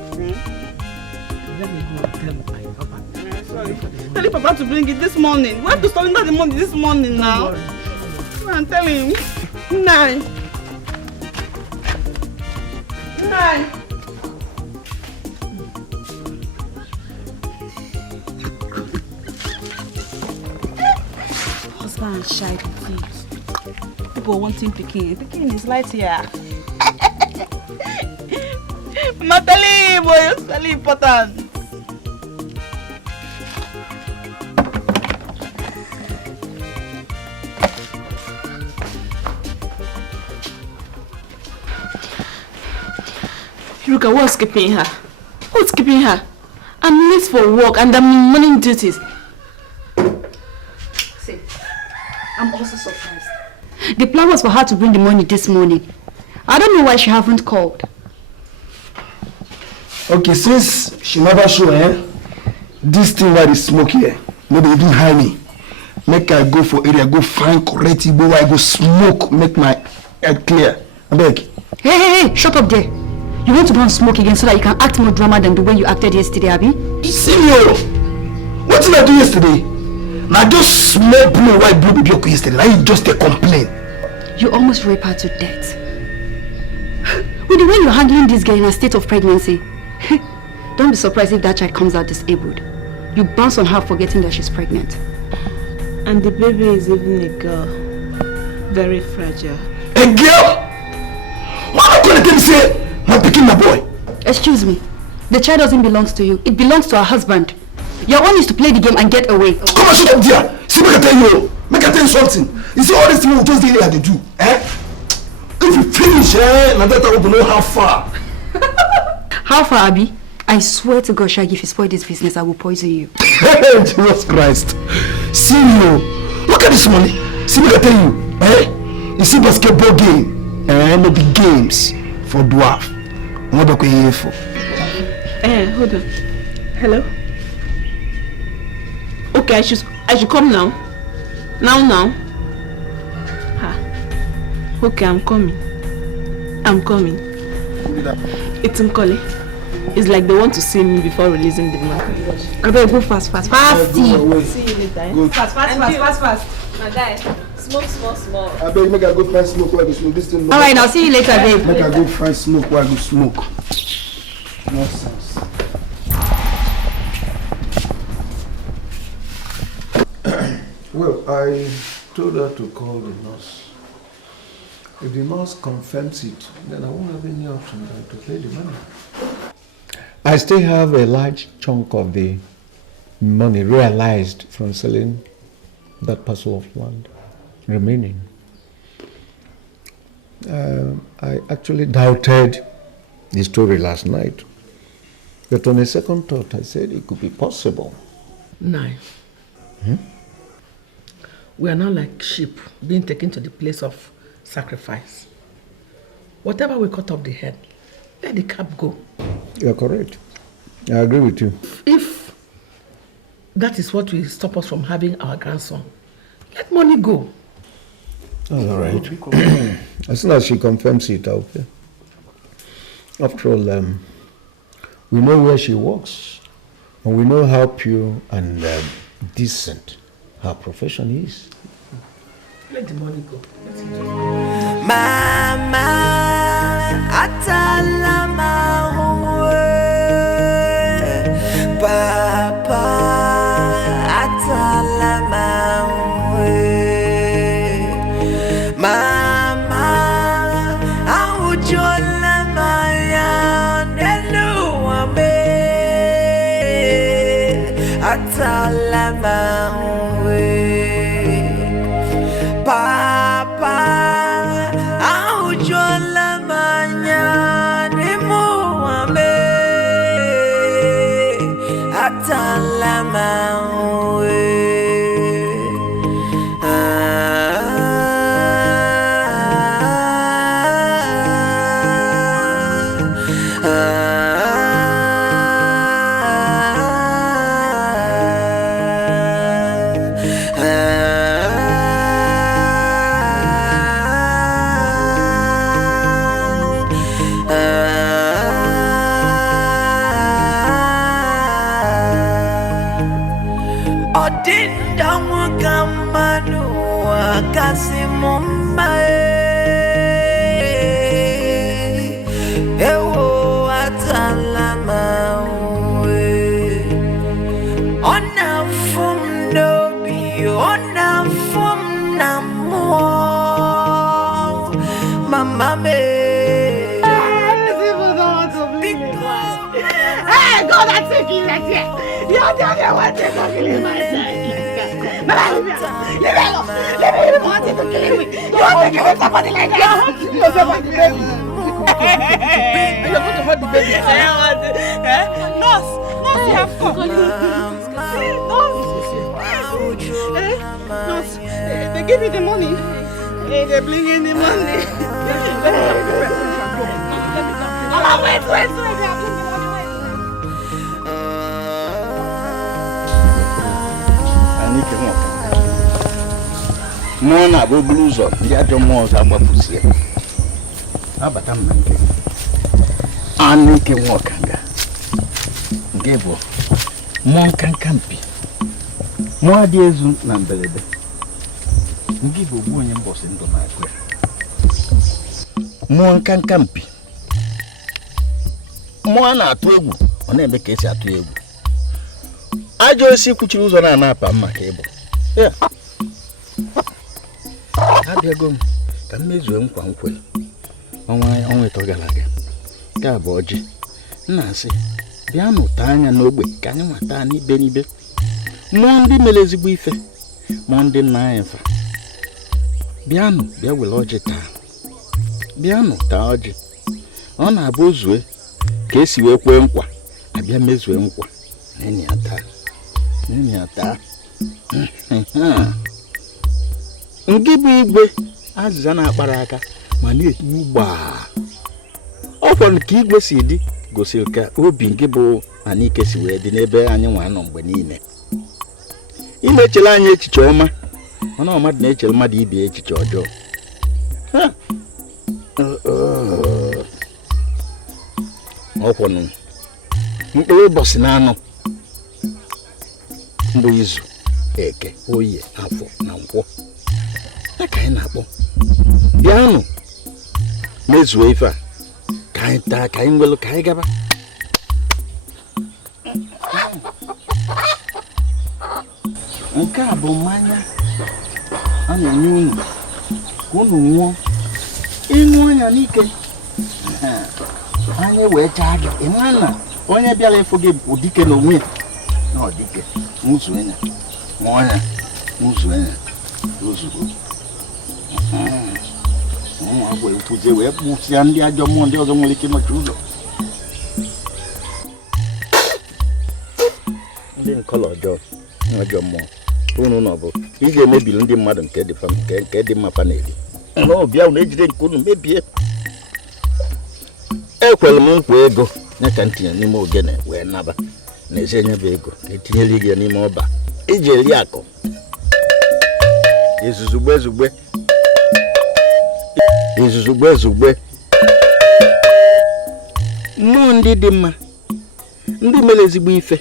Let me go and tell my papa. Sorry. Tell Papa to bring it this morning. We have to surrender the money this morning now. And tell him. 9. Husband shy thieves. People wanting Pekin. Pekin is light here. Natalie, boy, it's very important. Look at what's keeping her. What's keeping her? I'm late for work and I'm in morning duties. See, I'm also surprised. The plan was for her to bring the money this morning. I don't know why she haven't called. Okay, since she never show, this thing where the smoke here, maybe even hide me. Make I go for area, go find correct Igbo where I go smoke, make my head clear. I beg. Hey, shut up there. You want to go and smoke again so that you can act more drama than the way you acted yesterday, Abby? Senior, what did I do yesterday? Now just small blow white blow with your yesterday. Now you just a complaint. You almost raped her to death. With the way you're handling this girl in a state of pregnancy, don't be surprised if that child comes out disabled. You bounce on her forgetting that she's pregnant. And the baby is even a girl. Very fragile. A girl? Why not going to tell me say, I'm picking my boy? Excuse me. The child doesn't belong to you. It belongs to her husband. Your own is to play the game and get away. Come on, shut up there. See, make I tell you. Make I tell you something. You see all these things we just did here they do. If you finish, now that I want to know how far. How far, Abby? I swear to God, Shaggy, if you spoil this business, I will poison you. Jesus Christ. See you. Look at this money. See, make I tell you. You see basketball game. Maybe games for dwarf. What are you here for? Hold on. Hello? Okay, I should come now. Now. Okay, I'm coming. It's Nkoli. It's like they want to see me before releasing the money. I better go fast. See you later. Good. Fast. My guy, smoke small. I bet make I go find smoke where I go smoke. This thing. Alright, I'll see you later, babe. Make I go find smoke where I go smoke. Nonsense. Well, I told her to call the nurse. If the nurse confirms it, then I won't have any option than to pay the money. I still have a large chunk of the money realized from selling that parcel of land remaining. I actually doubted the story last night, but on a second thought, I said it could be possible. 9. We are now like sheep being taken to the place of sacrifice. Whatever we cut off the head, let the cap go. You're correct. I agree with you. If that is what will stop us from having our grandson, let money go. That's all right. As soon as she confirms it, I'll pay. After all, we know where she works, and we know how pure and decent her profession is. Let the money go. Mama, atalama huwe. Papa, atalama huwe. Mama, aujola maya nelu. atalamawe Papa aujola manyani muame atalamawe They give you the money. They bring in the money. Wait. No, na go blues on. The other ones are what you see. But I'm not getting. I need to walk. Give up. More can be. More days than the letter. Give a woman boss into my way. More can be. More not to you. On every case at you. I just see what you use on an app on my table. Yeah. Abia go ka mmezu nkwa nkwe onwe togalaga ka bụ ọjị nna asị bịa nụta anya n'ogbe ka anyị nwata n'ibe n'ibe mmụọ ndị mere ezigbo ife mmụọ ndị nna anyị fa bịanụ bịa were ọjị taa bịanụ taa ọjị ọ na-abụ ozue ka esi wee kwee nkwa abịa mezue nkwa n'enyi ya taa Nke bụ igwe azịza na-akpara aka ma na-ekwu gbaa ọ fọrọ ka igwe si dị gosiri ka obi nke bụ Anike si wee dị n'ebe anyị nwa nọ mgbe niile ị na-echere anyị echiche ọma mana mmadụ na-echere mmadụ ibe echiche ọjọọ ọ kwọnụ mkpụrụ ụbọchị na anọ mbụ izu eke oye afọ na nkwọ ka anyị na-akpọ bịanụ mezuo ife a ka anyị taa ka anyị nwelu ka anyị gaba nke a bụ mmanya a na-enye unu ka unu nwụọ ịṅụ anya n'ike anyị wee chaa gị ịma na onye bịara ịfụ gị bụ dike n'onwe ya na ọ dike nwụzuo ya ṅụọ ya nwụzuo ya ozugbo agwa ekwuzie wee kpụsịa ndị ajọ mmụọ ndị ọzọ nwere ike ịnọchi ụzọ ndị nkọlọ ọjọọ ajọ mmụọ unu nọ bụ ị ga-emebili ndị mmadụ nke dị mma fa na-eri n'ọbịa unu ejide nke unu mebie ekwere m nkwa ego nye ka ntinye n'ime ogene wee naba na-ezi enyebe ego ka etinyere gị n'ime ọba iji eri akụ izuzugbe mmụọ ndị dị mma ndị mere ezigbo ife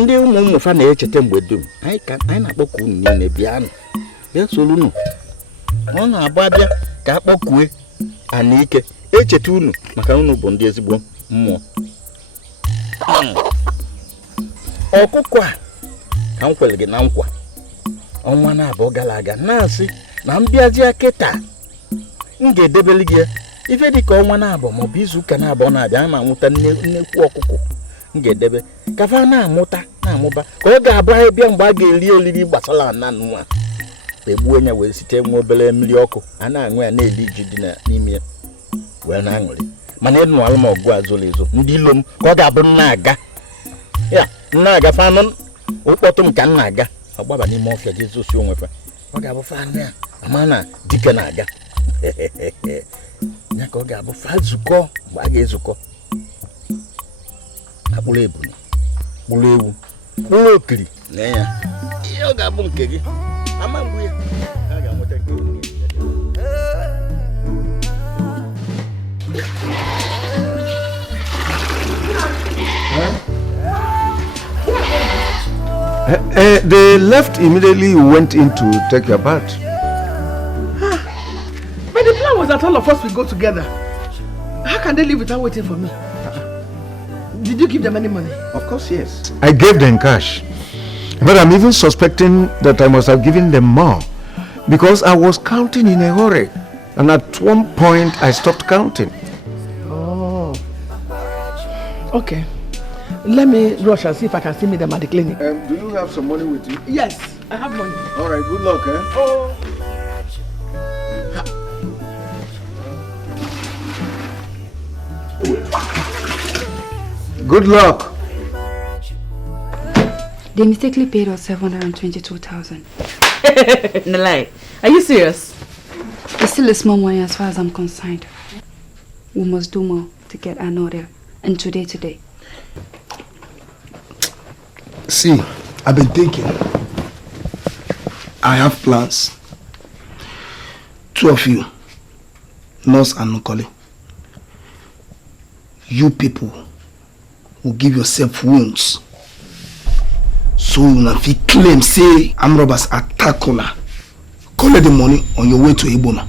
ndị ụmụ fa na-echeta mgbe dum anyị na-akpọku unu niile bịa soro unu ọ na-agba abịa ka akpọkue Anike echeta unu maka unu bụ ndị ezigbo mmụọ ọkụkọ a ka m kwere gị na nkwa ọnwa na-abụọ gara aga na-asị na mbịazi kịta m ga-edebeli gị ife dịka ọnwa na-abụọ maọbụ izu ụka na-abụọ na-abịa ma nwụta nnekwu ọkụkọ m ga-edebe ka fa na-amụta amuba ko ga ba bia mgba ga eli olili gbasala na nwa egbu enya we site nwa obele mmiri ọkụ ana anwa na eli ji dị na n'ime we na anwụrị mana ịnụ alụm ọgụ azolezo ndị ilom ko ga bụ na aga ya na aga fanụ ụkpọtụ m ka na aga agbaba n'ime ọfịa Jesu si onwe fa ọ ga bụ fanụ ya amana dike na aga nya ka ọ ga bụ fa zukọ mgbe a ga-ezukọ akpụrụ ebunu kpụrụ ewu kpụrụ okiri na ya ihe ọ ga-abụ nke gị ama mgbe ya a ga-amụta nke onwe They left immediately. Went in to take your bath. But the plan was that all of us will go together. How can they leave without waiting for me? Did you give them any money? Of course, yes. I gave them cash. But I'm even suspecting that I must have given them more because I was counting in a hurry. And at one point, I stopped counting. Oh. Okay. Let me rush and see if I can see me them at the clinic. Do you have some money with you? Yes, I have money. All right, good luck, eh? Oh. Good luck. They mistakenly paid us 722,000. Nalai, are you serious? It's still a small money as far as I'm concerned. We must do more to get an order. And today. See, I've been thinking. I have plans. 2 of you, Nurse and Nkoli. You people will give yourself wounds. So you will not claim, say, armed robbers attack Ola. Collect the money on your way to Iboma.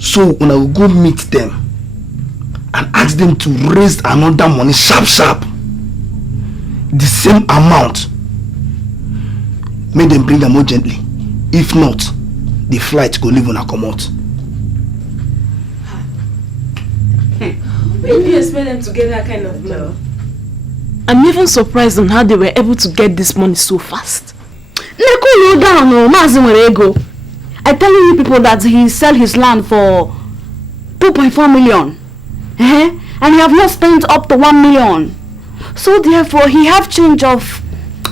So when I will go meet them and ask them to raise another money sharp. The same amount. Make them bring them urgently. If not, the flight go leave on a come out. When do you expect them to get that kind of money? I'm even surprised on how they were able to get this money so fast. I tell you people that he sell his land for 2.4 million. And he have not spent up to 1 million. So therefore he have change of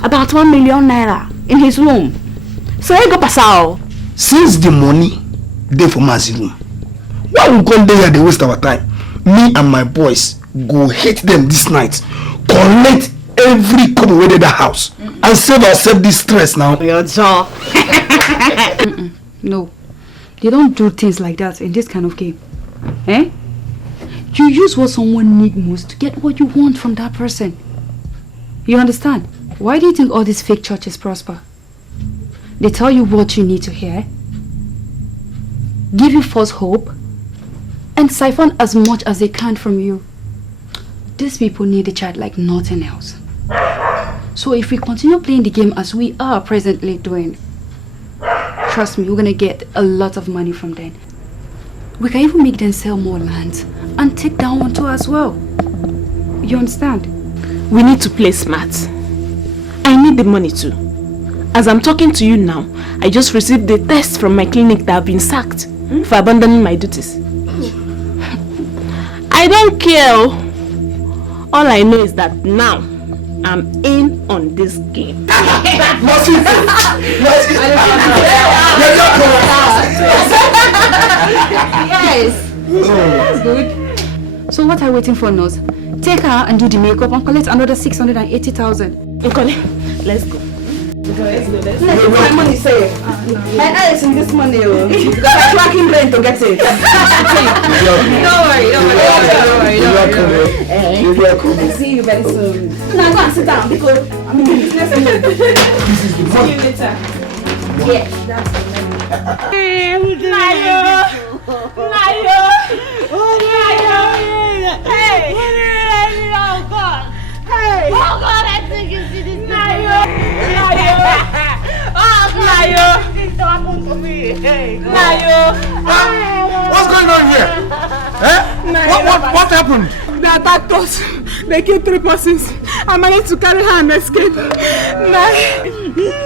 about 1 million naira in his room. So he go pass out. Since the money there for Mazi room, why we come there they waste our time? Me and my boys go hit them this night, collect every couple within the house, and save ourselves this stress now. Your jaw. No, they don't do things like that in this kind of game. You use what someone needs most to get what you want from that person. You understand? Why do you think all these fake churches prosper? They tell you what you need to hear, give you false hope, and siphon as much as they can from you. These people need a child like nothing else. So if we continue playing the game as we are presently doing, trust me, we're gonna get a lot of money from them. We can even make them sell more land and take that one too as well. You understand? We need to play smart. I need the money too. As I'm talking to you now, I just received the test from my clinic that I've been sacked for abandoning my duties. I don't care. All I know is that now I'm in on this game. Yes. That's good. So what are you waiting for, Nose? Take her and do the makeup and collect another 680,000. Nkoli, let's go. Let's go. My money safe. My eyes in this money. You got a tracking brain to get it. Don't worry. I'll see you very soon. Now go and sit down because I'm in business. This is the money. See you later. Yeah, that's the money. Nayo! Hey! Oh God! Hey! Oh God, I think you see this Nayo! Oh Nayo! This happened to me. Hey! Nayo! What's going on here? What happened? They attacked us. They killed 3 persons. I managed to carry her and escape.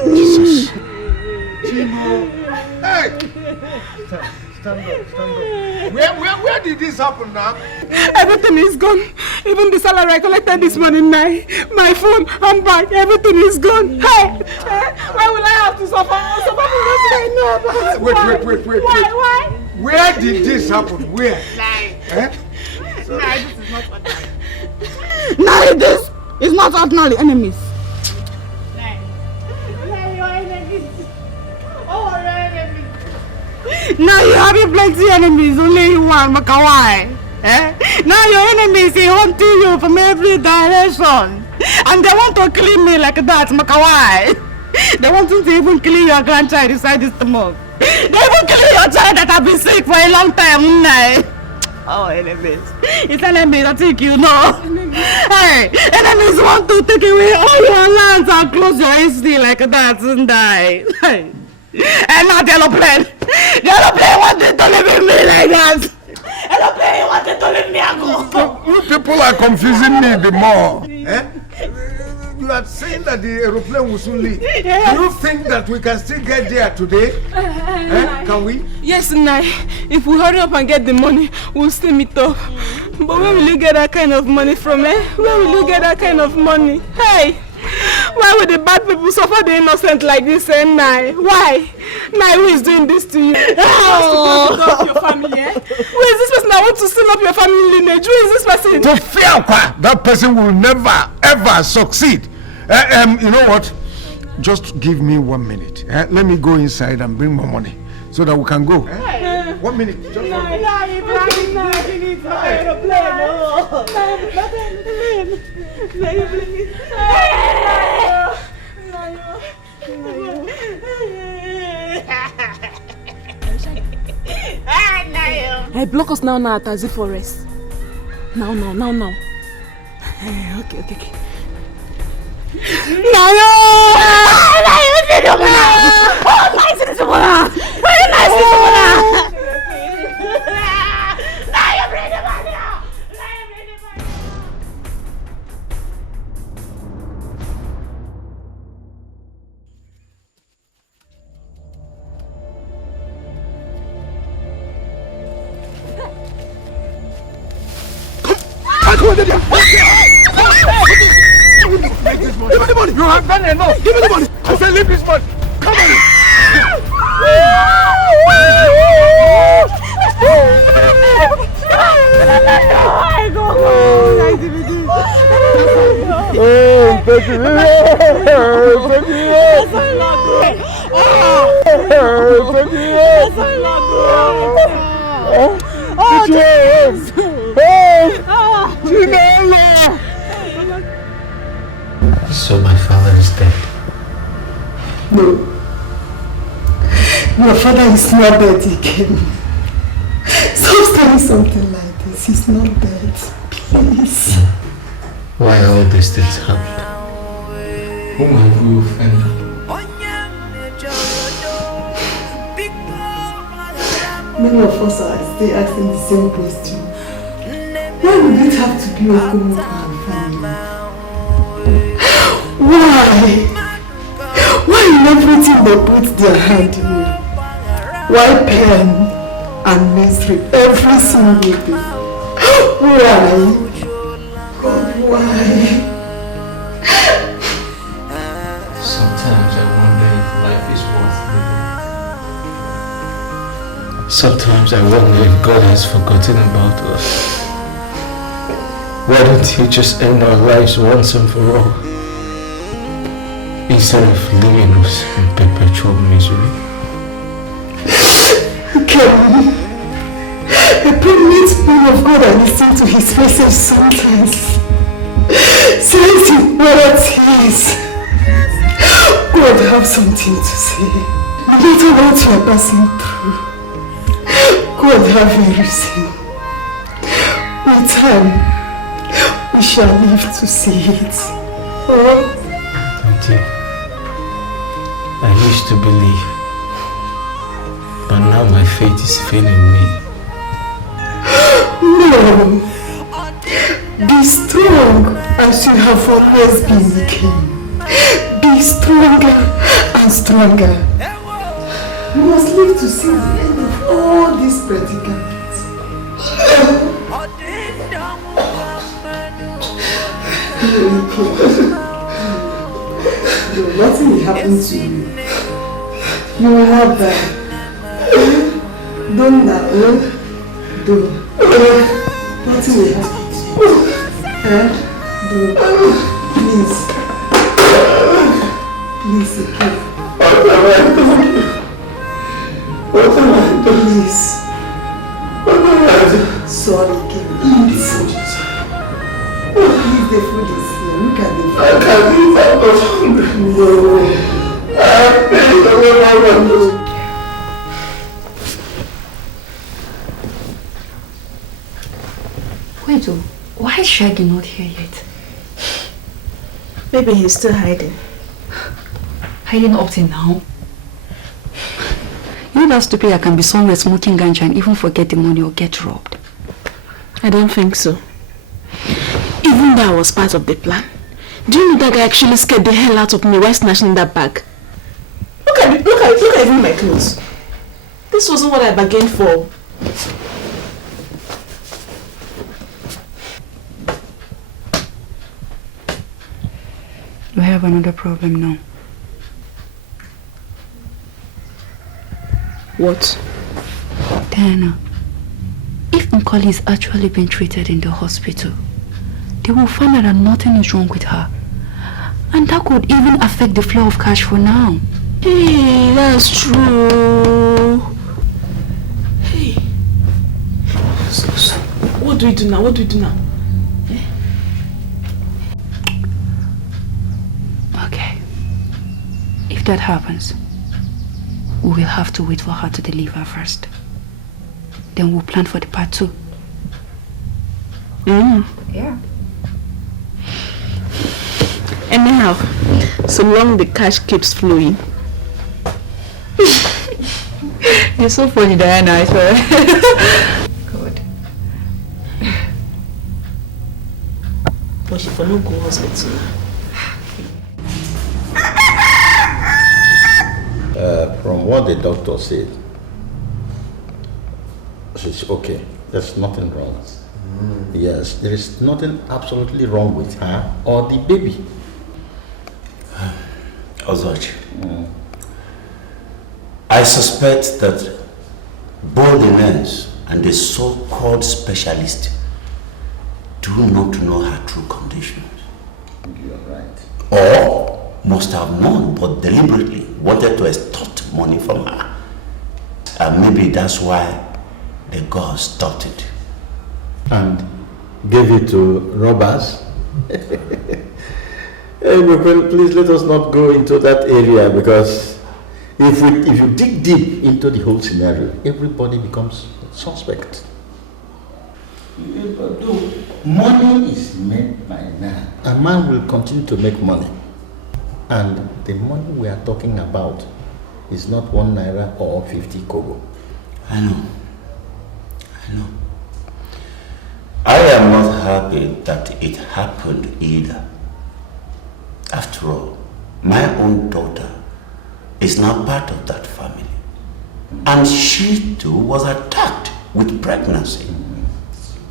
Jesus. Chino. Hey! Stand up. Where did this happen now? Everything is gone. Even the salary I collected this morning, my phone, handbag, everything is gone. Hey! Why will I have to suffer? Wait. Why? Where did this happen? Where? Lie. This is not ordinary. Now this is not ordinary enemies. Now you have plenty enemies, only one, Makawai. Now your enemies they hunt you from every direction. And they want to kill me like that, Makawai. They want to even kill your grandchild inside this stomach. They even kill your child that have been sick for a long time. Oh, enemies. It's enemies, I think you know. Hey, enemies want to take away all your lands and close your history like that and die. Hey. And now the aeroplane wanted to live in me like that. Aeroplane wanted to leave me and go. You people are confusing me the more. You are saying that the aeroplane will soon leave. Yes. Do you think that we can still get there today? Can we? Yes, Nai. If we hurry up and get the money, we'll still meet up. But where will you get that kind of money from, Where will you get that kind of money? Hey! Why would the bad people suffer the innocent like this, Nai? Why? Nai, who is doing this to you? Oh. To up your family, Who is this person that wants to seal up your family lineage? Who is this person? To fear that person will never ever succeed. You know what? Just give me 1 minute. Let me go inside and bring more money so that we can go. 1 minute. Just 1 minute. Hey, block us now at Azi Forest. Now. Okay. Nayo! Give me the money. You have done enough. Give me the money. I said leave this money. Come on. So my father is dead. No. Your father is not dead again. Stop saying something like this. He's not dead. Please. Why all these things happen? Whom have we offended? Many of us are still asking the same question. Why would it have to be Okomo and family? Why? Why in everything they put their hand in? Why pain and misery every single day? Why? God, why? Sometimes I wonder if life is worth living. Sometimes I wonder if God has forgotten about us. Why don't He just end our lives once and for all? Instead of leaving us in perpetual misery. Kevin, a prominent man of God, I listen to his message sometimes. Says he what is. God have something to say. No matter what you are passing through, God have a reason. With time, we shall live to see it. Oh. Auntie, I used to believe, but now my faith is failing me. No, be strong. As you have always been the king. Be stronger and stronger. You must live to see the end of all these predicaments. Nothing will happen to you. You will have that. Don't now. Don't. Nothing will happen to you. Don't. Please. Please, okay. What am I doing? Please. What am I doing? Sorry, Kim. Eat the food. Eat the food is here. Look at the food. I can't eat that much. No. I can't eat Wait, why is Shaggy not here yet? Maybe he's still hiding. Hiding up till now? You know that stupid I can be somewhere smoking ganja and even forget the money or get robbed. I don't think so. Even that was part of the plan. Do you know that guy actually scared the hell out of me while snatching that bag? Look at even my clothes. This wasn't what I bargained for. We have another problem now. What? Diana, if Nkoli is actually being treated in the hospital, they will find out that nothing is wrong with her. And that could even affect the flow of cash for now. Hey, that's true. Hey. So, what do we do now? What do we do now? Okay. If that happens, we will have to wait for her to deliver first. Then we'll plan for the part 2. Yeah. Anyhow, so long the cash keeps flowing. You're so funny, Diana, I swear. Good. But she for no go hospital. From what the doctor said, she's okay. There's nothing wrong. Yes, there is nothing absolutely wrong with her or the baby. Ozoch, I suspect that both the nurse and the so-called specialist do not know her true conditions. You are right. Or must have known but deliberately wanted to extort money from her. And maybe that's why the god stopped it. And gave it to robbers? Hey, please let us not go into that area, because if you dig deep into the whole scenario, everybody becomes suspect. Money is made by man. A man will continue to make money. And the money we are talking about is not 1 naira or 50 kobo. I know. I am not happy that it happened either. After all, my own daughter is now part of that family. And she too was attacked with pregnancy.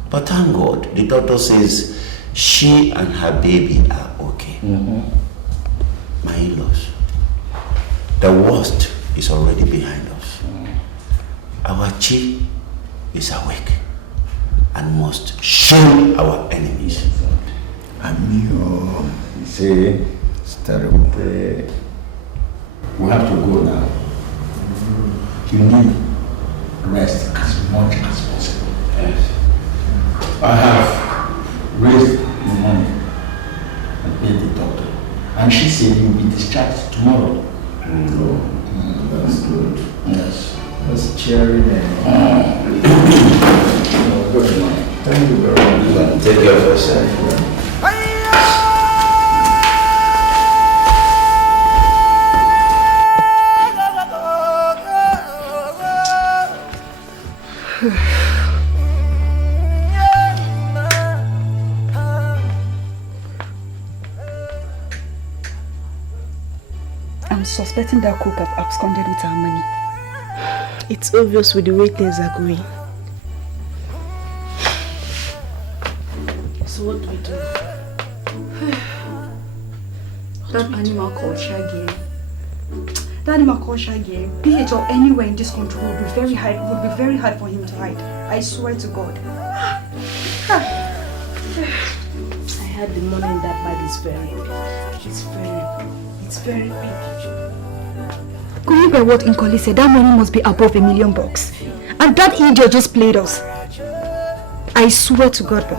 But thank God, the doctor says she and her baby are okay. My in-laws, the worst is already behind us. Our chief is awake and must shame our enemies. Amigo. See, it's terrible. We have to go now. You need rest as much as possible. Yes. I have raised the money and paid the doctor. And she said you'll be discharged tomorrow. That's good. Yes. That's cheering. Good morning. Thank you very much. Take care of yourself. suspecting that cook have absconded with our money. It's obvious with the way things are going. So what do we do? That animal called Shaggy. Be it or anywhere in this country would be very hard for him to hide. I swear to God. I heard the money in that bag is very big. It's very big. Going by what Nkoli said, that money must be above $1 million. And that idiot just played us. I swear to God, bro,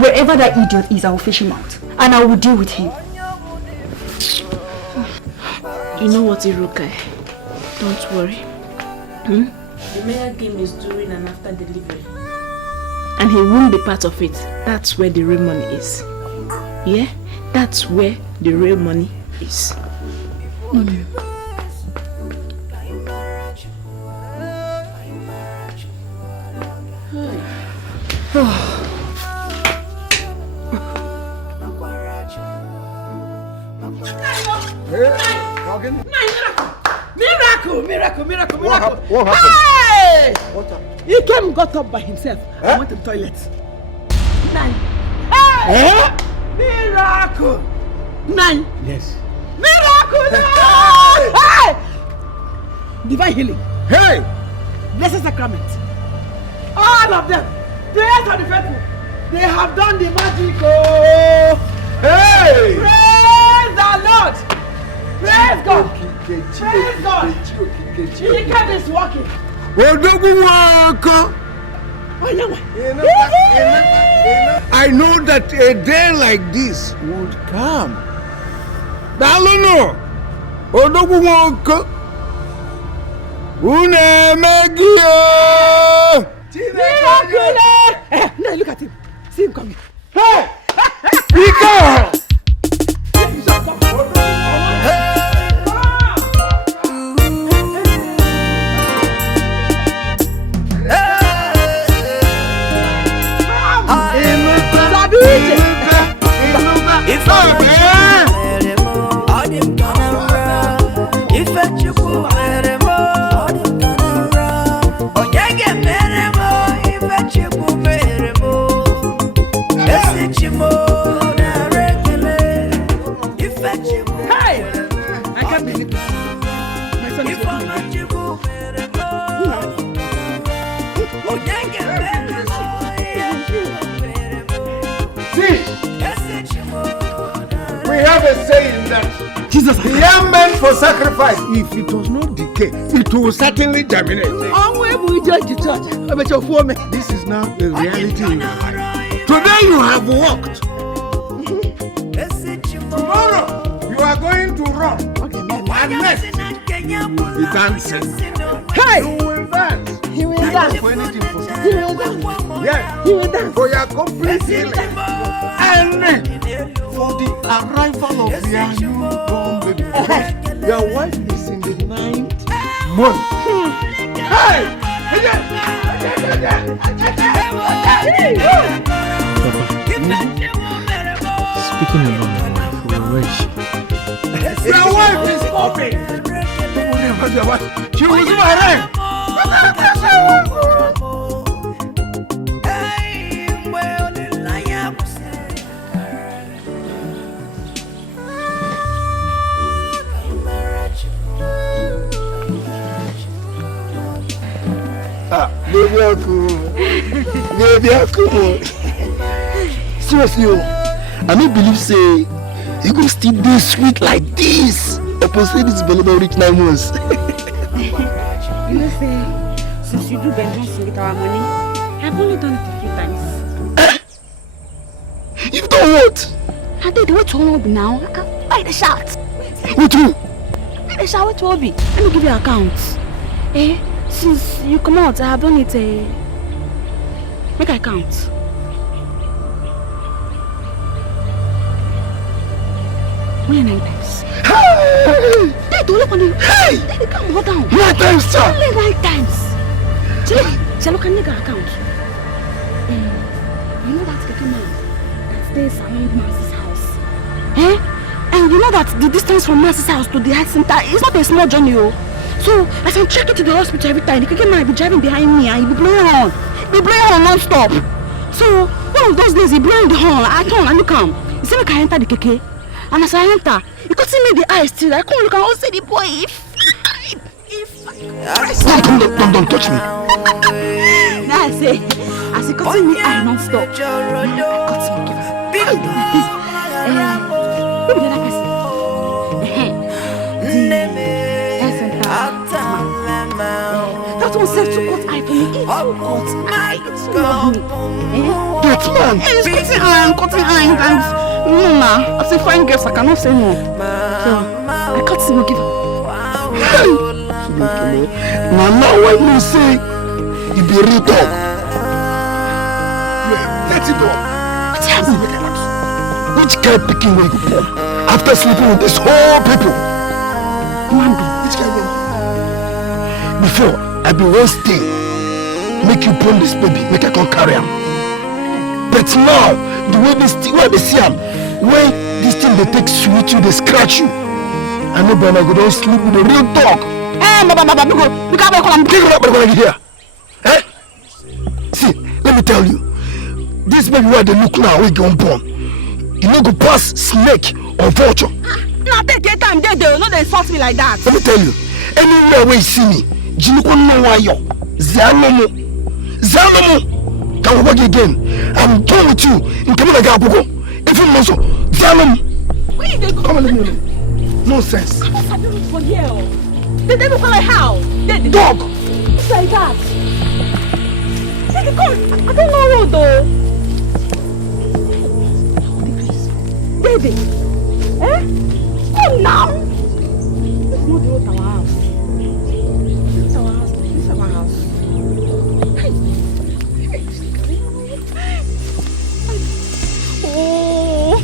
wherever that idiot is, I will fish him out. And I will deal with him. You know what, Irukai? Don't worry. The mayor game is during and after delivery. And he won't be part of it. That's where the real money is. Yeah? That's where the real money is. Miracle! What happened? Hey! What happened? He came and got up by himself. I went to the toilet. Nine. Hey! Miracle! Nine. Yes. Miracle! Hey! Divine healing. Hey! Blessed sacrament. All of them. Prayers of the faithful. They have done the magic. Oh! Hey! Praise the Lord! Praise God! Praise God! The cat is walking. I know that a day like this would come. Dalono! Odoguwoko! Unemegia! Miracle! Now look at him. See him coming. Hey! Pika! Saying that Jesus, the young man for sacrifice, if it was not decay, it will certainly germinate. This is now the reality. Today you have walked. Tomorrow you are going to run. And next you will be dancing. Hey! You will dance. He will dance. For anything for He will dance. Yes. He will dance. For your complete healing. And for the arrival of your newborn baby. Your wife is in the 9th month. Hey! Speaking about my wife, where is she? Your wife is coming. She was my friend. Baby, seriously, I don't believe say you go still be sweet like this. Opposite this valuable rich 9 months. You know, say, since you do vengeance with our money, I've only done it a few times. You've done what? I did what to Obi now. I can buy the shots. What you? Buy the shot to Obi. Let me give you accounts. Since you come out, I have done it. Make I count. Only 9 times. Hey! Hey, don't look on the. Hey! They can't go down. 9 times, sir. Only 9 times. Shall can make an account? You know that GateMan that stays around Marcy's house? And you know that the distance from Nancy's house to the health center is not a small journey. So as I'm checking to the hospital every time, the keke man will be driving behind me and he'll be blowing on. He'll be blowing on non-stop. So one of those days he blowing the horn. I turn and look at him. He said, "Make I enter the keke." And as I enter, he could see me the eyes still. I can't look and say the boy. Don't touch me. Now I say, as he could see me, I non-stop. Who be the other person? That one said to cut eye for me. It's so cut eye. It's so lovely. GateMan. It's cutting eye. And no, nah. As a fine girl, I cannot say no. So I cut him and give her. Now when you say you be real dog, let it go. What's happening? Which kind of picking will you born after sleeping with this whole people? Which kind of before I be one stay, make you born this baby, make I come carry him. But now the way this where they see him, when this thing they take sweet you, they scratch you. I know by now go don't sleep with a real dog. You can't here. Eh? See, let me tell you, this baby where they look now, we go born. You no go pass snake or vulture. Now take your time, they do. No, they insult me like that. Let me tell you, anywhere where you see me, you no why you. Zanomo. Can we work again? I'm done with you. In coming like Abugo. If you know so, Zanomo. Where you go? Come on, let me know. Nonsense. I don't look for here. They look like how? Dog. It's like that. Take it, come. I don't know road though. Baby. Eh? Come now. This is not the road to our house. This is our house. This is our house. Hey. Oh.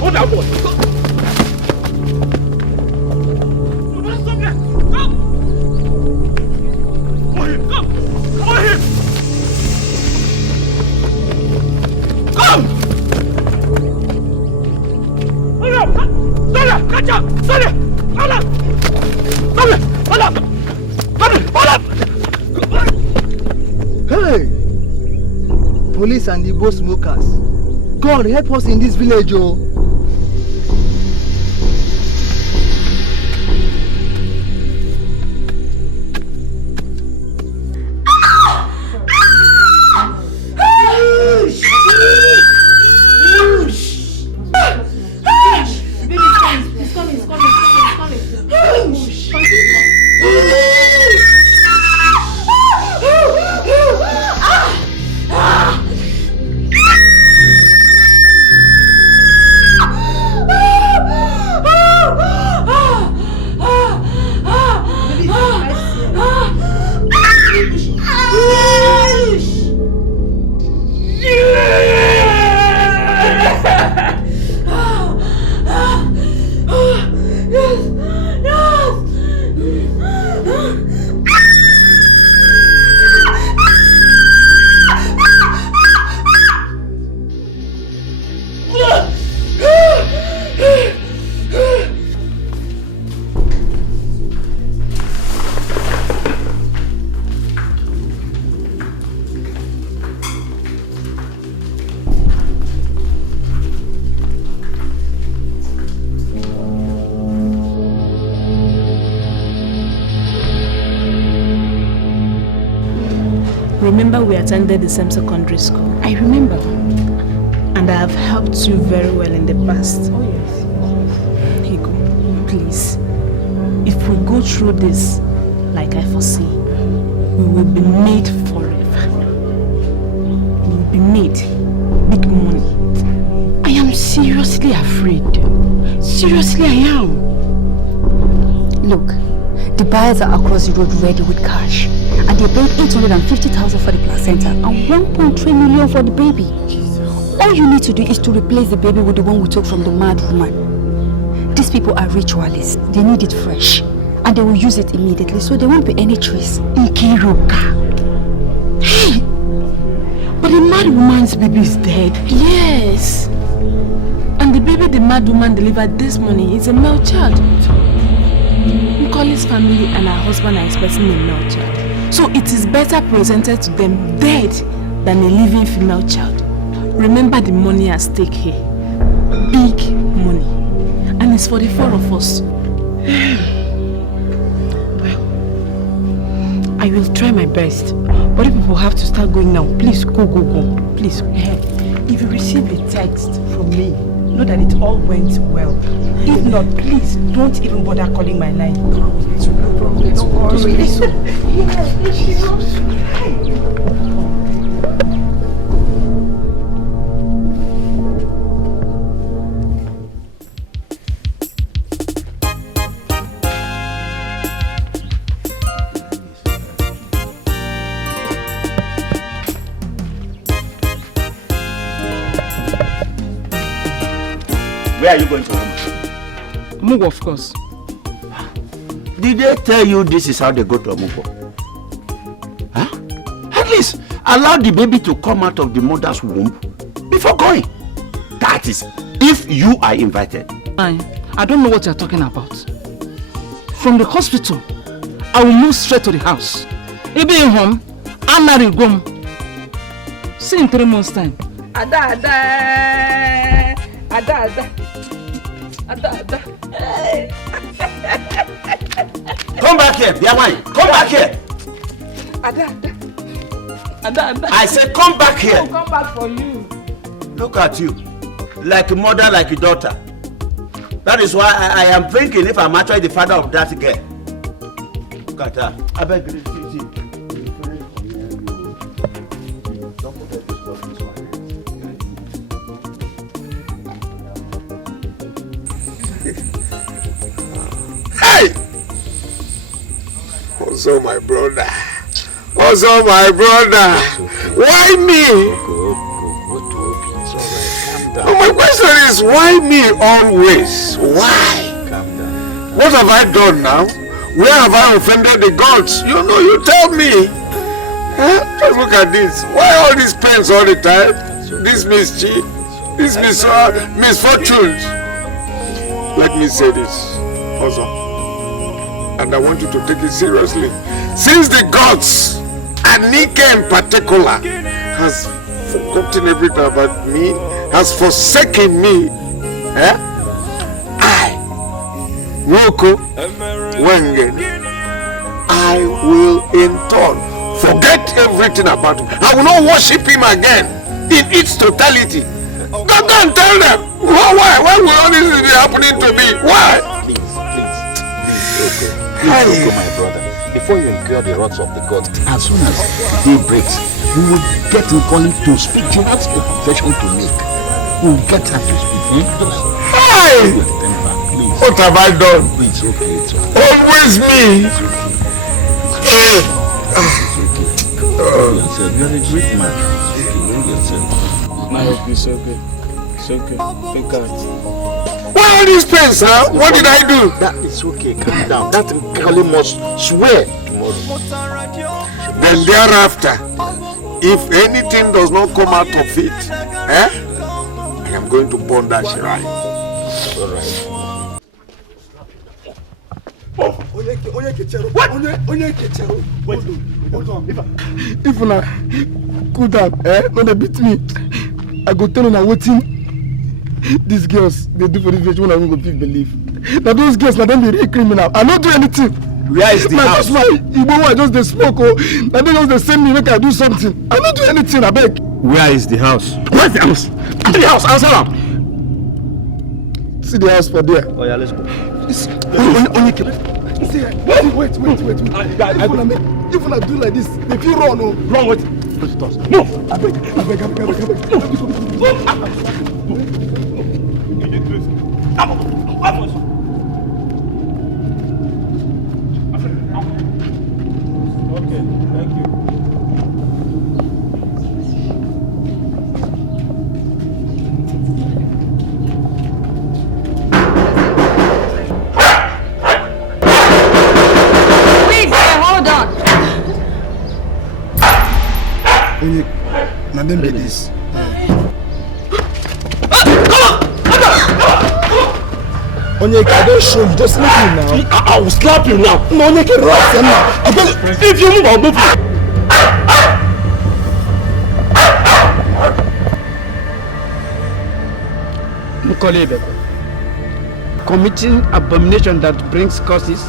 Hold that boy. Hey! Police and the both smokers. God help us in this village, oh! Remember we attended the same secondary school? I remember. And I have helped you very well in the past. Oh yes. Higo, please. If we go through this, like I foresee, we will be made forever. We will be made big money. I am seriously afraid. Seriously, I am. Look, the buyers are across the road ready with cash. And they paid 850,000 for the placenta and 1.3 million for the baby. All you need to do is to replace the baby with the one we took from the mad woman. These people are ritualists. They need it fresh. and they will use it immediately, so there won't be any trace. Nkiruka. Hey! But the mad woman's baby is dead. Yes. And the baby the mad woman delivered this morning is a male child. Nkoli's family and her husband are expecting a male child. So it is better presented to them dead than a living female child. Remember the money at stake here. Big money. And it's for the 4 of us. I will try my best. But if people have to start going now, please go. Please. If you receive a text from me, know that it all went well. If not, please don't even bother calling my line. Don't worry. Where are you going to Mugo, of course. Did they tell you this is how they go to Mugo? Huh? At least allow the baby to come out of the mother's womb before going. That is, if you are invited. I don't know what you're talking about. From the hospital, I will move straight to the house. Even home, I'm married home. See in 3 months' time. Ada. Come back here, Biamai. Come back here. Ada. I said come back here. I'll come back for you. Look at you. Like a mother, like a daughter. That is why I am thinking if I'm actually the father of that girl. Look at her. I beg you. Hey! Also my brother. Why me? Oh, my question is, why me always? Why? What have I done now? Where have I offended the gods? You know, you tell me. Huh? Just look at this. Why all these pains all the time? This mischief, this misfortunes. Let me say this also, and I want you to take it seriously. Since the gods, and Nika in particular, has forgotten everything about me, has forsaken me, I, Woko Wengen, I will in turn forget everything about him. I will not worship him again in its totality. Go and tell them. Why will all this be happening to me? Why? Please, my brother. Before you incur the wrath of the gods, as soon as day breaks, you will get him calling to speak. She has a confession to make. You will get her to speak. Hey! What have I done? It's okay. Always me. You're a great man. It's okay. Think out. Why all these pains, huh? What did I do? That is okay. Calm down. That Kali must swear tomorrow. Then thereafter, if anything does not come out of it, I am going to burn that shrine. Alright. If una cool down, when they beat me, I go tell una wetin these girls they do for this village when I won't go believe. Now those girls, now them be real criminal. I don't do anything. Where is the house? Just my Igbo one just they smoke and they just they send me make I do something. I don't do anything, I beg. Where is the house? Where's the house? The house, answer am. See the house for there. Oh yeah, let's go. Wait. If I do like this, if you run, run with. Move. I beg. Okay, thank you. Now then be this. Onyeka, I don't show you. Just leave me now. I will slap you now. No, Onyeka, relax now. If you move, I'll move you. Committing abomination that brings curses,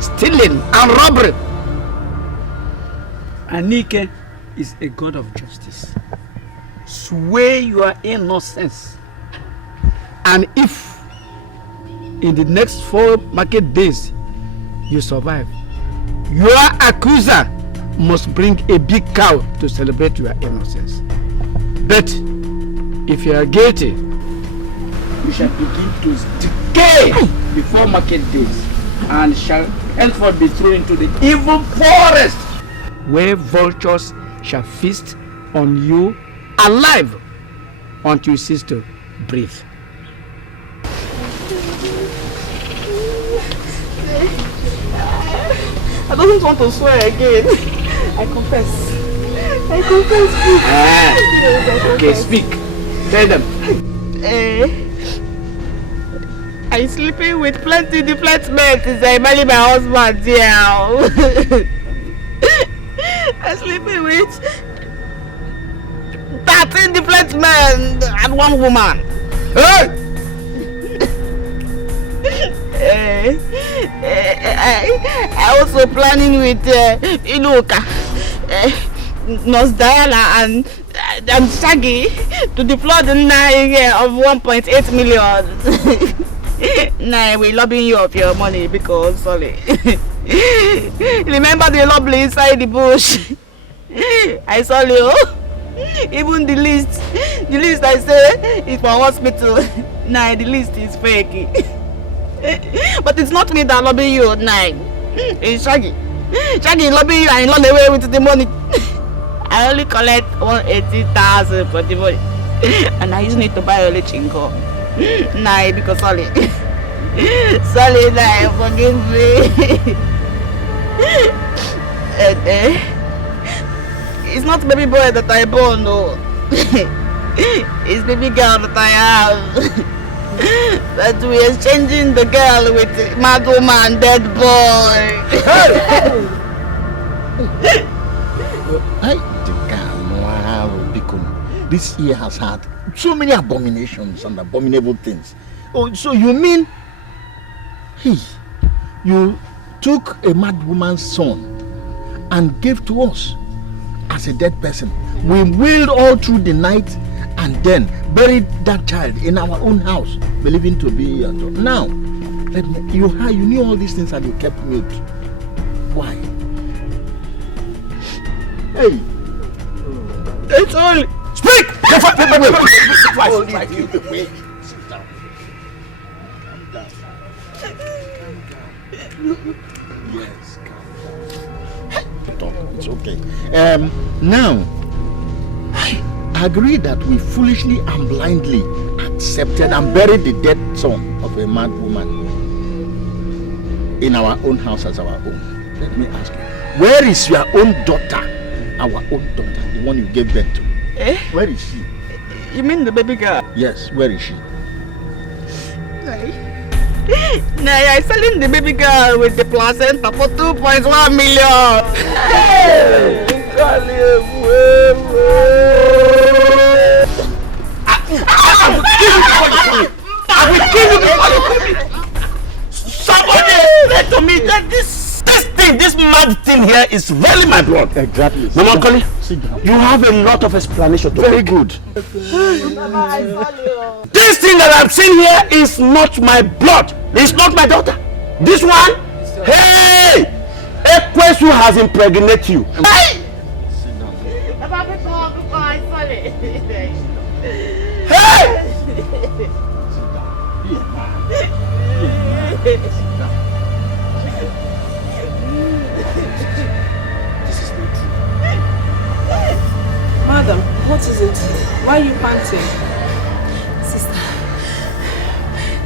stealing and robbery. Anike is a god of justice. Swear your innocence. And if in the next 4 market days you survive, your accuser must bring a big cow to celebrate your innocence. But if you are guilty, you shall begin to decay before market days and shall henceforth be thrown into the evil forest where vultures shall feast on you alive until you cease to breathe. I don't want to swear again. I confess. I confess, please. Yes, okay, speak. Tell them. I'm sleeping with plenty different men since I married my husband here. I'm sleeping with 13 different men and 1 woman. Hey! I also planning with Inuka, Nurse Diana and Shaggy to deploy the Nine of 1.8 million. Nah, we lobbying you of your money because sorry. Remember the lovely inside the bush. I saw you. Even the list I say is for hospital. Nah, the list is fake. But it's not me that lobby you, nah. It's Shaggy. Shaggy lobby you and run away with the money. I only collect 180,000 for the money. And I just need to buy a chinko. Nah, because sorry. Sorry, nah, forgive me. It's not baby boy that I born, no. It's baby girl that I have. But we are changing the girl with mad woman, dead boy. This year has had so many abominations and abominable things. Oh, so you mean you took a mad woman's son and gave to us as a dead person? We wailed all through the night and then buried that child in our own house, believing to be now. You knew all these things and you kept mute. Why? Hey, it's all. Speak! Wait. Sit down. Calm down. Yes, calm down. Talk. It's okay. Now, I agree that we foolishly and blindly accepted and buried the dead son of a mad woman in our own house as our own. Let me ask you, where is your own daughter? Our own daughter, the one you gave birth to. Eh? Where is she? You mean the baby girl? Yes, where is she? Nah, I'm selling the baby girl with the placenta for 2.1 million. Hey! I will kill you before you kill me. Somebody explain to me that this mad thing here is really my blood. Exactly. Mama Koli, you have a lot of explanation to Very make. good. This thing that I'm seeing here is not my blood. It's not my daughter. This one, hey, Ekwesu has impregnated you. Hey! Hey! Madam, what is it? Why are you panting? Sister,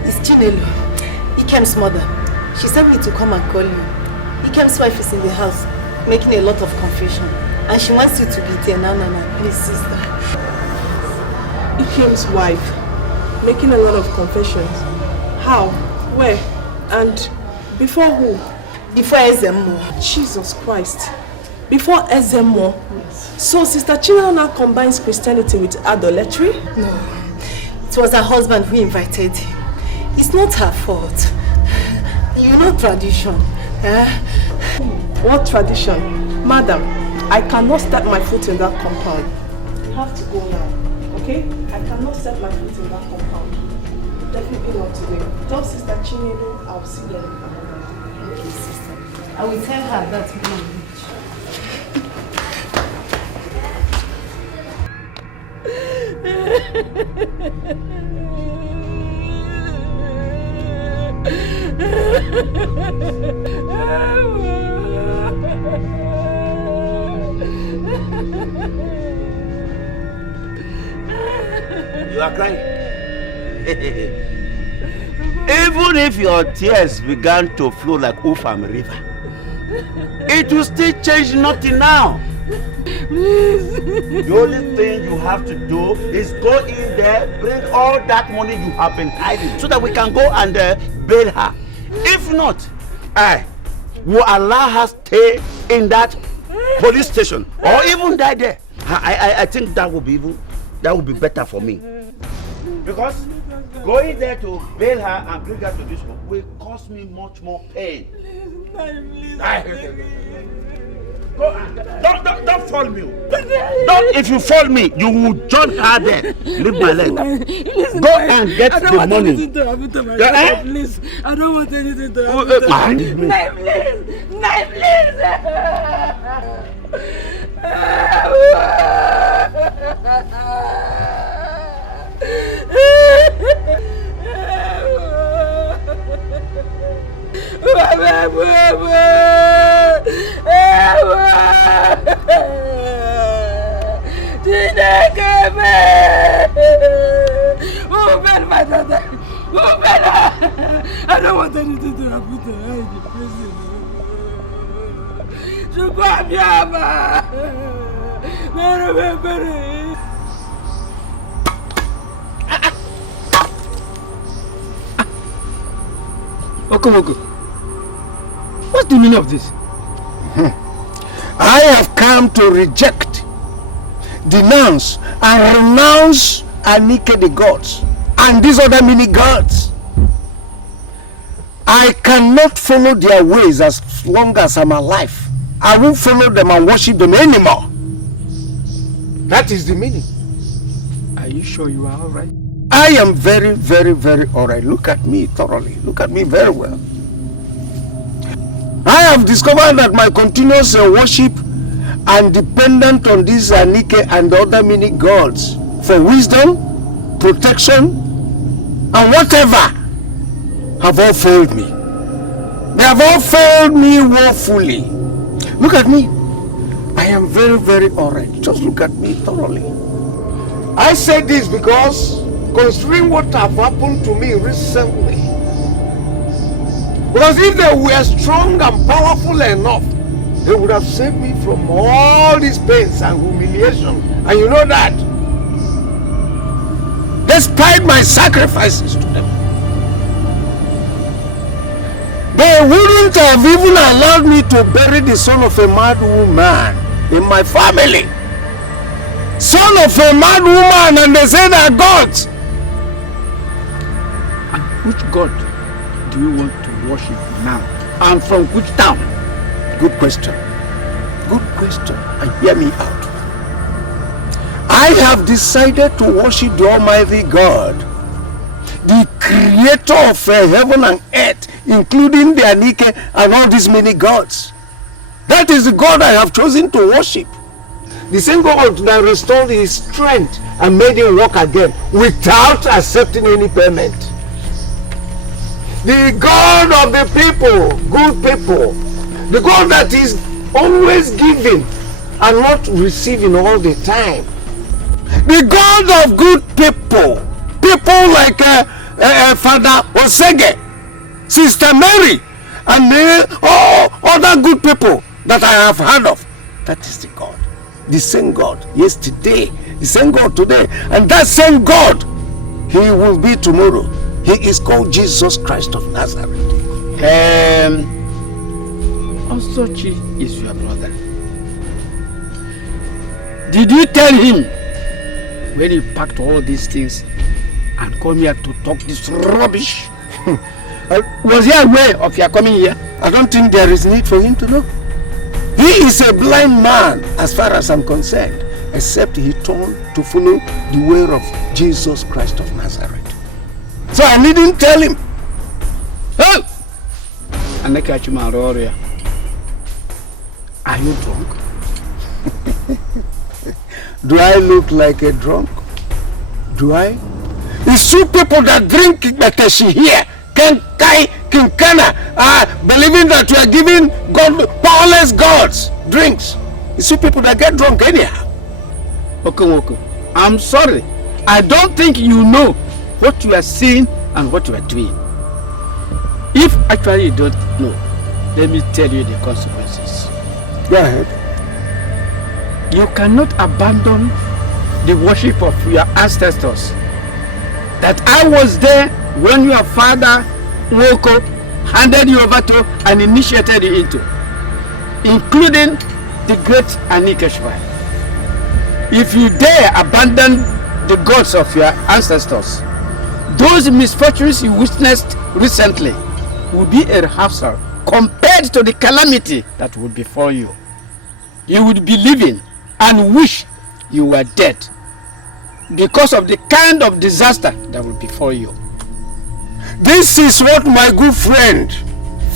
it's Chinelo, Ikem's mother. She sent me to come and call you. Ikem's wife is in the house, making a lot of confusion. And she wants you to be there. No, please, sister. Ikem's wife, making a lot of confessions. How? Where? And before who? Before Ezemo. Jesus Christ. Before Ezemo? Yes. So Sister Chinelo now combines Christianity with idolatry? No. It was her husband who invited him. It's not her fault. You know tradition. What tradition? Madam, I cannot step my foot in that compound. You have to go now, okay? I cannot step my foot in that compound. Definitely not today. Tell Sister Chinelo I'll see them. Okay, sister. I will tell her that moment. You are crying. Even if your tears began to flow like Ufam River, it will still change nothing now. The only thing you have to do is go in there, bring all that money you have been hiding so that we can go and bail her. If not, I will allow her stay in that police station or even die there. I think that will be better for me. Because going there to bail her and bring her to this home will cause me much more pain. Go and don't fall me. Don't, if you fall me, you will join her there. Leave my leg. Go and get the money. Please, I don't want anything to happen to me. I don't want anything to happen to her in the prison. Okomoko, what's the meaning of this? I have come to reject, denounce, and renounce Anike the gods and these other mini gods. I cannot follow their ways as long as I'm alive. I won't follow them and worship them anymore. That is the meaning. Are you sure you are alright? I am very, very, very alright. Look at me thoroughly. Look at me very well. I have discovered that my continuous worship and dependent on these Anike and the other mini gods for wisdom, protection, and whatever have all failed me. They have all failed me woefully. Look at me. I am very, very alright. Just look at me thoroughly. I say this because considering what have happened to me recently, because if they were strong and powerful enough, they would have saved me from all these pains and humiliation. And you know that. Despite my sacrifices to them, they wouldn't have even allowed me to bury the son of a mad woman in my family. Son of a mad woman, and they say they're gods. And which god do you want to worship now? And from which town? Good question. Good question. And hear me out. I have decided to worship the Almighty God, the creator of heaven and earth, including the Anike and all these many gods. That is the God I have chosen to worship. The same God that restored his strength and made him walk again without accepting any payment. The God of the people, good people. The God that is always giving and not receiving all the time. The God of good people. People like Father Osege, Sister Mary, and all other good people that I have heard of. That is the God. the same God yesterday, the same God today, and that same God, he will be tomorrow. He is called Jesus Christ of Nazareth. Osochi is your brother. Did you tell him when he packed all these things and come here to talk this rubbish? Was he aware of your coming here? I don't think there is need for him to know. He is a blind man as far as I'm concerned, except he turned to follow the way of Jesus Christ of Nazareth. So I needn't tell him. Oh! And I catch him out here. Are you drunk? Do I look like a drunk? Do I? It's two people that drink Meteshi here, Kenkai, Kinkana, believing that we are giving God, powerless gods drinks. It's two people that get drunk anyhow. Okay. I'm sorry. I don't think you know what you are saying and what you are doing. If actually you don't know, let me tell you the consequences. Go ahead. You cannot abandon the worship of your ancestors. That I was there when your father, Woko, handed you over to and initiated you into, including the great Anikeshwai. If you dare abandon the gods of your ancestors, those misfortunes you witnessed recently will be a rehearsal compared to the calamity that will befall you. You would be living and wish you were dead because of the kind of disaster that will befall you. This is what my good friend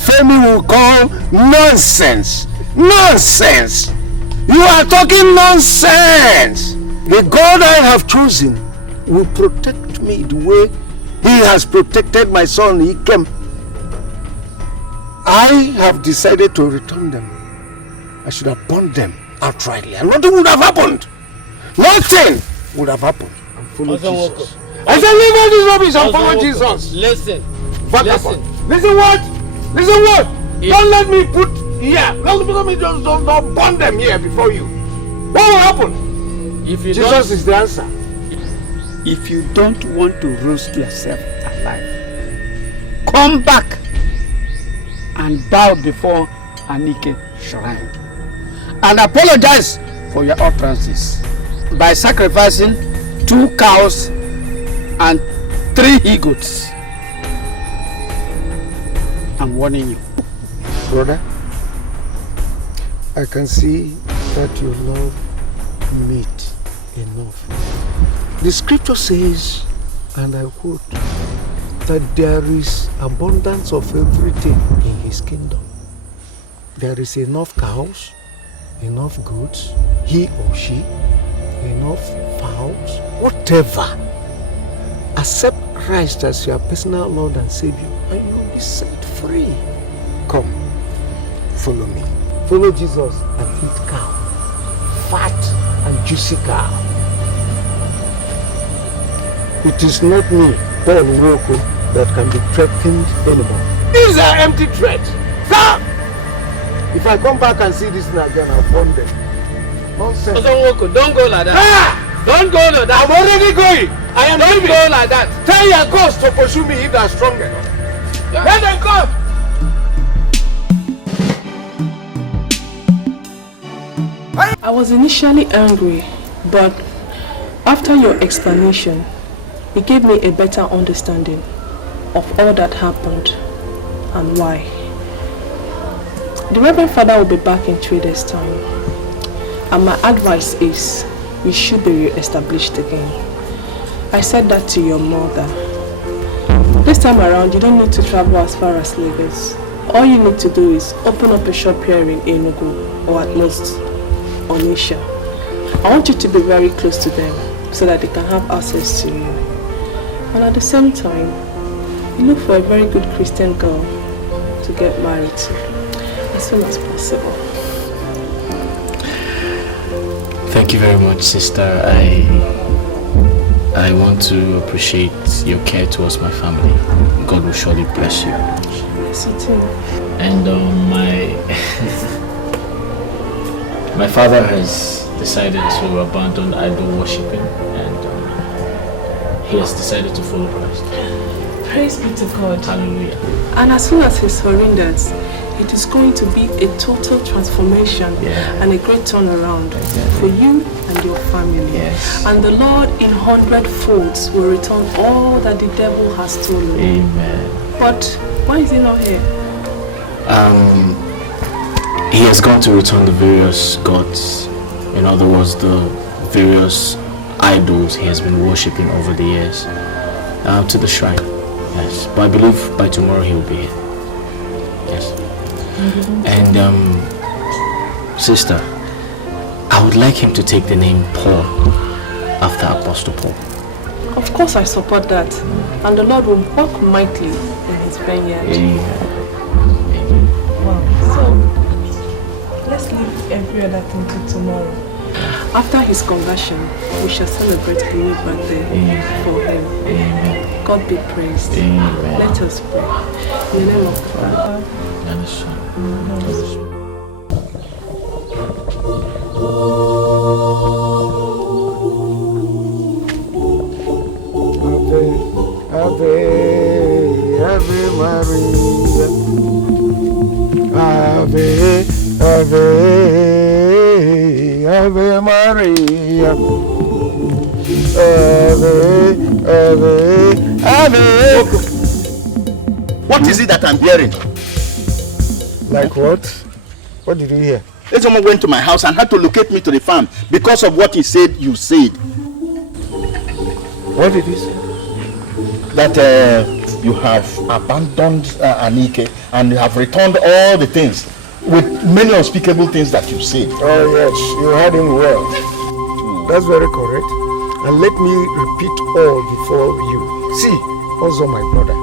Femi will call nonsense. Nonsense! You are talking nonsense! The God I have chosen will protect me the way he has protected my son Ikem. I have decided to return them. I should have burned them outrightly, and nothing would have happened. Nothing would have happened. And follow Jesus. I said, leave all this rubbish and follow Jesus. Listen. Listen what? Listen what? Don't let me put here. Don't burn them here before you. What will happen? If you Jesus is the answer. If you don't want to roast yourself alive, come back and bow before Anike shrine and apologize for your utterances by sacrificing 2 cows and 3 he-goats. I'm warning you. Brother, I can see that you love meat enough. The scripture says, and I quote, that there is abundance of everything in his kingdom. There is enough cows, enough goats, he or she, enough fowls, whatever. Accept Christ as your personal Lord and Savior, and you will be set free. Come, follow me. Follow Jesus and eat cow, fat and juicy cow. It is not me, Paul Woko, that can be threatened anymore. These are empty threats. Come! If I come back and see this again, I'll burn them. Nonsense. Don't go like that. Don't go like that. I'm already going. I am Don't go like that. Tell your ghost to pursue me if they're stronger. Let them come. I was initially angry, but after your explanation, it gave me a better understanding of all that happened and why. The Reverend Father will be back in 3 days' time, and my advice is we should be re-established again. I said that to your mother. This time around, you don't need to travel as far as Lagos. All you need to do is open up a shop here in Enugu, or at most Onisha. I want you to be very close to them so that they can have access to you. And at the same time, you look for a very good Christian girl to get married to as soon as possible. Thank you very much, sister. I want to appreciate your care towards my family. God will surely bless you. Yes, you too. And my father has decided to abandon idol worshipping, and he has decided to follow Christ. Praise be to God. Hallelujah. And as soon as he surrenders, it is going to be a total transformation and a great turnaround for you and your family. Yes. And the Lord in 100-folds will return all that the devil has stolen. Amen. But why is he not here? He has gone to return the various gods. In other words, the various idols he has been worshipping over the years to the shrine. Yes. But I believe by tomorrow he will be here. Yes. And sister, I would like him to take the name Paul after Apostle Paul. Of course I support that. And the Lord will work mightily in his vineyard. Amen. Wow. So, let's leave every other thing till tomorrow. After his conversion, we shall celebrate a new birthday for him. Amen. God be praised. Amen. Let us pray. In the name of the Father and the Son and the Spirit. Ave, Ave Maria. Ave, Ave, Ave Maria. Ave, Ave, Ave. What is it that I'm hearing? Like what? What did you hear? Someone went to my house and had to locate me to the farm because of what he said you said. What did he say? That you have abandoned Anike and you have returned all the things with many unspeakable things that you said. Oh yes, you heard him well. That's very correct. And let me repeat all before you. See, also my brother,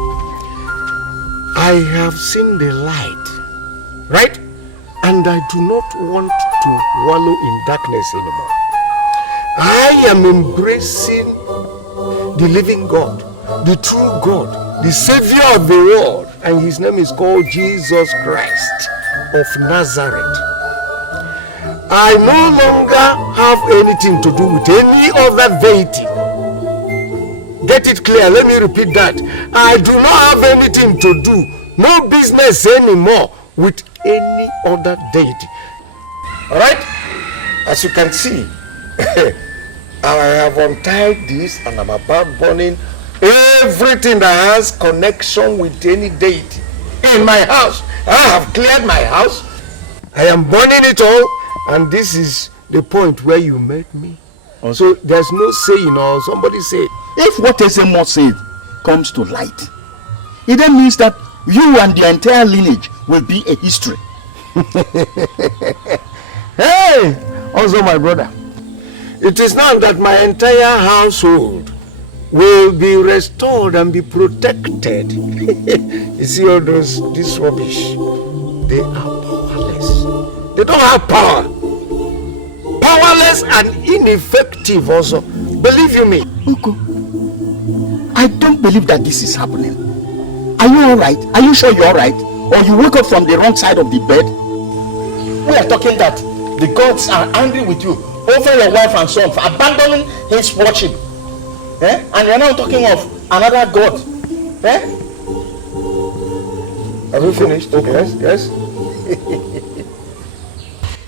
I have seen the light, right? And I do not want to wallow in darkness anymore. I am embracing the living God, the true God, the Savior of the world, and his name is called Jesus Christ of Nazareth. I no longer have anything to do with any other deity. Get it clear, let me repeat that. I do not have anything to do, no business anymore with any other deity. Alright? As you can see, I have untied this and I'm about burning everything that has connection with any deity in my house. I have cleared my house. I am burning it all, and this is the point where you met me. So there's no saying or somebody say. If what Ezemo said comes to light, it then means that you and the entire lineage will be a history. Hey, also my brother, it is now that my entire household will be restored and be protected. You see all this rubbish, they are powerless. They don't have power. Powerless and ineffective also. Believe you me. Uncle, I don't believe that this is happening. Are you alright? Are you sure you're alright? Or you woke up from the wrong side of the bed? We are talking that the gods are angry with you over your wife and son for abandoning his worship. And you're now talking of another god. Have you finished? Okay. Yes.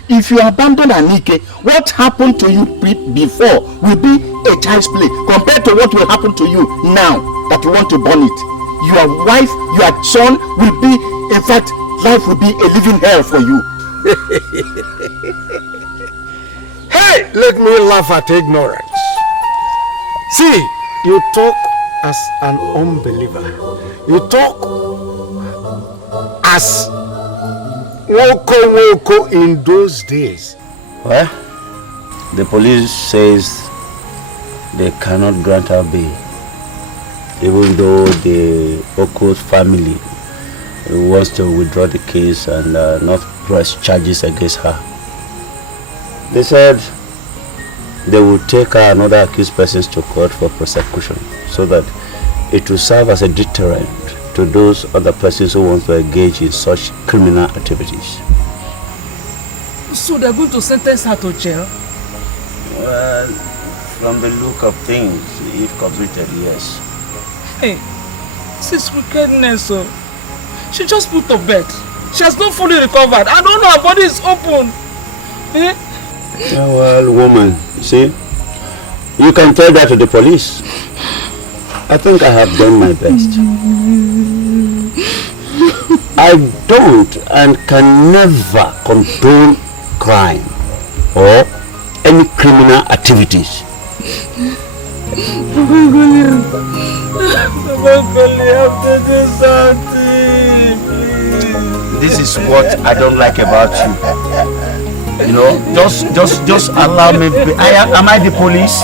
If you abandon Anike, what happened to you before will be a child's play compared to what will happen to you now that you want to burn it. Your wife, your son will be, in fact, life will be a living hell for you. Hey, let me laugh at ignorance. See, you talk as an unbeliever. You talk as woko in those days. Well, the police says they cannot grant her bail, even though the Oko's family wants to withdraw the case and not press charges against her. They said they would take her and other accused persons to court for prosecution so that it will serve as a deterrent to those other persons who want to engage in such criminal activities. So they're going to sentence her to jail? Well, from the look of things, if completed, yes. Hey, this is wickedness, so she just put to bed. She has not fully recovered. I don't know, her body is open. Eh? Yeah, well, woman, see, you can tell that to the police. I think I have done my best. I don't and can never condone crime or any criminal activities. This is what I don't like about you. You know, just allow me. Am I the police?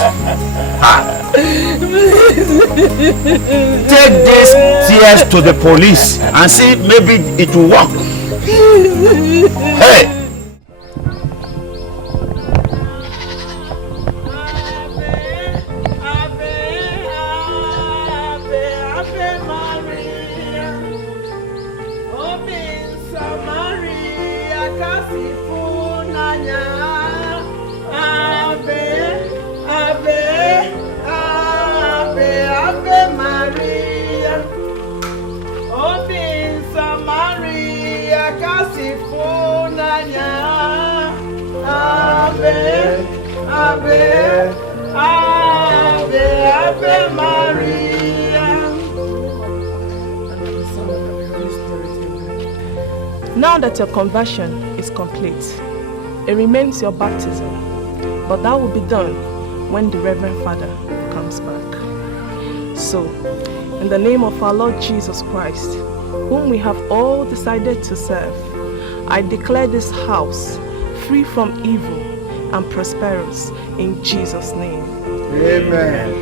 Take these tears to the police and see maybe it will work. Hey! Now that your conversion is complete, it remains your baptism, but that will be done when the Reverend Father comes back. So, in the name of our Lord Jesus Christ, whom we have all decided to serve, I declare this house free from evil and prosperous in Jesus' name. Amen.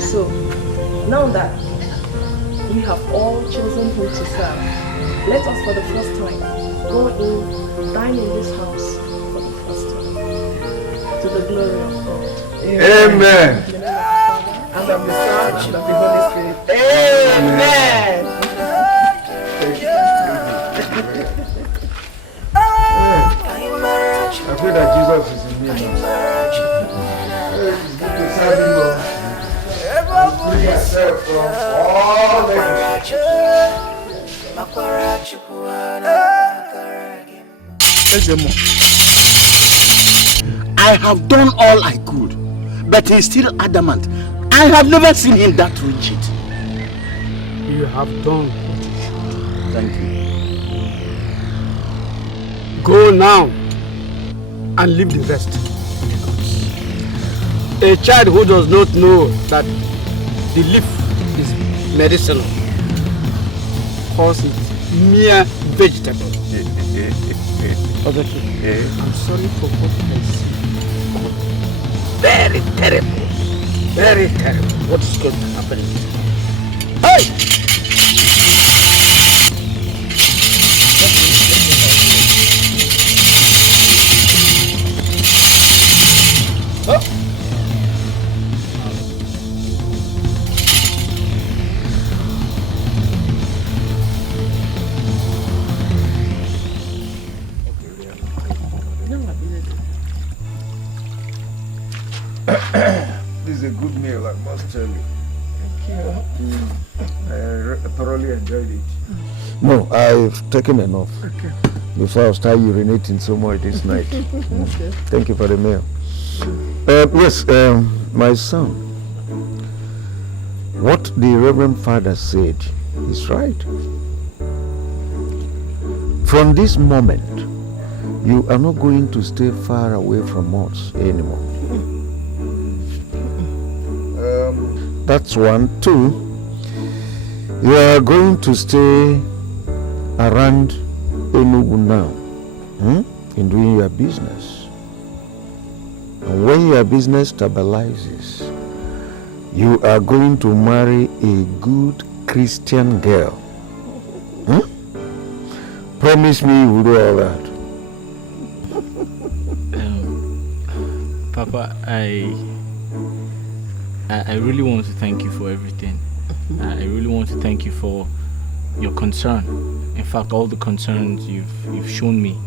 So, now that we have all chosen who to serve, let us for the first time go in, dine in this house for the first time, to the glory of God. Amen. In the name of the Father, and of the Son, and of the Holy Spirit. Amen. I pray that Jesus is in me now. It's good to serve him, Lord. Free yourself from all negativity. I have done all I could, but he's still adamant. I have never seen him that rigid. You have done. Thank you. Go now and leave the rest. A child who does not know that the leaf is medicinal calls it mere vegetable. I'm sorry for what I see. Very terrible. Very terrible. What is going to happen? Hey! Oh. This is a good meal, I must tell you. Thank you. I thoroughly enjoyed it. No, I've taken enough. Okay. Before I start urinating so much this night. Okay. Thank you for the meal. Yes, my son. What the Reverend Father said is right. From this moment, you are not going to stay far away from us anymore. That's one. Two, you are going to stay around Enugu now in doing your business. And when your business stabilizes, you are going to marry a good Christian girl. Promise me you will do all that. Papa, I really want to thank you for everything. I really want to thank you for your concern. In fact, all the concerns you've shown me.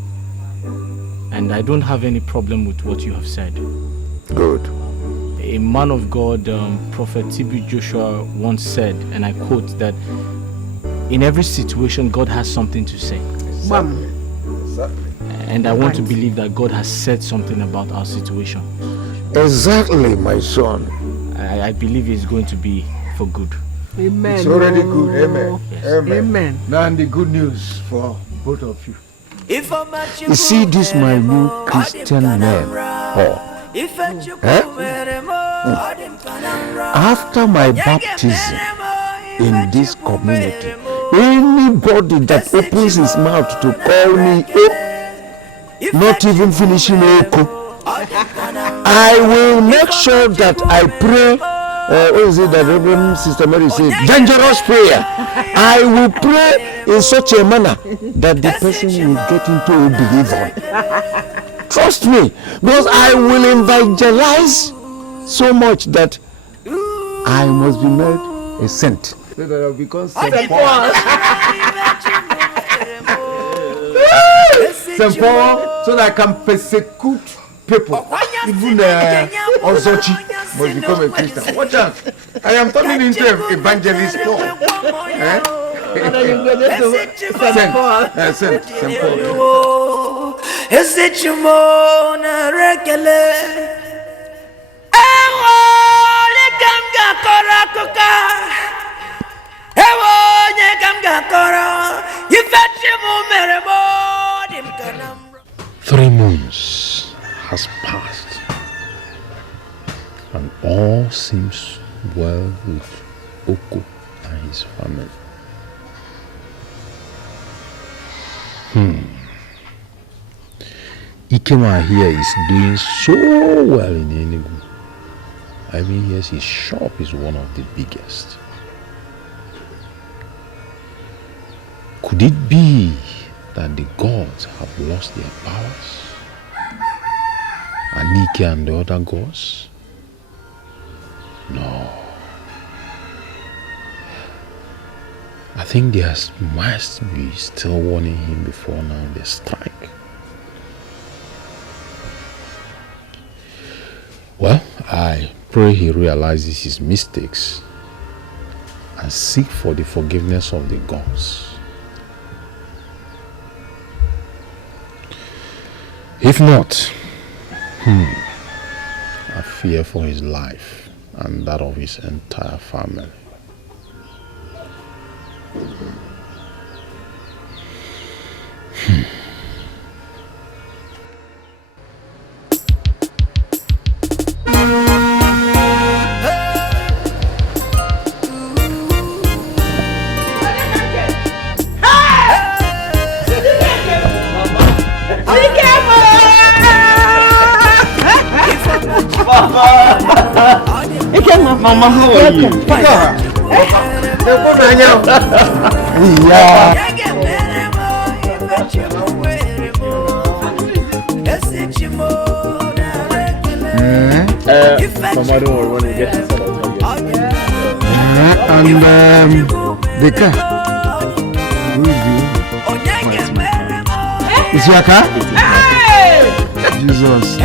And I don't have any problem with what you have said. Good. a man of God, Prophet T.B. Joshua, once said, and I quote, that in every situation, God has something to say. Exactly. And I want to believe that God has said something about our situation. Exactly, my son. I believe it's going to be for good. Amen. It's already good. Amen. Yes. Amen. Now the good news for both of you. You see this my new Christian man, Paul. After my baptism in this community, anybody that opens his mouth to call me, not even finishing Oko, I will make sure that I pray. What is it that Reverend Sister Mary said? Dangerous prayer. I will pray in such a manner that the person will get into a believer. Trust me, because I will evangelize so much that I must be made a saint. So that I will become Saint Paul. Saint Paul, so that I can persecute people. Even Ozochi must become a Christian. Watch out. I am turning into an evangelist Paul. Saint Paul. Is it your mona regular? Three months has passed, and all seems well with Oko and his family. Ikema here is doing so well in Enugu. I mean, yes, his shop is one of the biggest. Could it be that the gods have lost their powers? Anike and the other gods? No. I think there must be still warning him before now they strike. Well, I pray he realizes his mistakes and seek for the forgiveness of the gods. If not, I fear for his life and that of his entire family. Mama, how are you? Mama, don't worry, when we get inside, I'll tell you. And the car. Who is It's your car? Jesus.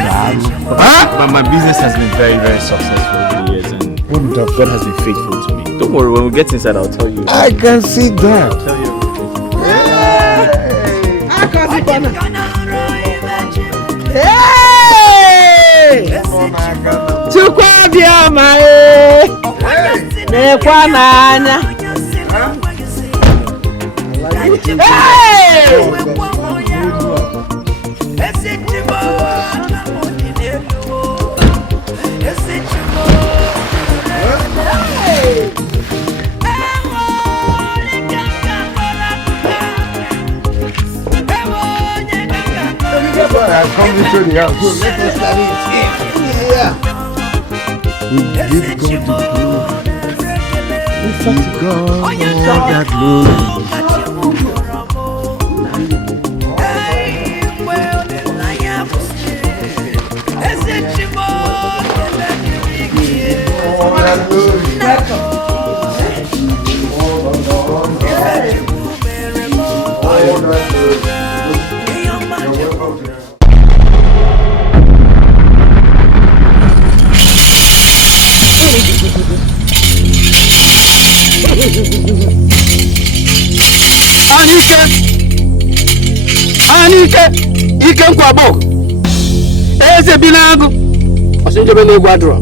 But my business has been very, very successful over the years, and God has been faithful to me. Don't worry, when we get inside, I'll tell you. I can see that. I'll tell you Come into the house. So let us start it. Yeah. We give God the glory. Give God that glory. Ike nkwabo. Eze binago. Osinjebe na gwadro.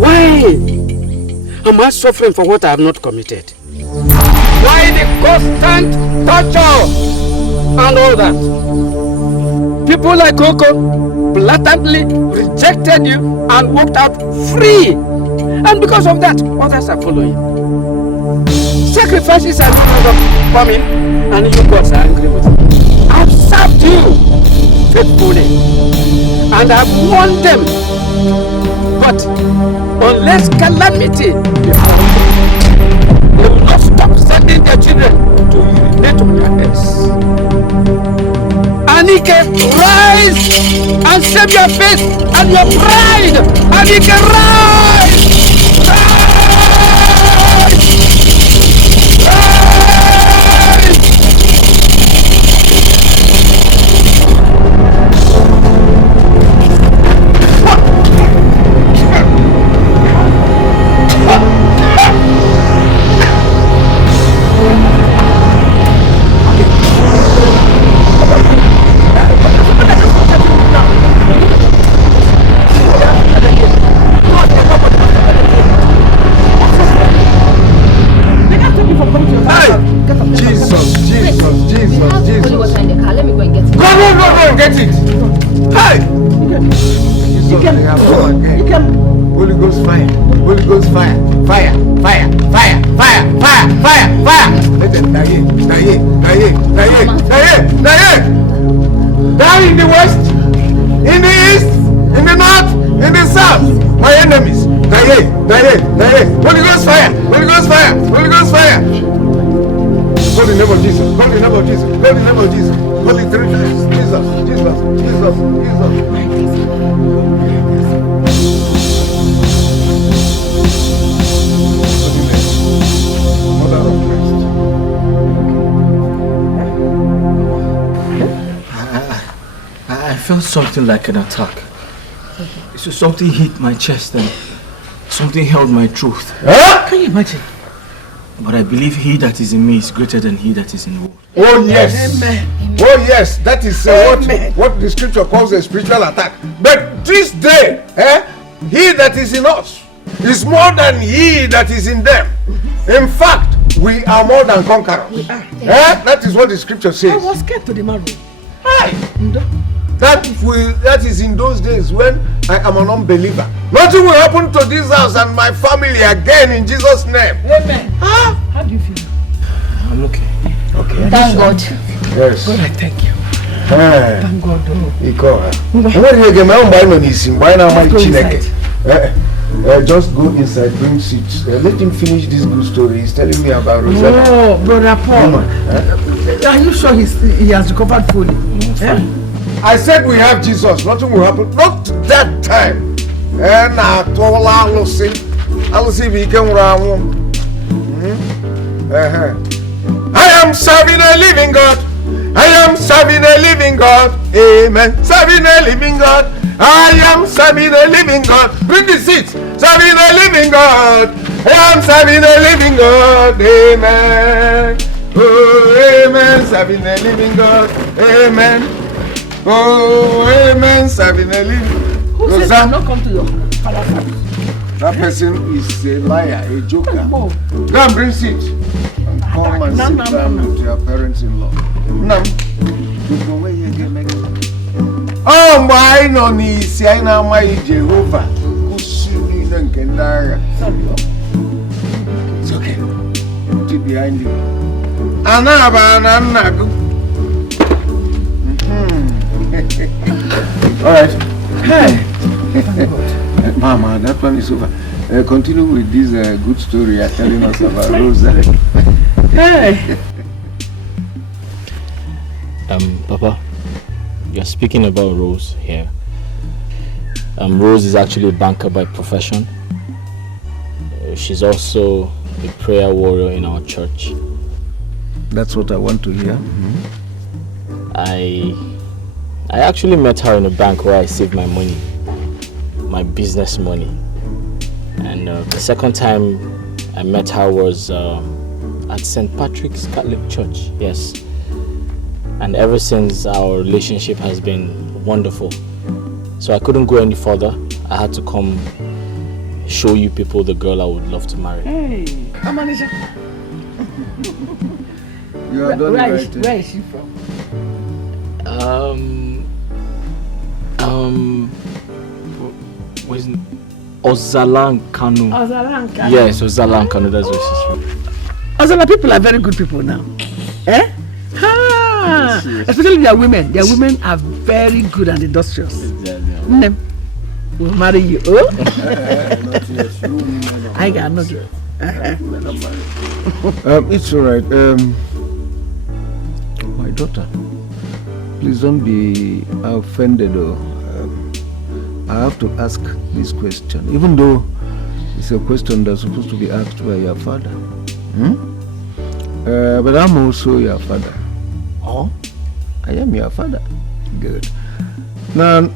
Why am I suffering for what I have not committed? Why the constant torture and all that? People like Coco blatantly rejected you and walked out free. And because of that, others are following. Sacrifices are no longer coming, and you gods are angry with me. I've served you faithfully, and I've warned them. But unless calamity befalls them, they will not stop sending their children to urinate on their heads. Anike, rise and save your faith and your pride. Anike, rise! Holy Ghost fire, Holy Ghost fire, fire, fire, fire, fire, fire, fire, fire. Let them die, down in the west, in the east, in the north, in the south. My enemies, die. Holy Ghost fire, Holy Ghost fire, Holy Ghost fire. Call the name of Jesus, call the name of Jesus, call the name of Jesus, call the three names. Jesus. I felt something like an attack. So something hit my chest and something held my throat. Can you imagine? But I believe he that is in me is greater than he that is in the world. Oh yes. Amen. Oh yes, that is what the scripture calls a spiritual attack. But this day, he that is in us is more than he that is in them. In fact, we are more than conquerors. That is what the scripture says. I was scared to the marrow. That is in those days when I am an unbeliever. Nothing will happen to this house and my family again in Jesus' name. Amen. How do you feel? I'm okay. Okay. Thank God. Yes. God, I thank you. Thank God. Just go inside, bring seats. Let him finish this good story. He's telling me about Rosanna. Oh, Brother Paul. Are you sure he has recovered fully? I said we have Jesus. Nothing will happen. Not that time. I am serving a living God. I am serving a living God. Amen. Serving a living God. I am serving a living God. Bring the seats. Serving a living God. I am serving a living God. Amen. Oh, amen. Serving a living God. Amen. Oh, amen. Serving a living. Who says I not come to your father's house? That person is a liar, a joker. Go and bring seat. And come and sit down with your parents-in-law. Now, oh my no ni si I na my Jehovah. Kusini na nkendara. It's okay. Keep behind you. Anaba na naku. All right. Hey. Mama, that one is over. Continue with this good story you're telling us about Rosa. Hey. Papa, you're speaking about Rose here. Rose is actually a banker by profession. She's also a prayer warrior in our church. That's what I want to hear. I actually met her in a bank where I saved my money, my business money. And the second time I met her was at St. Patrick's Catholic Church, yes. And ever since, our relationship has been wonderful. So I couldn't go any further. I had to come show you people the girl I would love to marry. Hey, Amanisha. You have done Where the right thing. is she from? Where's Ozalan Kanu? Ozalan Kanu. Yes, Ozalan Kanu, that's where she's from. Ozala people are very good people now. Eh? Ha! Especially their women. Their women are very good and industrious. Exactly. We'll marry you. Oh? I got no girl. It's alright. My daughter, please don't be offended though. I have to ask this question, even though it's a question that's supposed to be asked by your father. But I'm also your father. Oh? I am your father. Good. Now,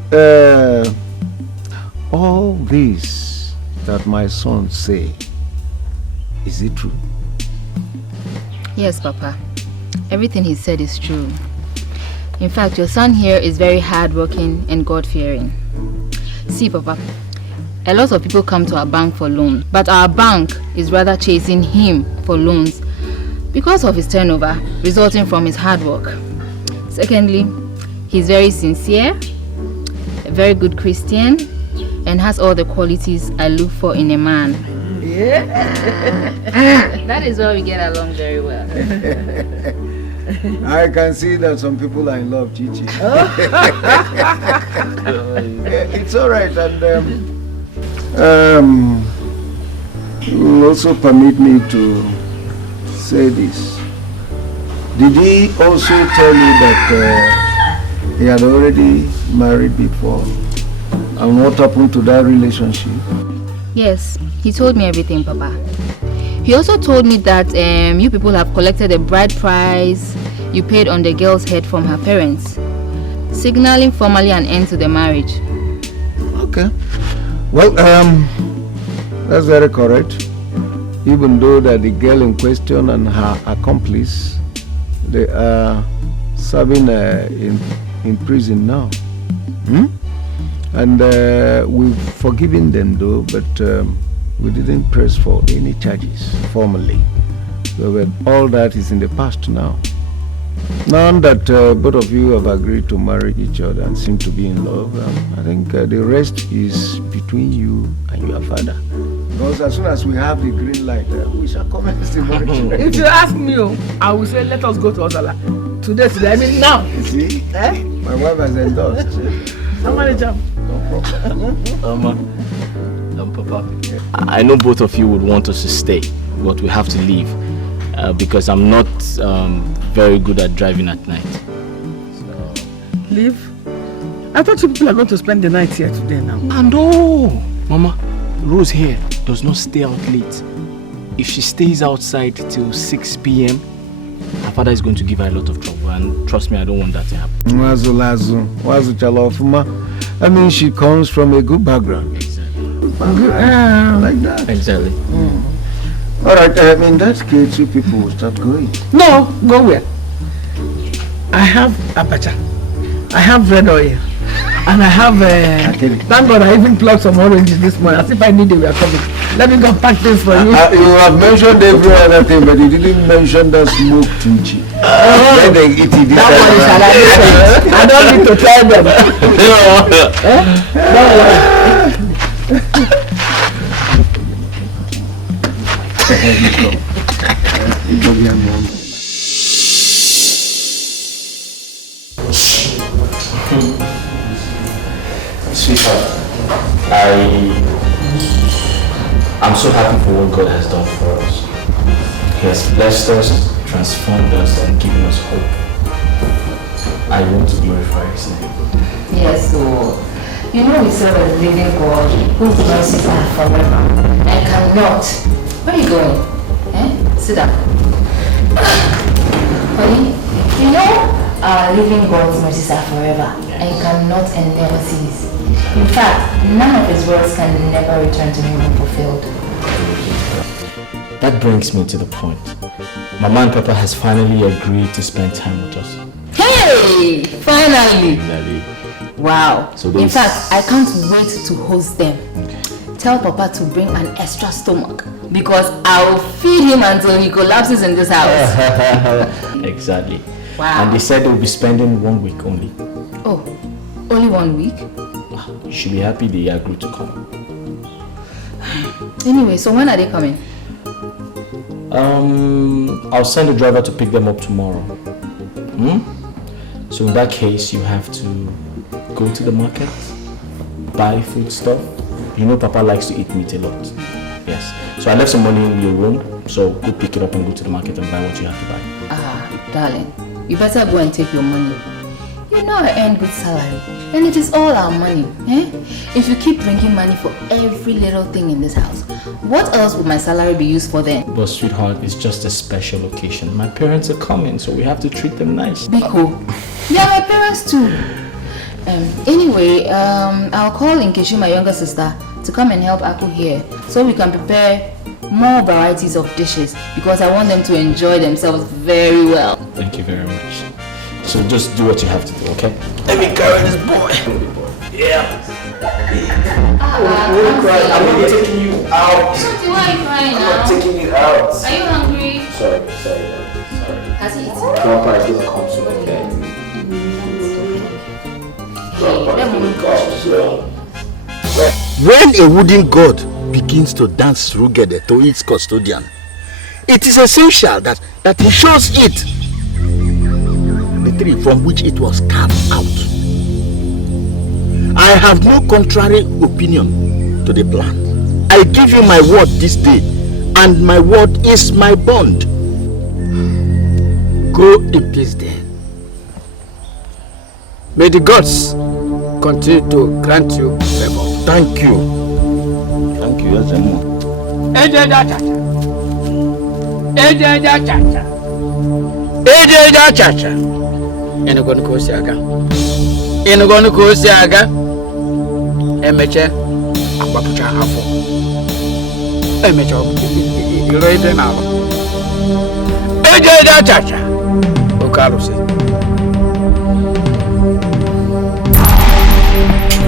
all this that my son say, is it true? Yes, Papa. Everything he said is true. In fact, your son here is very hardworking and God-fearing. See, Papa, a lot of people come to our bank for loans, but our bank is rather chasing him for loans because of his turnover resulting from his hard work. Secondly, he's very sincere, a very good Christian, and has all the qualities I look for in a man. Yeah. That is why we get along very well. I can see that some people are in love, Chichi. It's all right, and you will also permit me to say this. Did he also tell you that he had already married before? And what happened to that relationship? Yes, he told me everything, Papa. He also told me that you people have collected a bride price you paid on the girl's head from her parents, signaling formally an end to the marriage. Okay. Well, that's very correct. Even though that the girl in question and her accomplice, they are serving in prison now. And we've forgiven them though, but we didn't press for any charges formally. So all that is in the past now. Now that both of you have agreed to marry each other and seem to be in love, I think the rest is between you and your father. Because as soon as we have the green light, we shall commence the marriage. If you ask me, I will say let us go to Ozala. Today, I mean now. You see? My wife has endorsed. Somebody jump. Papa, I know both of you would want us to stay, but we have to leave because I'm not very good at driving at night. Leave? I thought you people are going to spend the night here today now. No, Mama, Rose here does not stay out late. If she stays outside till 6 p.m., her father is going to give her a lot of trouble, and trust me, I don't want that to happen. I mean, she comes from a good background. Exactly. Like that. Exactly. All right, in that case, you people will start going. No, go where? I have abacha, I have red oil, and I have, thank God I even plucked some oranges this morning, as if I knew they were coming. Let me go pack this for you. You have mentioned every other thing, but you didn't mention the smoked kimchi. Then they eat it. That one is I don't need to tell them. Don't worry. Sweetheart, I'm so happy for what God has done for us. He has blessed us, transformed us, and given us hope. I want to glorify His name. Yes, Lord. You know we serve a living God whose mercies are forever and cannot. Where are you going? Sit down. Honey, you know our living God's mercies are forever and cannot and never cease. In fact, none of His words can never return to Him unfulfilled. That brings me to the point. Mama and Papa has finally agreed to spend time with us. Hey! Hey! Finally! Wow. So in fact, I can't wait to host them. Tell Papa to bring an extra stomach because I'll feed him until he collapses in this house. Exactly. Wow. And they said they'll be spending 1 week only. Oh, only 1 week? You should be happy they agreed to come. Anyway, so when are they coming? I'll send a driver to pick them up tomorrow. So in that case, you have to go to the market, buy food stuff. You know Papa likes to eat meat a lot. Yes. So I left some money in your room, so go pick it up and go to the market and buy what you have to buy. Darling, you better go and take your money. You know I earn good salary, and it is all our money. If you keep bringing money for every little thing in this house, what else would my salary be used for then? But sweetheart, it's just a special occasion. My parents are coming, so we have to treat them nice. Biko, yeah, my parents too. Anyway, I'll call Nkechi, my younger sister, to come and help Aku here, so we can prepare more varieties of dishes, because I want them to enjoy themselves very well. Thank you very much. So just do what you have to do, okay? Let me carry this boy. Yeah. I'm not taking you out. Why are you crying now? I'm not taking you out. Are you hungry? Sorry. Has he eaten? Papa is gonna come soon, okay? When a wooden god begins to dance through Gede to its custodian, it is essential that he shows it the tree from which it was carved out. I have no contrary opinion to the plan. I give you my word this day, and my word is my bond. Go in peace then. May the gods continue to grant you favor. Thank you. Thank you, Yazemo. Ejeja chacha. Enugonu kosi aga. Emeche akwapucha afọ. Emeche iro ide na alo. Ejeja chacha. Okarusi.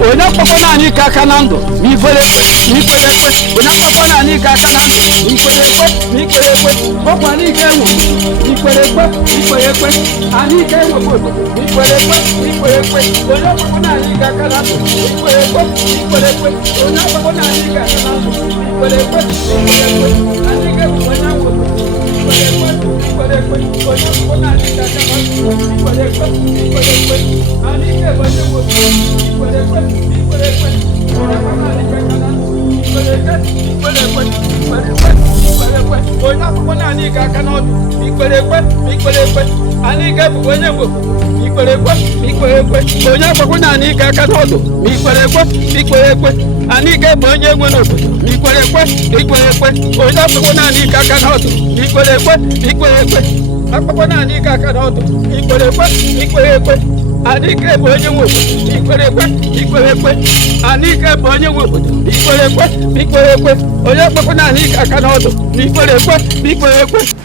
Ona papa na ni kaka nando mi kwere ona papa na ni kaka nando mi kwere papa ni kewo mi kwere ani kewo bodo mi kwere ona papa na ni kaka nando mi kwere ona papa na ni kaka nando mi kwere ani kewo ona wo mi kwere ona na ni kaka nando mi kwere ani kewo ona wo Anike bonye wo ikwerekwe anike bonye wo ikwerekwe oya papa na anike akana odo ikwerekwe.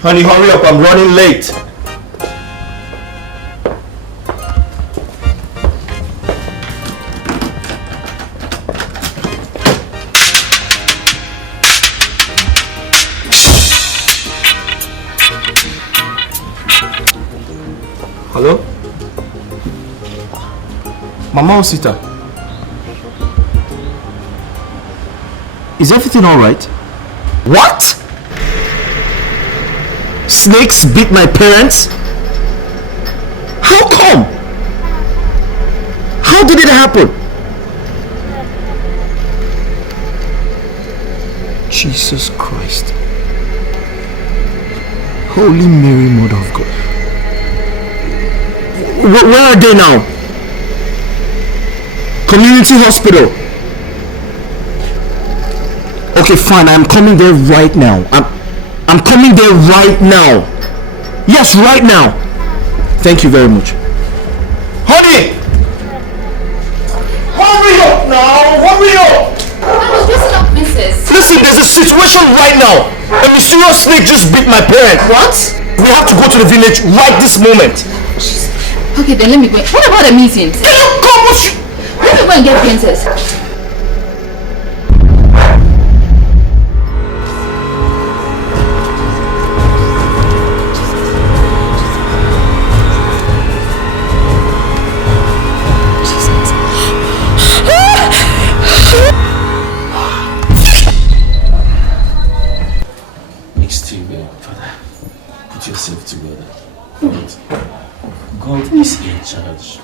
Honey, hurry up, I'm running late. Hello? Mama Osita, is everything all right? What? Snakes beat my parents? How come? How did it happen? Jesus Christ. Holy Mary, Mother of God. Where are they now? Community hospital. Okay, fine. I'm coming there right now. I'm coming there right now. Yes, right now. Thank you very much. Honey! Hurry up now! Hurry up! Listen up, princess. Listen, there's a situation right now. A mysterious snake just bit my parents. What? We have to go to the village right this moment. Okay, then let me go. What about the meetings? Can you come? Let me go and get Princess. Yourself together. God is in charge.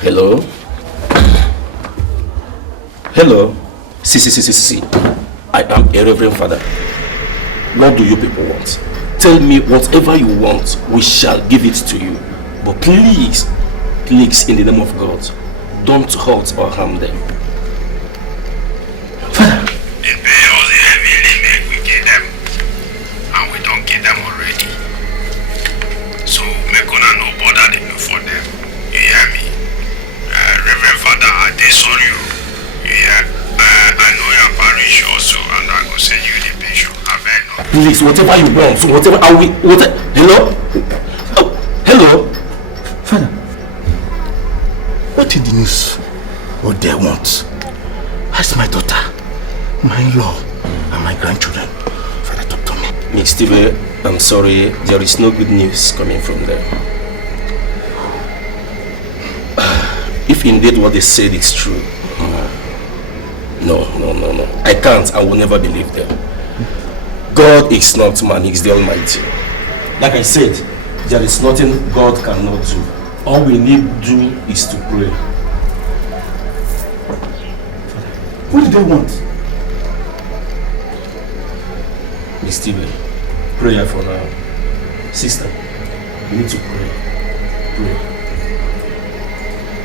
Hello? Hello? See. I am a reverend father. What do you people want? Tell me whatever you want, we shall give it to you. But please, in the name of God, don't hurt or harm them. The bills heavily make we get them, and we don't get them already. So make una no bother them for them. You hear me? Reverend Father, I disown you. You hear? I know your parish also, and I go send you the pension. Please, whatever you want, whatever are we, hello? Oh, hello? Father, what did the news? What they want? Ask my daughter, my in-law, and my grandchildren. Father, talk to me. Miss Steve, I'm sorry, there is no good news coming from them. If indeed what they said is true, no. I can't, I will never believe them. God is not man, He's the Almighty. Like I said, there is nothing God cannot do. All we need to do is to pray. What do they want? Miss Steven, prayer for now. Sister, we need to pray.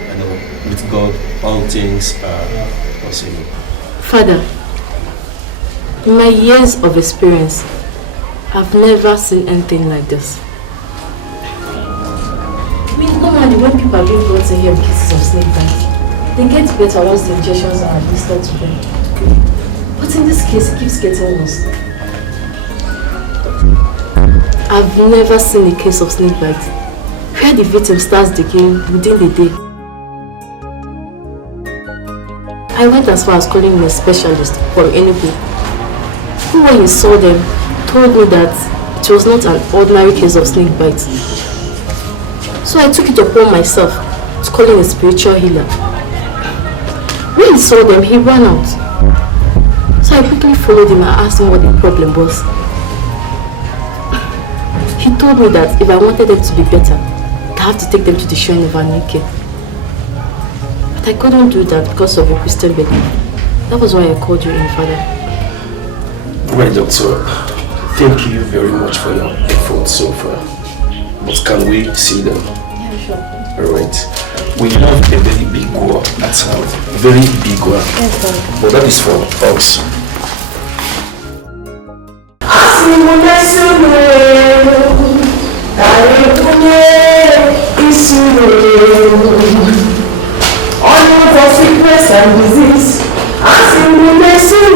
I know, with God, all things are possible. Father, in my years of experience, I've never seen anything like this. I mean, normally when people are being brought in here with cases of snake bite, they get better once the injections are administered to them. But in this case, it keeps getting worse. I've never seen a case of snake bite where the victim starts decaying within the day. I went as far as calling in a specialist for Enugu, who when he saw them told me that it was not an ordinary case of snake bite. So I took it upon myself to call in a spiritual healer. When he saw them, he ran out. So I quickly followed him and asked him what the problem was. He told me that if I wanted them to be better, I have to take them to the shrine of Anike. But I couldn't do that because of a Christian belief. That was why I called you in, Father. Right, Doctor. Thank you very much for your efforts so far. But can we see them? Yeah, sure. Alright. We have a very big war at hand. Very big war. Yes, Father. But that is for us. Only for sickness and disease, as in the nation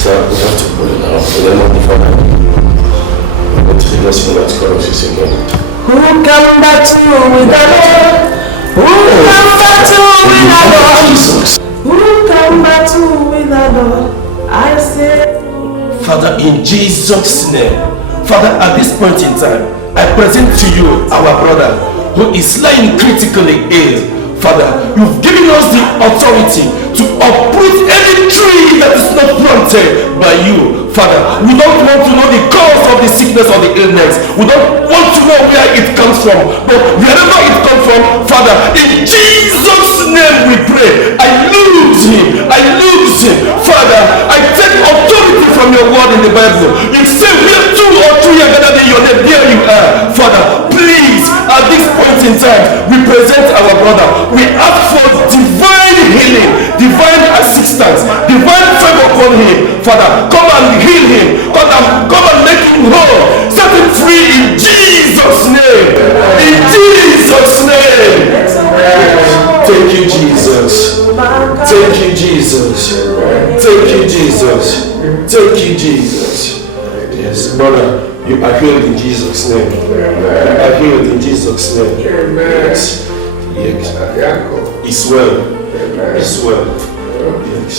So we have to pray now. In the name of the Father, we go to the blessing of God of His name. Who come back to you with the Lord? Who come back to you with the Lord? Who come back to you with the Lord? I say, Father, in Jesus' name, Father, at this point in time, I present to you our brother who is lying critically ill. Father, you've given us the authority to uproot any tree that is not planted by you, Father. We don't want to know the cause of the sickness or the illness. We don't want to know where it comes from. But wherever it comes from, Father, in Jesus' name we pray. I lose him. Father, I take authority from your word in the Bible. You say where 2 or 3 are gathered in your name, there you are. Father, please, at this point in time, we present our brother. We ask for divine healing, divine assistance, divine favor upon him. Father, come and heal him. Come and make him whole. Set him free in Jesus' name. In Jesus' name. Thank you, Jesus. Thank you, Jesus. Thank you, Jesus. Thank you, Jesus. Yes, brother, you are healed in Jesus' name. You are healed in Jesus' name. Yes. Yes. It's well. It's well. Yes.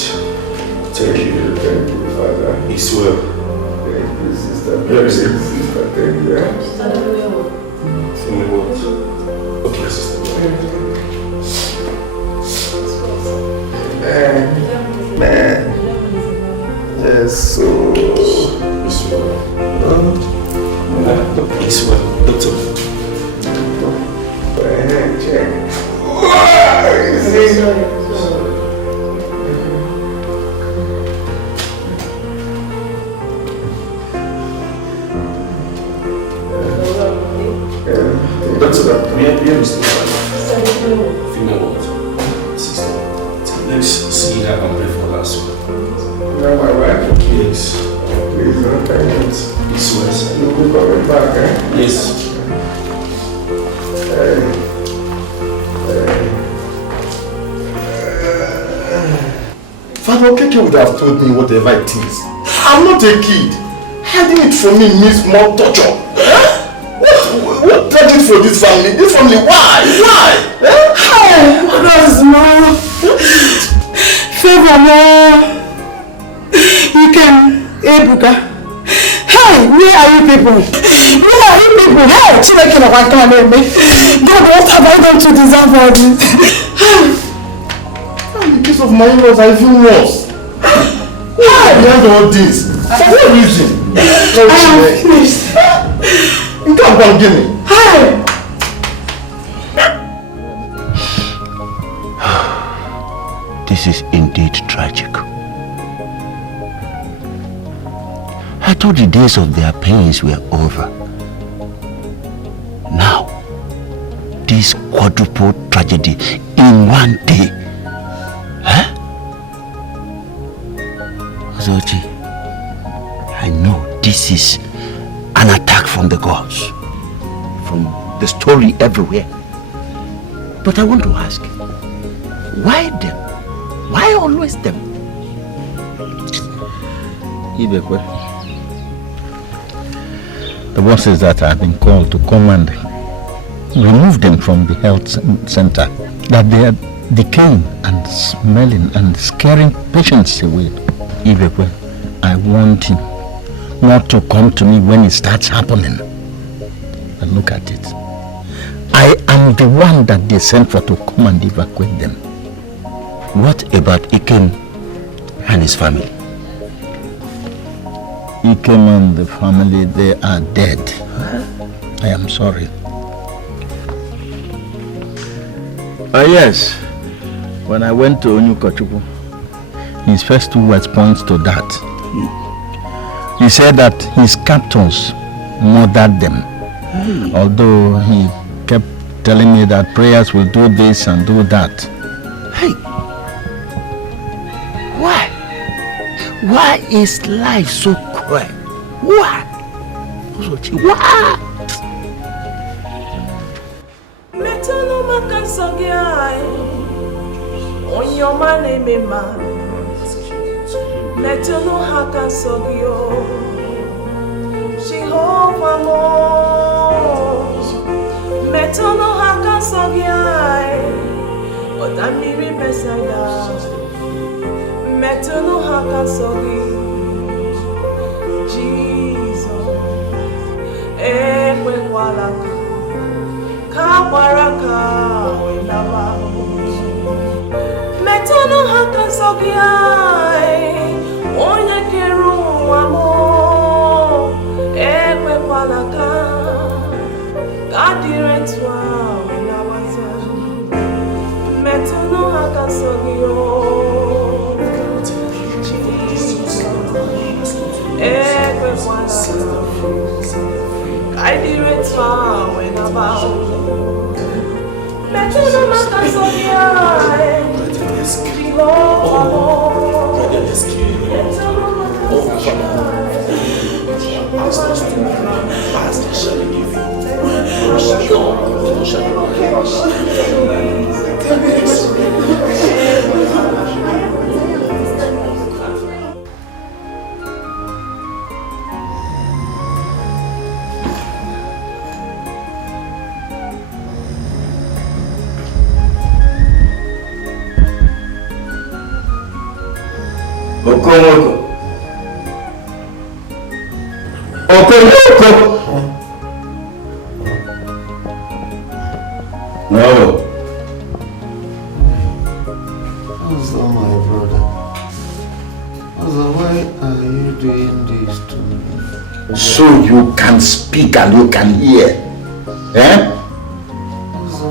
Thank you. Thank you, Father. It's well. Thank you, sister. Thank you. Okay, sister. Man. Yes, so. It's well. It's well. Doctor. Check. Doctor, we have female what? Sister. Let's see how I'm ready for last week. You know my wife? Yes. Please don't tell me. It's West. You'll be coming back, eh? Yes. Father Okeke would have told me whatever it is. I'm not a kid. Hiding it from me means more torture. What tragedy for this family? This family, why? How? What does no favor more? You can, Ebuka. Hey, where are you people? Where are you people? Hey, Chineke, why can't I me? God, what have I done to deserve all this? And the case of my in-laws, I feel worse. Why behind all this? For what reason? I am finished. You can't go and give me. Hey! This is indeed tragic. I thought the days of their pains were over. Now, this quadruple tragedy in one day. Huh? Ozochi, I know this is an attack from the gods, from the story everywhere. But I want to ask, why them? Why always them? Ibekwe, the boss says that I've been called to come and remove them from the health center, that they are decaying and smelling and scaring patients away. Ibekwe, I want him not to come to me when it starts happening. And look at it. I am the one that they sent for to come and evacuate them. What about Ikem and his family? Ikem and the family, they are dead. I am sorry. Yes. When I went to Onyukochukwu, his first 2 words points to that. He said that his captors murdered them. Although he kept telling me that prayers will do this and do that. Hey! Why? Why is life so cruel? Why? Why? Metano haka sogyo, Jehovah mo. Metano haka sogyai, Odamiri Messiah. Metano haka sogi, Jesus. Ekwe walaka, kawaraka wenaba. Metano haka sogyai. No. Also, my brother. Also, why are you doing this to me? So you can speak and you can hear. Eh? Also,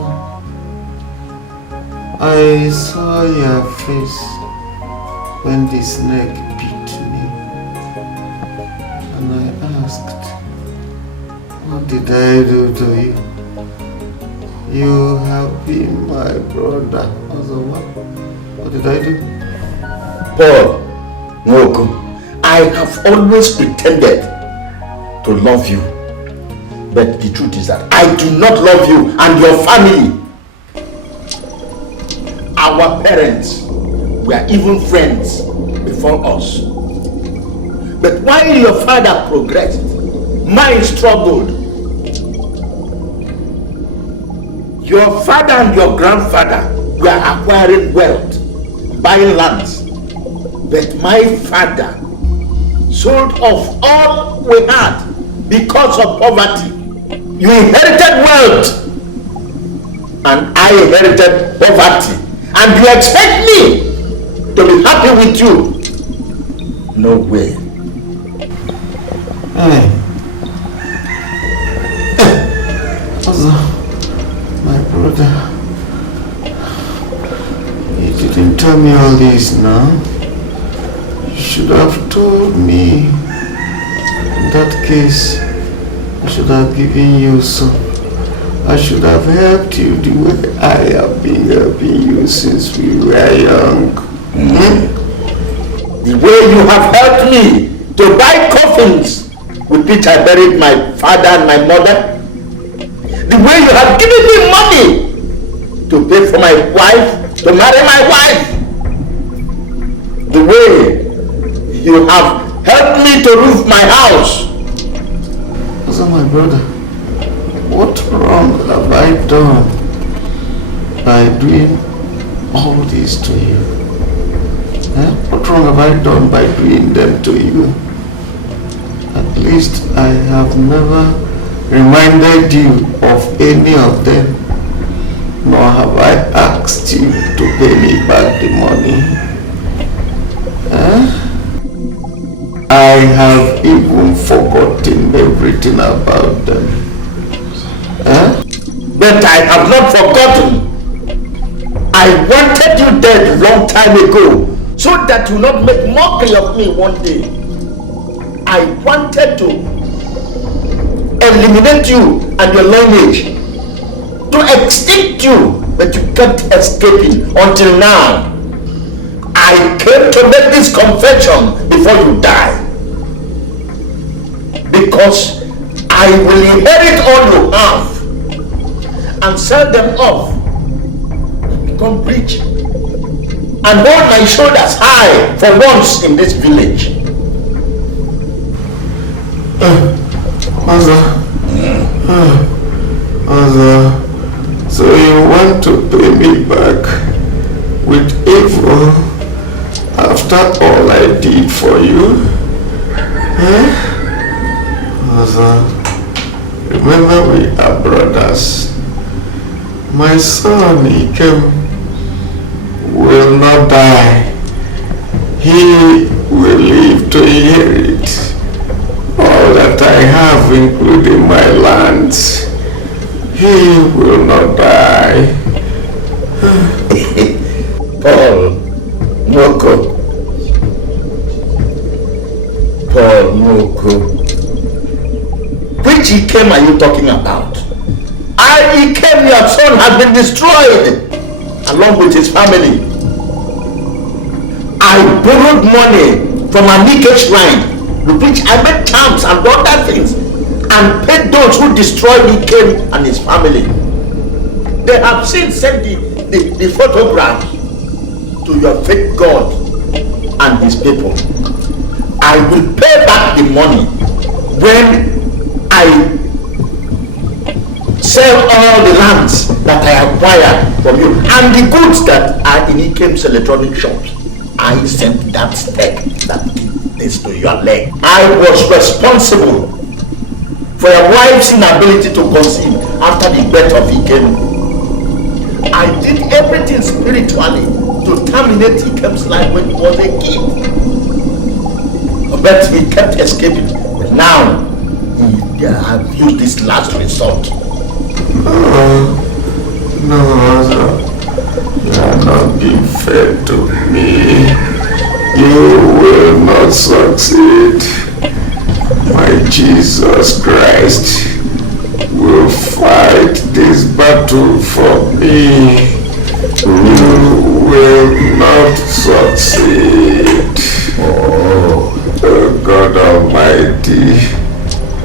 I saw your face when the snake bit me. And I asked, what did I do to you? You have been my brother. Also, what did I do? Paul, Nwoko, I have always pretended to love you. But the truth is that I do not love you and your family. Our parents were even friends before us. But while your father progressed, mine struggled. Your father and your grandfather were acquiring wealth, buying lands. But my father sold off all we had because of poverty. You inherited wealth and I inherited poverty. And you expect me to be happy with you? No way. Also, my brother, you didn't tell me all this now. You should have told me. In that case, I should have given you some. I should have helped you the way I have been helping you since we were young. The way you have helped me to buy coffins with which I buried my father and my mother. The way you have given me money to pay for my wife, to marry my wife. The way you have helped me to roof my house. So my brother, what wrong have I done by doing all this to you? What wrong have I done by doing them to you? At least I have never reminded you of any of them, nor have I asked you to pay me back the money. I have even forgotten everything about them. But I have not forgotten. I wanted you dead long time ago so that you not make mockery of me one day. I wanted to eliminate you and your lineage, to extinct you, but you kept escaping until now. I came to make this confession before you die, because I will inherit all you have and sell them off and become rich and hold my shoulders high for once in this village. Mother, so you want to pay me back with evil after all I did for you? Mother, remember we are brothers. My son, Ikem, will not die. He will live to inherit all that I have, including my lands. He will not die. Paul Moko. Paul Moko. Which Ikem are you talking about? Ikem, your son, has been destroyed along with his family. I borrowed money from a Nike shrine with which I made charms and other things and paid those who destroyed Ikem and his family. They have since sent the photograph to your fake God and his people. I will pay back the money when I sell all the lands that I acquired from you and the goods that are in Ikem's electronic shops. I sent that step that is to your leg. I was responsible for your wife's inability to conceive after the birth of Ikem. I did everything spiritually to terminate Ikem's life when he was a kid. But he kept escaping. But now, he have used this last resort. No, sir. You are not being fair to me. You will not succeed. My Jesus Christ will fight this battle for me. You will not succeed. Oh, God Almighty,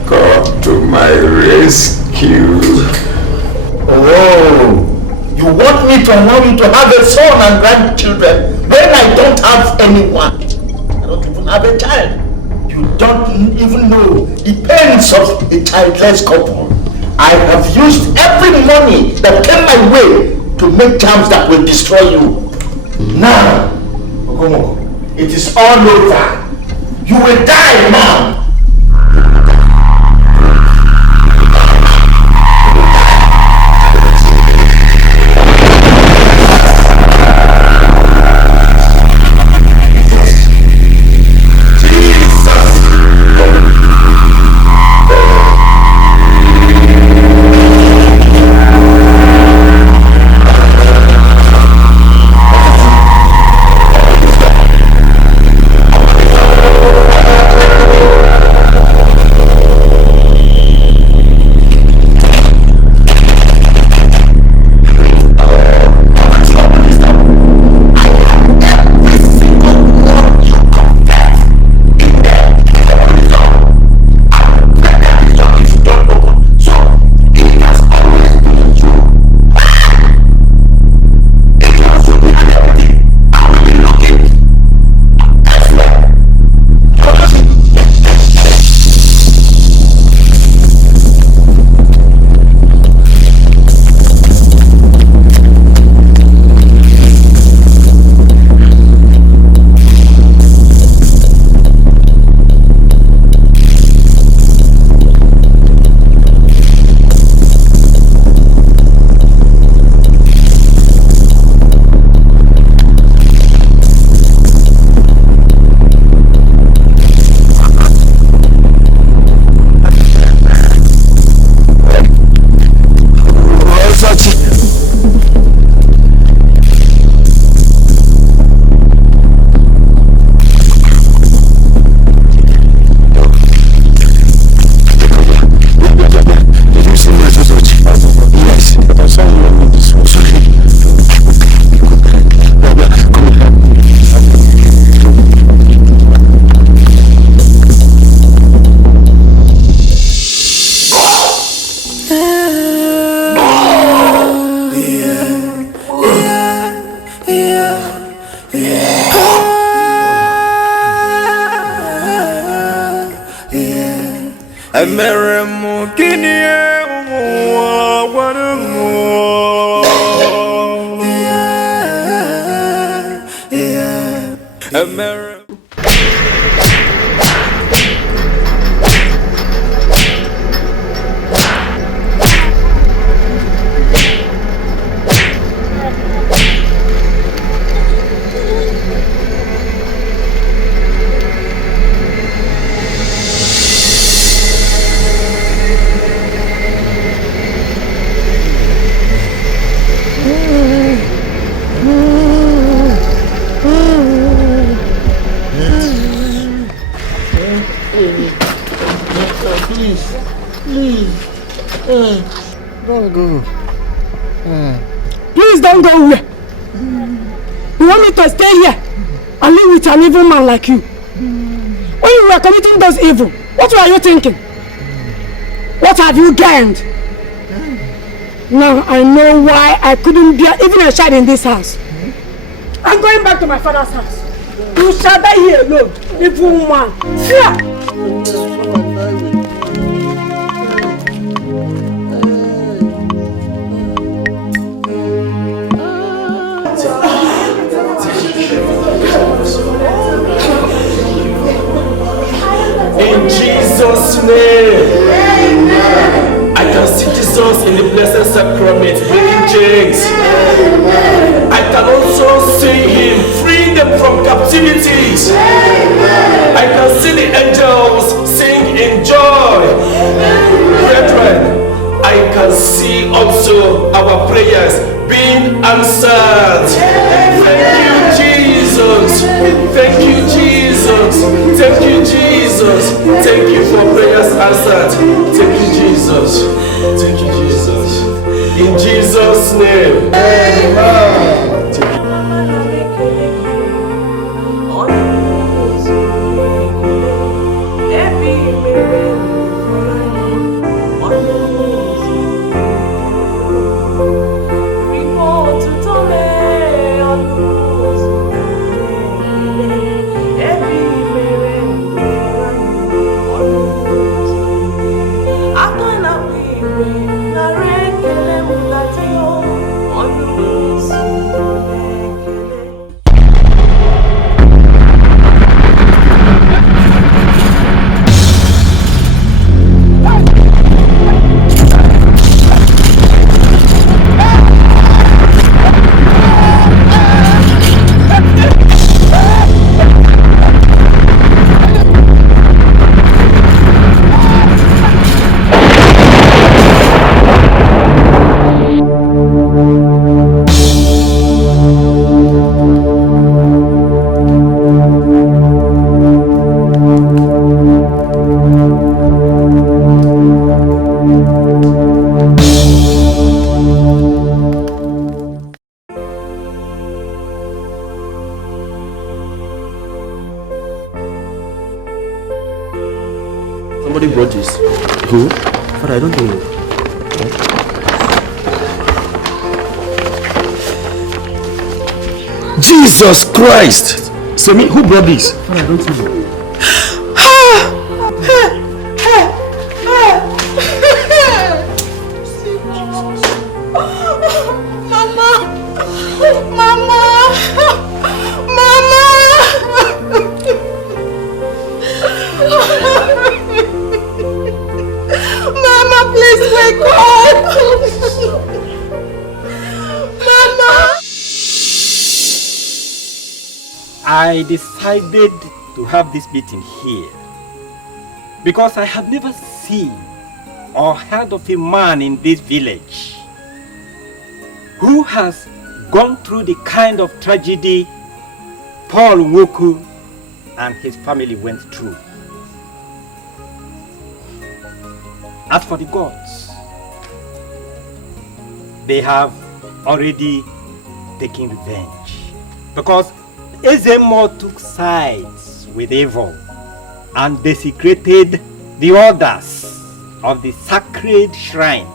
come to my rescue. Oh, you want me to allow you to have a son and grandchildren when I don't have anyone? I don't even have a child. You don't even know the pains of a childless couple. I have used every money that came my way to make charms that will destroy you. Now, Okomoko, it is all over. You will die now. Please don't go away. You want me to stay here and live with an evil man like you? When you were committing those evil, what were you thinking? What have you gained? Now I know why I couldn't bear even a child in this house. I'm going back to my father's house. You shall die here alone, evil woman. Fear! In Jesus' name. Amen. I can see Jesus in the blessed sacrament breaking chains. Amen. I can also see him freeing them from captivities. Amen. I can see the angels sing in joy. Brethren, I can see also our prayers being answered. Thank you, Jesus. Thank you, Jesus. Thank you, Jesus. Thank you for prayers answered. Thank you, Jesus. Thank you, Jesus. In Jesus' name. Amen. Somebody brought this. Who? Father, I don't know. Jesus Christ! Semi, who brought this? Father, I don't know. I decided to have this meeting here because I have never seen or heard of a man in this village who has gone through the kind of tragedy Paul Nwoku and his family went through. As for the gods, they have already taken revenge because Ezemo took sides with evil and desecrated the orders of the sacred shrine.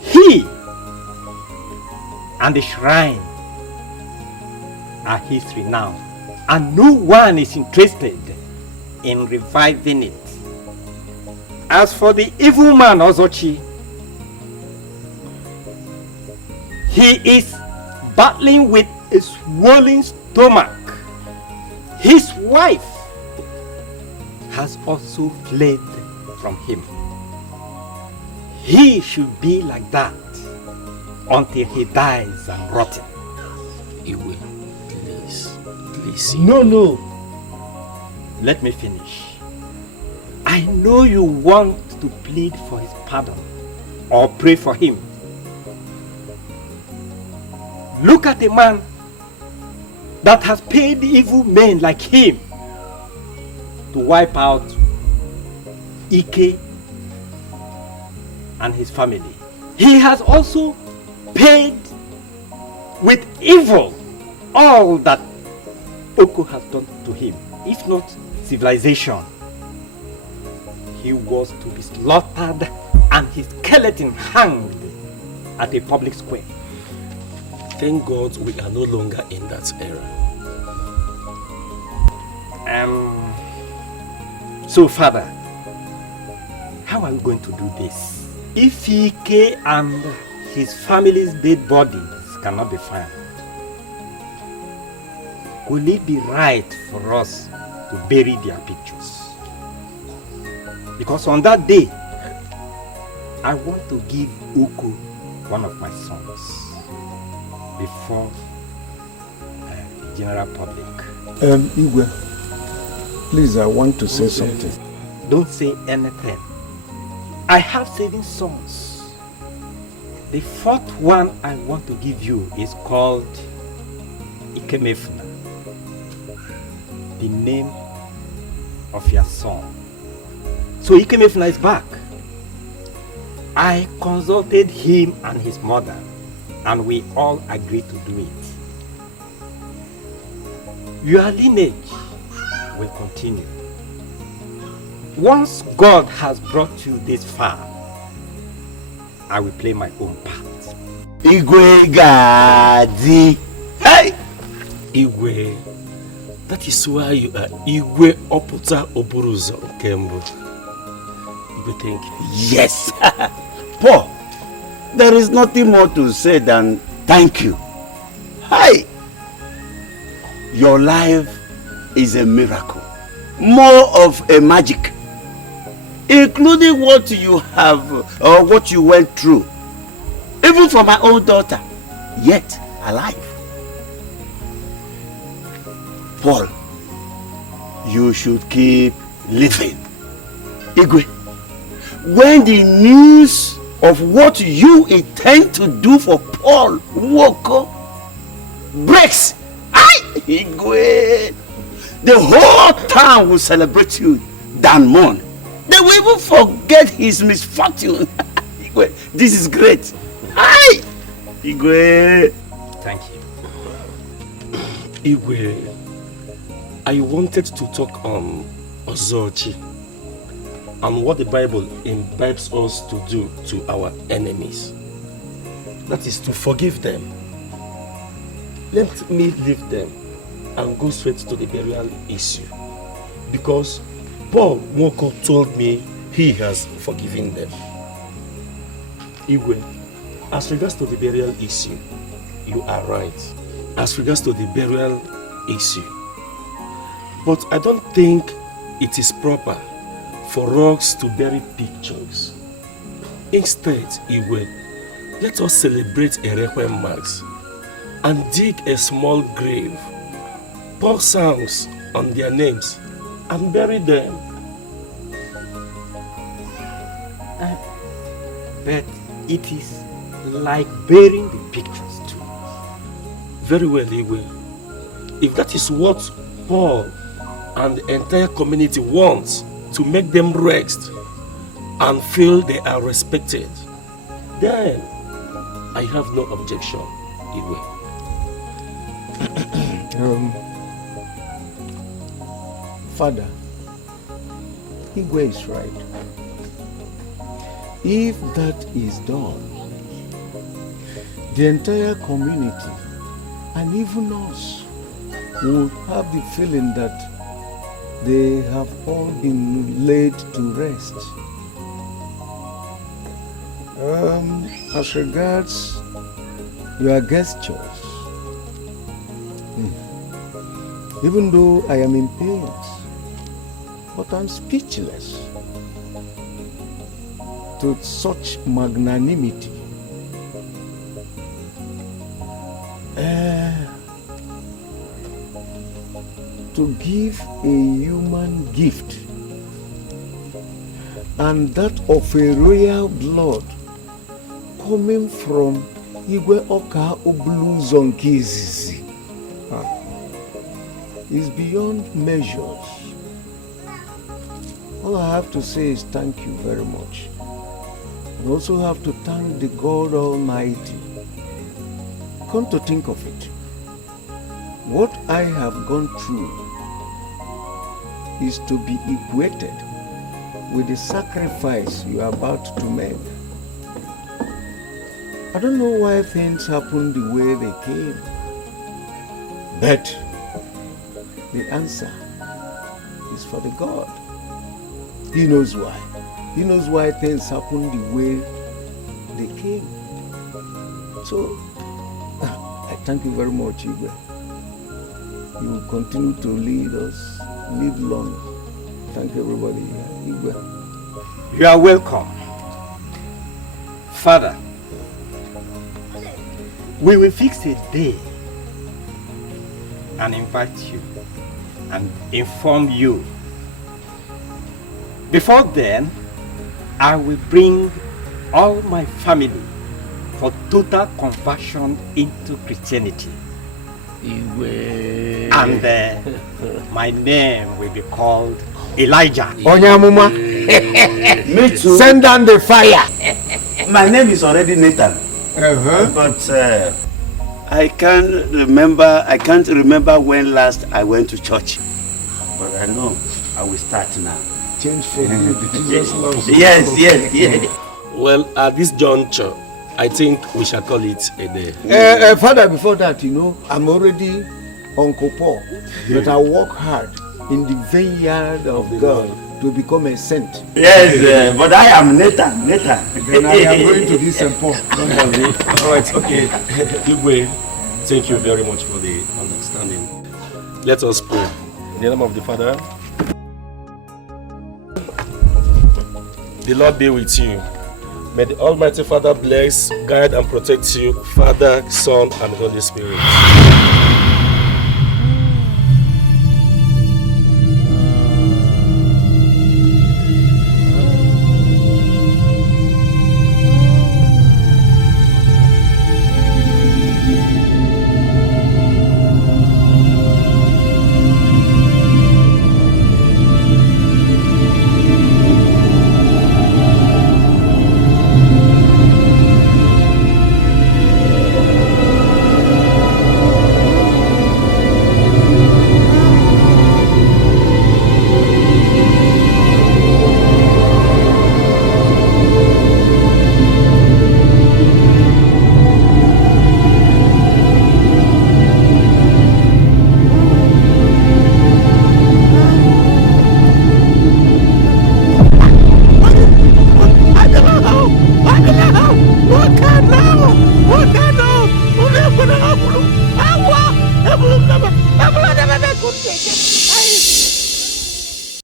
He and the shrine are history now, and no one is interested in reviving it. As for the evil man Ozochi, he is battling with a swollen stomach. His wife has also fled from him. He should be like that until he dies and rotten. He will. Please. No. Let me finish. I know you want to plead for his pardon or pray for him. Look at a man that has paid evil men like him to wipe out Ike, and his family. He has also paid with evil all that Oko has done to him, if not civilization. He was to be slaughtered and his skeleton hanged at a public square. Thank God we are no longer in that era. So, Father, how are we going to do this? If Ike and his family's dead bodies cannot be found, will it be right for us to bury their pictures? Because on that day, I want to give Oko one of my sons before the general public. Igwe, please, I want to say something. Don't say anything. I have 7 sons. The 4th one I want to give you is called Ikemefuna, the name of your son. So Ikemefuna is back. I consulted him and his mother, and we all agreed to do it. Your lineage will continue. Once God has brought you this far, I will play my own part. Igwe Gadi. Hey! Igwe, that is why you are Igwe Oputa Oburuzo Kembo. Igwe, thank you. Yes! Paul, there is nothing more to say than thank you. Hi! Your life is a miracle. More of a magic. Including what you have or what you went through. Even for my own daughter, yet alive. Paul, you should keep living. Igwe, when the news of what you intend to do for Paul Woko breaks, Igwe, the whole town will celebrate you than mourn. They will even forget his misfortune. Igwe, this is great. Hi, Igwe. Thank you. Igwe, I wanted to talk on Ozochi and what the Bible imbibes us to do to our enemies. That is to forgive them. Let me leave them and go straight to the burial issue. Because Paul Woko told me he has forgiven them. Igwe, as regards to the burial issue, you are right. As regards to the burial issue. But I don't think it is proper for us to bury pictures. Instead, Igwe, let us celebrate Erekwe Mass and dig a small grave, pour songs on their names, and bury them. But it is like burying the pictures too. Very well, Igwe. If that is what Paul and the entire community wants, to make them rest and feel they are respected, then I have no objection, Igwe. Father, Igwe is right. If that is done, the entire community and even us will have the feeling that they have all been laid to rest. As regards your gestures, even though I am in pain, but I'm speechless to such magnanimity. To give a human gift, and that of a royal blood coming from Igwe Oka Obluzonkizizi is beyond measures. All I have to say is thank you very much. you also have to thank the God Almighty. Come to think of it, what I have gone through is to be equated with the sacrifice you are about to make. I don't know why things happened the way they came, but the answer is for the God. He knows why. He knows why things happened the way they came. So, I thank you very much, Igwe. You will continue to lead us, live long. Thank everybody, Igwe. You are welcome. Father, we will fix a day and invite you and inform you. Before then, I will bring all my family for total conversion into Christianity. And my name will be called Elijah. Onyamuma. Me too. Send down the fire. My name is already Nathan. But I can't remember when last I went to church. But I know I will start now. Change for good. Jesus loves you. Yes. Well, at this juncture, I think we shall call it a day. Father, before that, I'm already Uncle Paul, but I work hard in the vineyard of God to become a saint. Yes, but I am Nathan. Then I am going to be St. Paul. Don't worry. All right, okay. Igwe, thank you very much for the understanding. Let us pray. In the name of the Father, the Lord be with you. May the Almighty Father bless, guide, and protect you, Father, Son, and Holy Spirit.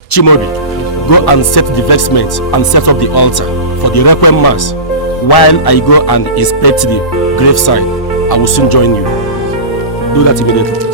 Chimobi, go and set the vestments and set up the altar for the Requiem Mass while I go and inspect the graveside. I will soon join you. Do that immediately.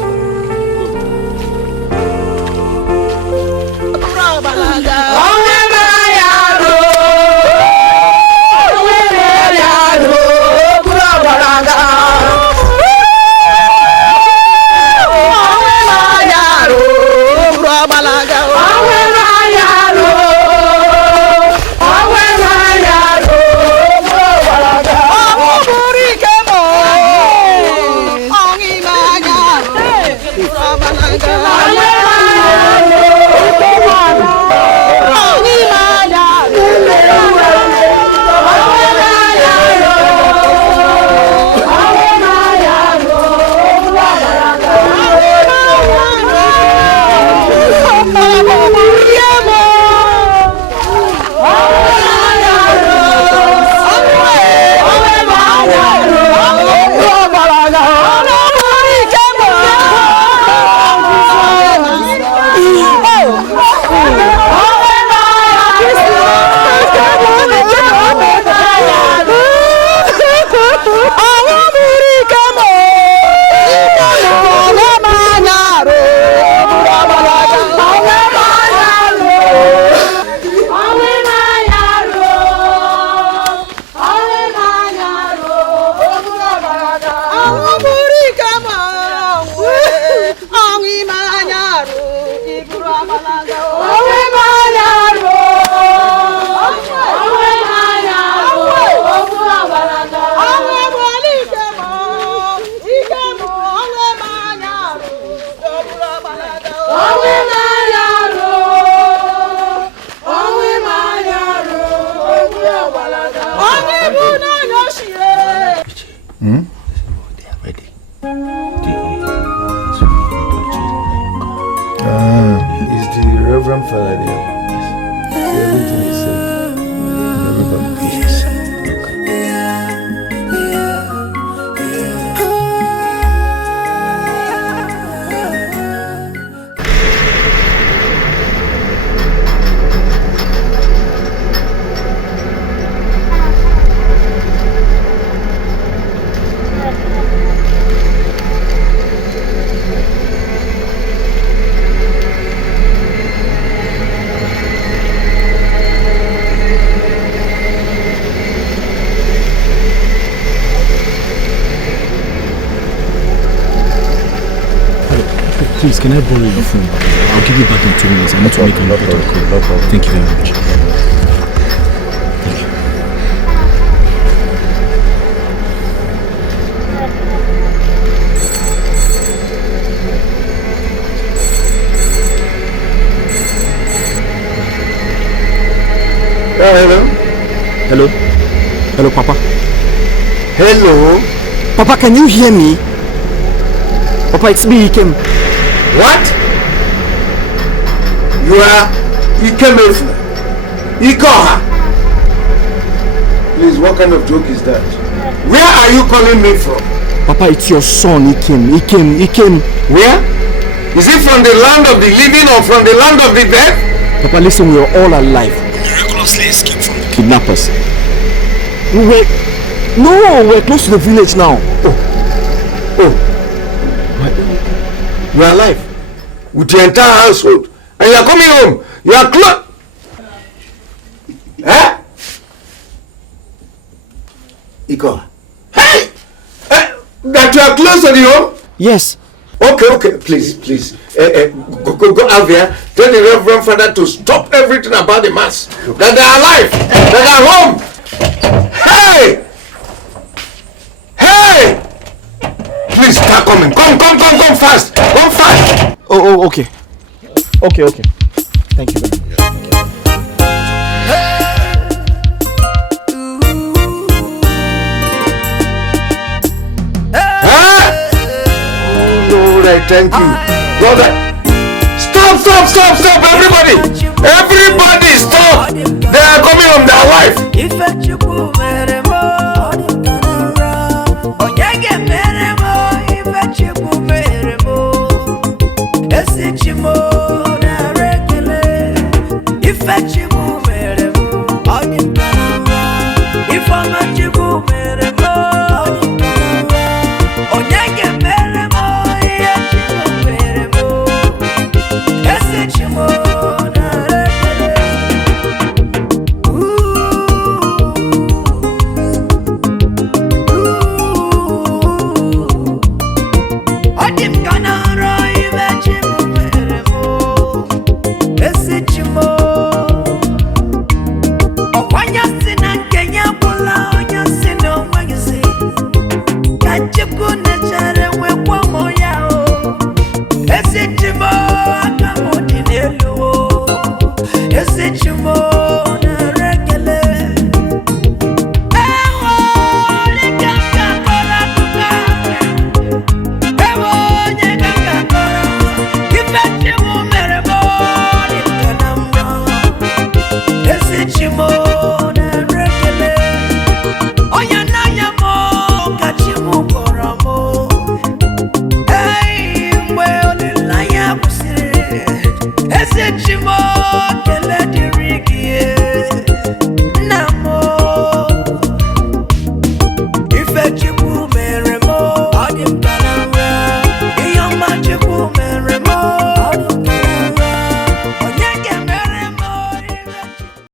Hmm? They are ready. Is the Reverend Father there? Yes. Everything is safe. Yes. Please, can I borrow your phone? I'll give you back in 2 minutes. I need to make an important call. No problem. Thank you very much. Hello? Hello? Hello, Papa? Hello? Papa, can you hear me? Papa, it's me, Ikem. What? You are Ikem Ikoha? Please, what kind of joke is that? Where are you calling me from? Papa, it's your son, Ikem. Where? Is it from the land of the living or from the land of the dead? Papa, listen, we are all alive. Miraculously escaped from the Kidnappers. We're close to the village now. Oh. You are alive with your entire household and you are coming home. You are close. Huh? Iko. Hey! That you are close to the home? Yes. Okay. Please. Go out there. Tell the Reverend Father to stop everything about the mass. That they are alive. That they are home. Hey! Please start coming. Come fast. Come fast. Oh, okay. Okay. Thank you very much. Lord, I thank you. Lord, Stop, everybody, stop. They are coming home, their wife.